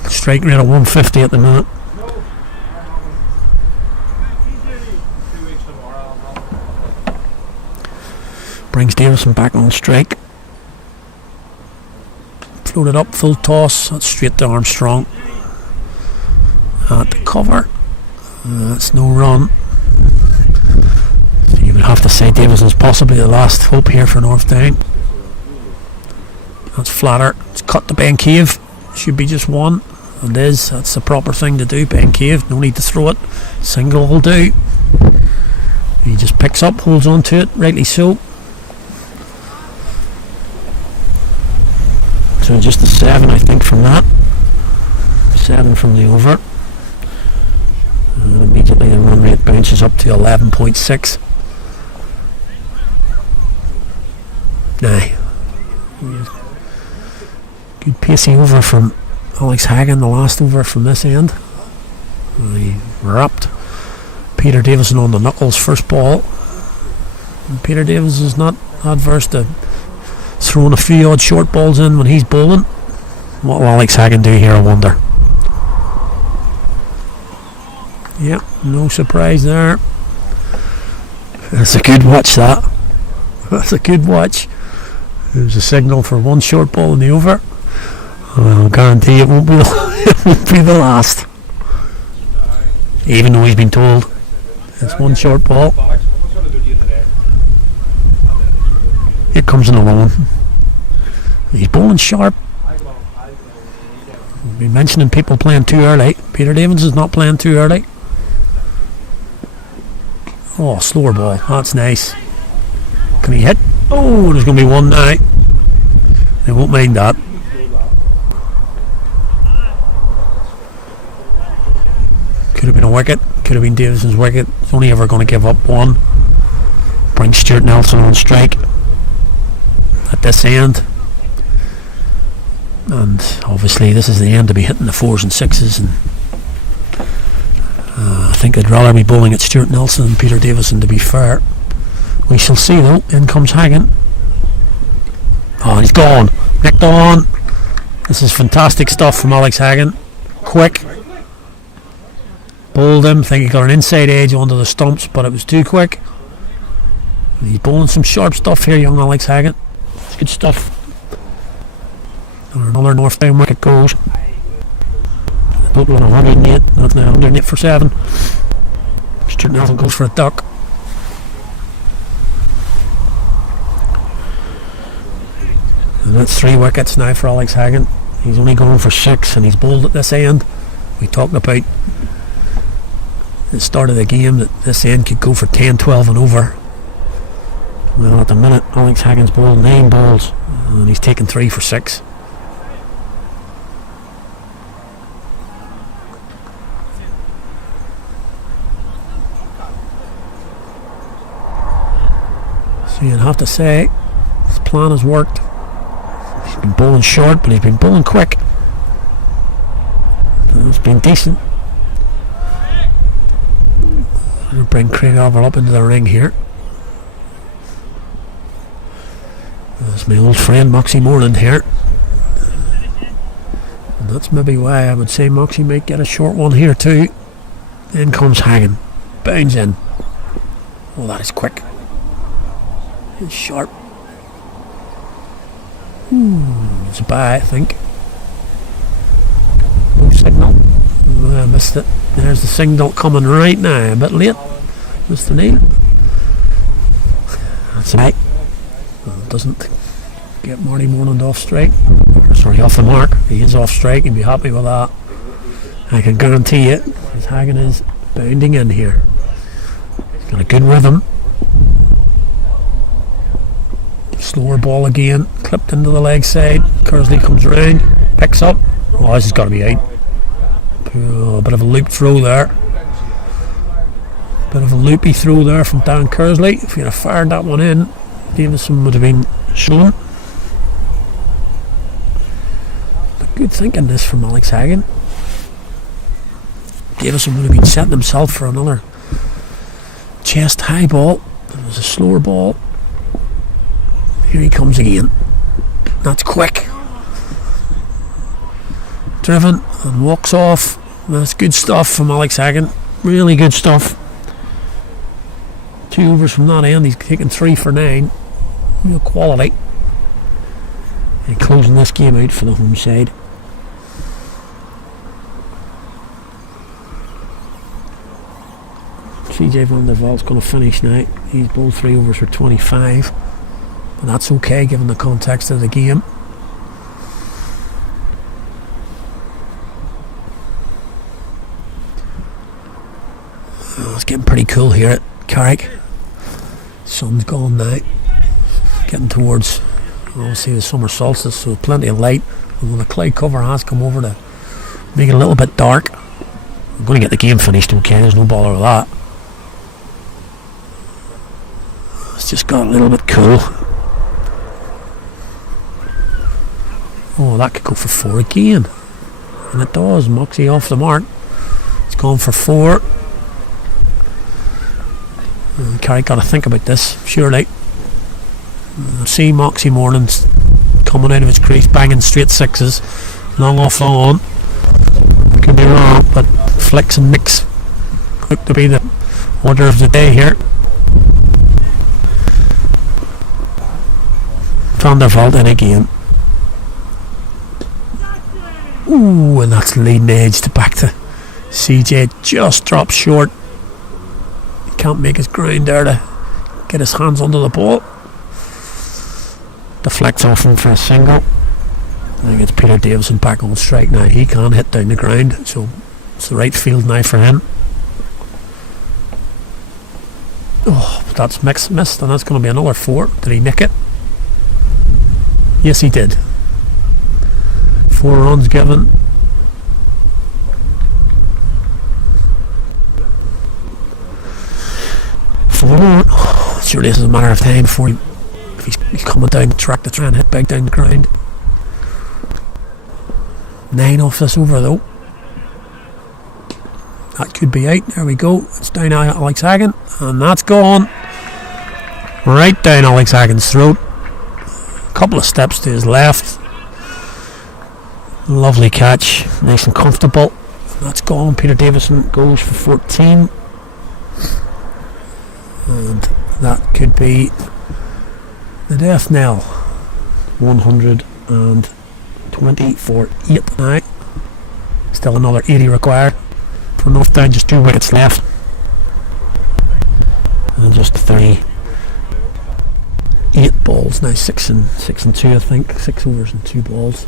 Strike rate of 150 at the minute. Brings Davison back on strike. Floated up, full toss. That's straight to Armstrong. At the cover. That's no run. So you would have to say Davison's possibly the last hope here for North Down. That's flatter. It's cut to Ben Cave. Should be just 1. And is. That's the proper thing to do. Ben Cave. No need to throw it. Single will do. He just picks up, holds on to it. Rightly so. So just a 7, I think, from that. 7 from the over. And immediately the run rate bounces up to 11.6. Good pacey over from Alex Hagen, the last over from this end. He wrapped Peter Davison on the knuckles first ball. And Peter Davis is not adverse to throwing a few odd short balls in when he's bowling. What will Alex Hagen do here, I wonder? Yep, no surprise there. That's a good watch, that. That's a good watch. There's a signal for 1 short ball in the over. I'll guarantee it won't be it won't be the last. Even though he's been told it's 1 short ball. Here comes another one. He's bowling sharp. We'll be mentioning people playing too early. Peter Davidson's not playing too early. Oh, slower ball. That's nice. Can he hit? Oh, there's going to be 1 now. They won't mind that. Could have been a wicket. could have been Davison's wicket. He's only ever going to give up one. Bring Stuart Nelson on strike at this end. And obviously this is the end to be hitting the 4s and 6s, and I think I'd rather be bowling at Stuart Nelson than Peter Davison, to be fair. We shall see though. In comes Hagan. Oh, he's gone. Nicked on. This is fantastic stuff from Alex Hagan. Quick. Bowled him. Think he got an inside edge onto the stumps, but it was too quick. And he's bowling some sharp stuff here, young Alex Hagan. It's good stuff. Another north down wicket goes. Total on 108. That's now 108 for 7. Stuart Nelson goes for a duck. And that's 3 wickets now for Alex Hagan. He's only going for 6, and he's bowled at this end. We talked about at the start of the game that this end could go for 10, 12 and over. Well, at the minute Alex Hagan's bowled 9 balls and he's taken 3 for 6. So you'd have to say his plan has worked. He's been bowling short, but he's been bowling quick. It's been decent. I'll bring Craig Arver up into the ring here. There's my old friend Moxie Moreland here. And that's maybe why I would say Moxie might get a short one here too. In comes Hagan. Bounds in. Oh, that is quick. It's sharp. It's a bye, I think. No signal. Oh, I missed it. There's the signal coming right now. A bit late. Mr. Neil. That's right. Well, it doesn't get Marty Moreland off strike. Sorry, off the mark. He is off strike. He'd be happy with that. I can guarantee it. His Hagan is bounding in here. He's got a good rhythm. Slower ball again, clipped into the leg side. Kersley comes round, picks up. Oh, this has got to be out. A bit of a loop throw there. Bit of a loopy throw there from Dan Kersley. If he'd have fired that one in, Davison would have been shown. But good thinking this from Alex Hagan. Davison would have been setting himself for another chest high ball. It was a slower ball. Here he comes again. That's quick. Driven and walks off. That's good stuff from Alex Hagan. Really good stuff. 2 overs from that end. He's taken 3 for 9. Real quality. And closing this game out for the home side. CJ van der Valt's going to finish now. He's bowled 3 overs for 25. But that's okay given the context of the game. Oh, it's getting pretty cool here at Carrick. Sun's gone now. Getting towards obviously the summer solstice, so plenty of light. Although the cloud cover has come over to make it a little bit dark. I'm going to get the game finished, okay, there's no bother with that. It's just got a little bit cool. Oh, that could go for 4 again. And it does. Moxie off the mark. It's gone for 4. Carrick got to think about this, surely. See Moxie Moreland's coming out of his crease, banging straight 6s. Long off, long on. Could be wrong, but flicks and nicks look to be the order of the day here. Van der Vault in again. Ooh, and that's leading edge to back to CJ. Just drops short. He can't make his ground there to get his hands under the ball. Deflects off him for a single. I think it's Peter Davison back on strike now. He can't hit down the ground, so it's the right field now for him. Oh, but that's missed, and that's going to be another 4. Did he nick it? Yes, he did. 4 runs given. 4 more. Surely this is a matter of time before he's coming down the track to try and hit big down the ground. 9 off this over though. That could be out. There we go. It's down Alex Hagan, and that's gone right down Alex Hagan's throat. A couple of steps to his left. Lovely catch, nice and comfortable. That's gone. Peter Davison goes for 14, and that could be the death knell. 120 for 8 now. Still another 80 required for Northdown. Just 2 wickets left, and just 38 balls now. 6 and 2, I think. 6 overs and 2 balls.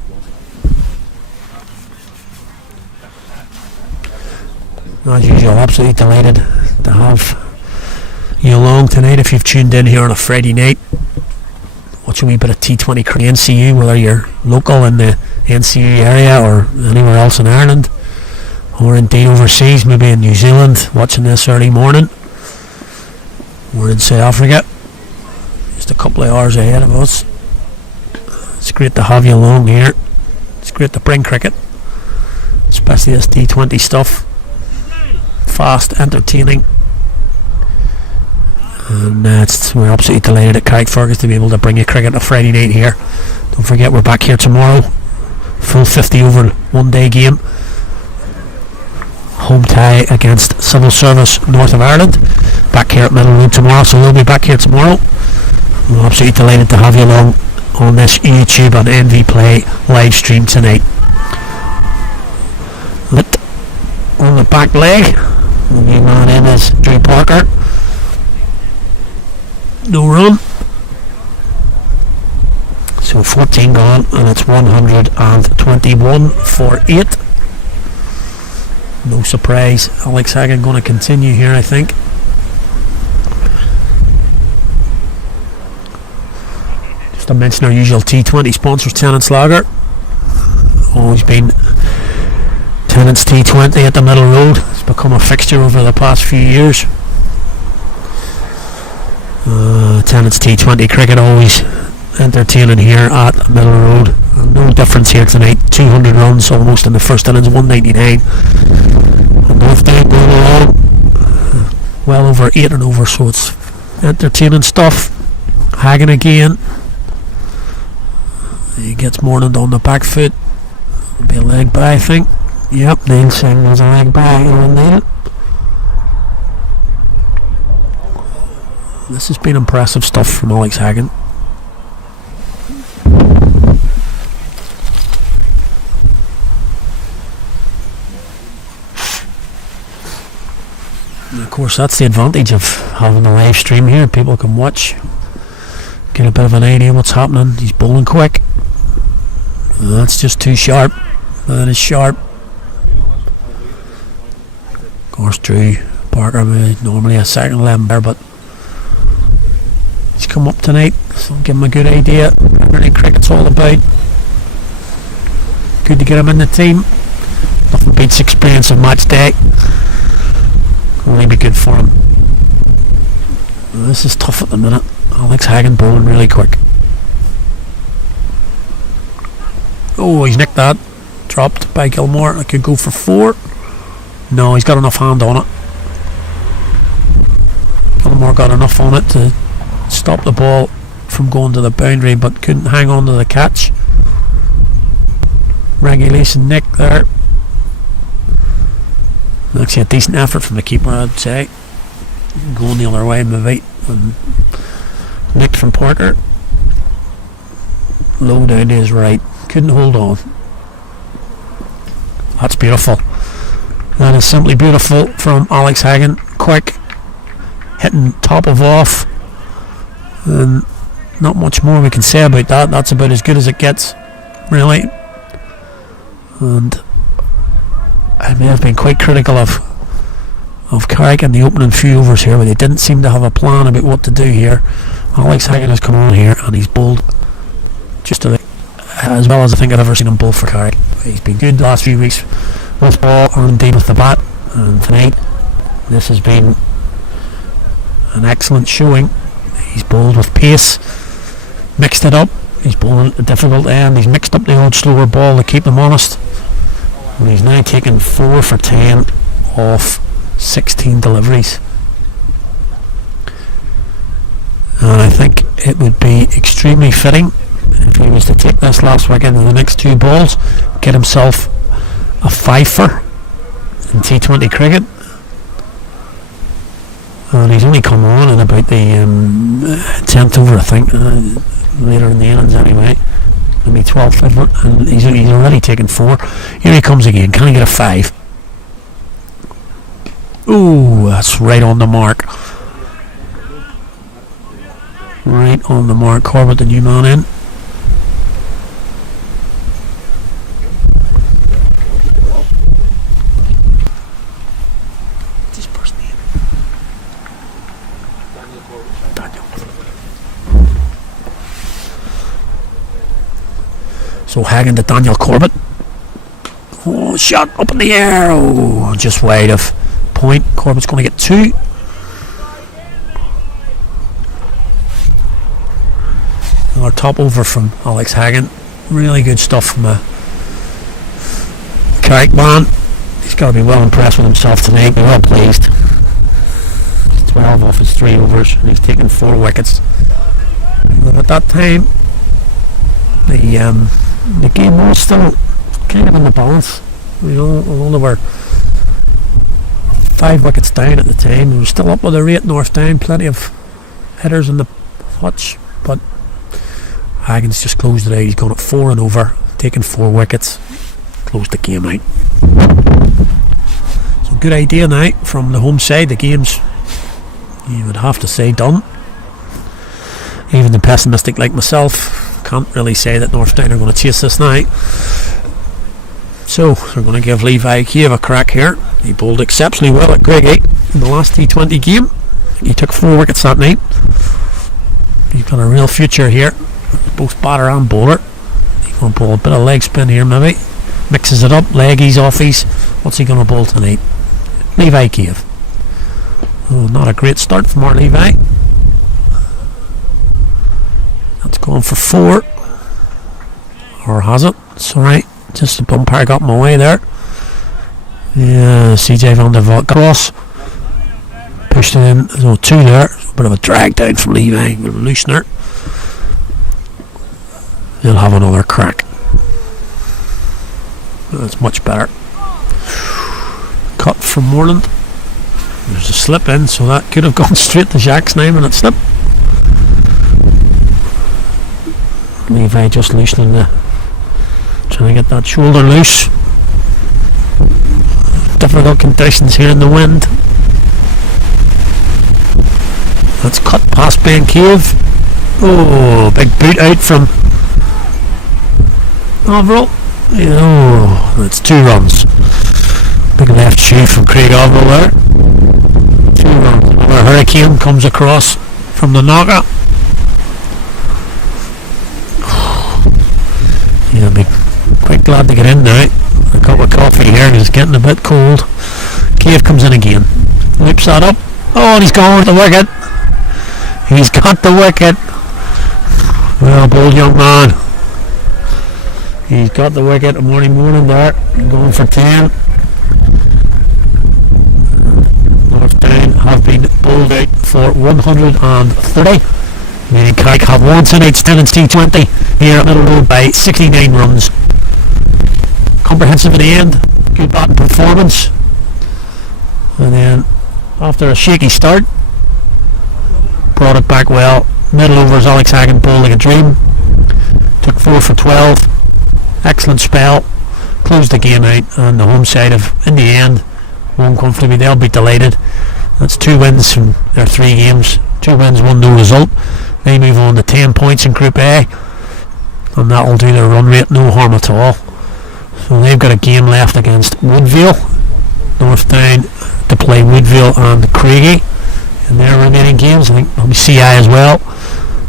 As usual, absolutely delighted to have you along tonight. If you've tuned in here on a Friday night, watching a wee bit of T20 NCU, whether you're local in the NCU area or anywhere else in Ireland, or indeed overseas, maybe in New Zealand, watching this early morning. We're in South Africa, just a couple of hours ahead of us. It's great to have you along here. It's great to bring cricket, especially this T20 stuff. Fast, entertaining, and we're absolutely delighted at Carrickfergus to be able to bring you cricket on a Friday night here. Don't forget, we're back here tomorrow. Full 50 over 1 day game. Home tie against Civil Service North of Ireland. Back here at Middle Road tomorrow, so we'll be back here tomorrow. We're absolutely delighted to have you along on this YouTube and NV Play live stream tonight. Lit on the back leg. The new man in is Drew Parker. No run. So 14 gone, and it's 121 for 8. No surprise, Alex Hagan going to continue here, I think. Just to mention our usual T20 sponsors, Tennant's Lager. Always been Tennant's T20 at the Middle Road. It's become a fixture over the past few years. Tennant's T20 cricket always entertaining here at Middle Road. No difference here tonight. 200 runs almost in the first innings, 199. And Northdown going along well over 8 and over, so it's entertaining stuff. Hagan again. He gets Morland on the back foot. It'll be a leg by, I think. Yep, Neil Singh was a leg by, eliminated. This has been impressive stuff from Alex Hagan. And of course, that's the advantage of having a live stream here. People can watch, get a bit of an idea what's happening. He's bowling quick. That's just too sharp. That is sharp. Of course, Drew Parker normally a second 11 there, but he's come up tonight, so I'll give him a good idea. Everything cricket's all about. Good to get him in the team. Nothing beats experience of match day. Only be good for him. This is tough at the minute. Alex Hagan bowling really quick. Oh, he's nicked that. Dropped by Gilmore. I could go for 4. No, he's got enough hand on it. Gilmore got enough on it to stop the ball from going to the boundary, but couldn't hang on to the catch. Regulation nick there. Actually a decent effort from the keeper, I'd say. Going the other way maybe. And nicked from Parker. Low down to his right. Couldn't hold on. That's beautiful. That is simply beautiful from Alex Hagan. Quick, hitting top of off, and not much more we can say about that. That's about as good as it gets, really. And I may have been quite critical of Carrick in the opening few overs here, but they didn't seem to have a plan about what to do here. Alex Hagan has come on here and he's bowled just as well as I think I've ever seen him bowl for Carrick. He's been good the last few weeks with ball and indeed with the bat, and tonight this has been an excellent showing. He's bowled with pace, mixed it up. He's bowling at the difficult end. He's mixed up the odd slower ball to keep them honest. And he's now taken 4 for 10 off 16 deliveries. And I think it would be extremely fitting if he was to take this last wicket in the next 2 balls, get himself a 5-fer in T20 cricket. And he's only come on in about the 10th over, I think, later in the innings anyway, maybe 12th over, and he's already taken 4. Here he comes again. Can he get a 5? Ooh, that's right on the mark. Right on the mark. Corbett, the new man in. So Hagen to Daniel Corbett. Oh, shot up in the air. Oh, just wide of point. Corbett's going to get 2. Another top over from Alex Hagen. Really good stuff from a Carrick man. He's got to be well impressed with himself tonight. Be well pleased. He's 12 off his 3 overs and he's taken 4 wickets. And at that time, the game was still kind of in the balance. You know, although there were 5 wickets down at the time, it was still up with a rate north down, plenty of hitters in the hutch, but Hagen's just closed it out. He's gone at 4 and over, taken 4 wickets, closed the game out. So good idea now from the home side. The game's, you would have to say, done. Even the pessimistic like myself can't really say that Northdown are going to chase this now. So we're going to give Levi Cave a crack here. He bowled exceptionally well at Craigie in the last T20 game. He took 4 wickets that night. He's got a real future here, both batter and bowler. He's going to bowl a bit of leg spin here maybe. Mixes it up, leggies, offies. What's he going to bowl tonight? Levi Cave. Oh, not a great start from our Levi. That's going for 4. Or has it? It's alright. Just the umpire got my way there. Yeah, CJ van der Vaart cross. Pushed it in. There's no 2 there. A bit of a drag down from Levi. With a loosener. He'll have another crack. That's much better. Cut from Moreland. There's a slip in, so that could have gone straight to Jacques' 9-minute slip. Levi just loosening trying to get that shoulder loose. Difficult conditions here in the wind. That's cut past Ben Cave. Oh, big boot out from Averill. Oh, that's 2 runs. Big left shoe from Craig Averill there. 2 runs. Another hurricane comes across from the knocker. Yeah, I'll be quite glad to get in now. A cup of coffee here, it's getting a bit cold. Cave comes in again. Loops that up. Oh, and he's gone with the wicket. He's got the wicket. Well, bold young man. He's got the wicket. Morning there. Going for 10. Northdown have been bowled out for 130. Meaning Carrick have won tonight's T20 here at Middle Road by 69 runs. Comprehensive in the end. Good batting performance. And then after a shaky start, brought it back well. Middle overs, Alex Hagen bowled like a dream. Took 4 for 12. Excellent spell. Closed the game out, and the home side have, in the end, won comfortably. They'll be delighted. That's 2 wins from their 3 games. 2 wins, 1 no result. They move on to 10 points in Group A, and that'll do their run rate no harm at all. So they've got a game left against Woodvale. Northdown to play Woodvale and Craigie in their remaining games. I think maybe CI as well.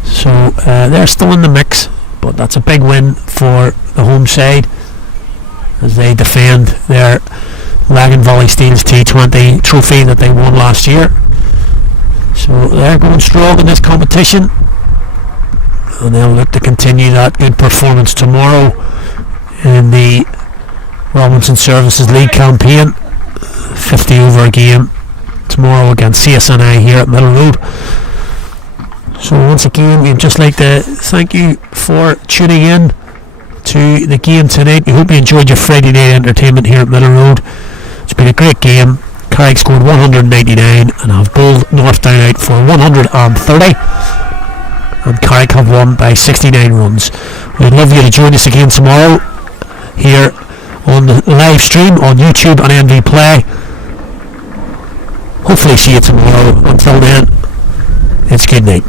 So they're still in the mix, but that's a big win for the home side as they defend their Lagan Valley Steels T20 trophy that they won last year. So they're going strong in this competition, and they'll look to continue that good performance tomorrow in the Robinson Services League campaign. 50 over game tomorrow against CSNI here at Middle Road. So once again, we'd just like to thank you for tuning in to the game tonight. We hope you enjoyed your Friday night entertainment here at Middle Road. It's been a great game. Carrick scored 199 and have bowled Northdown out for 130, and Carrick have won by 69 runs. We'd love you to join us again tomorrow here on the live stream on YouTube and MV Play. Hopefully see you tomorrow. Until then, it's good night.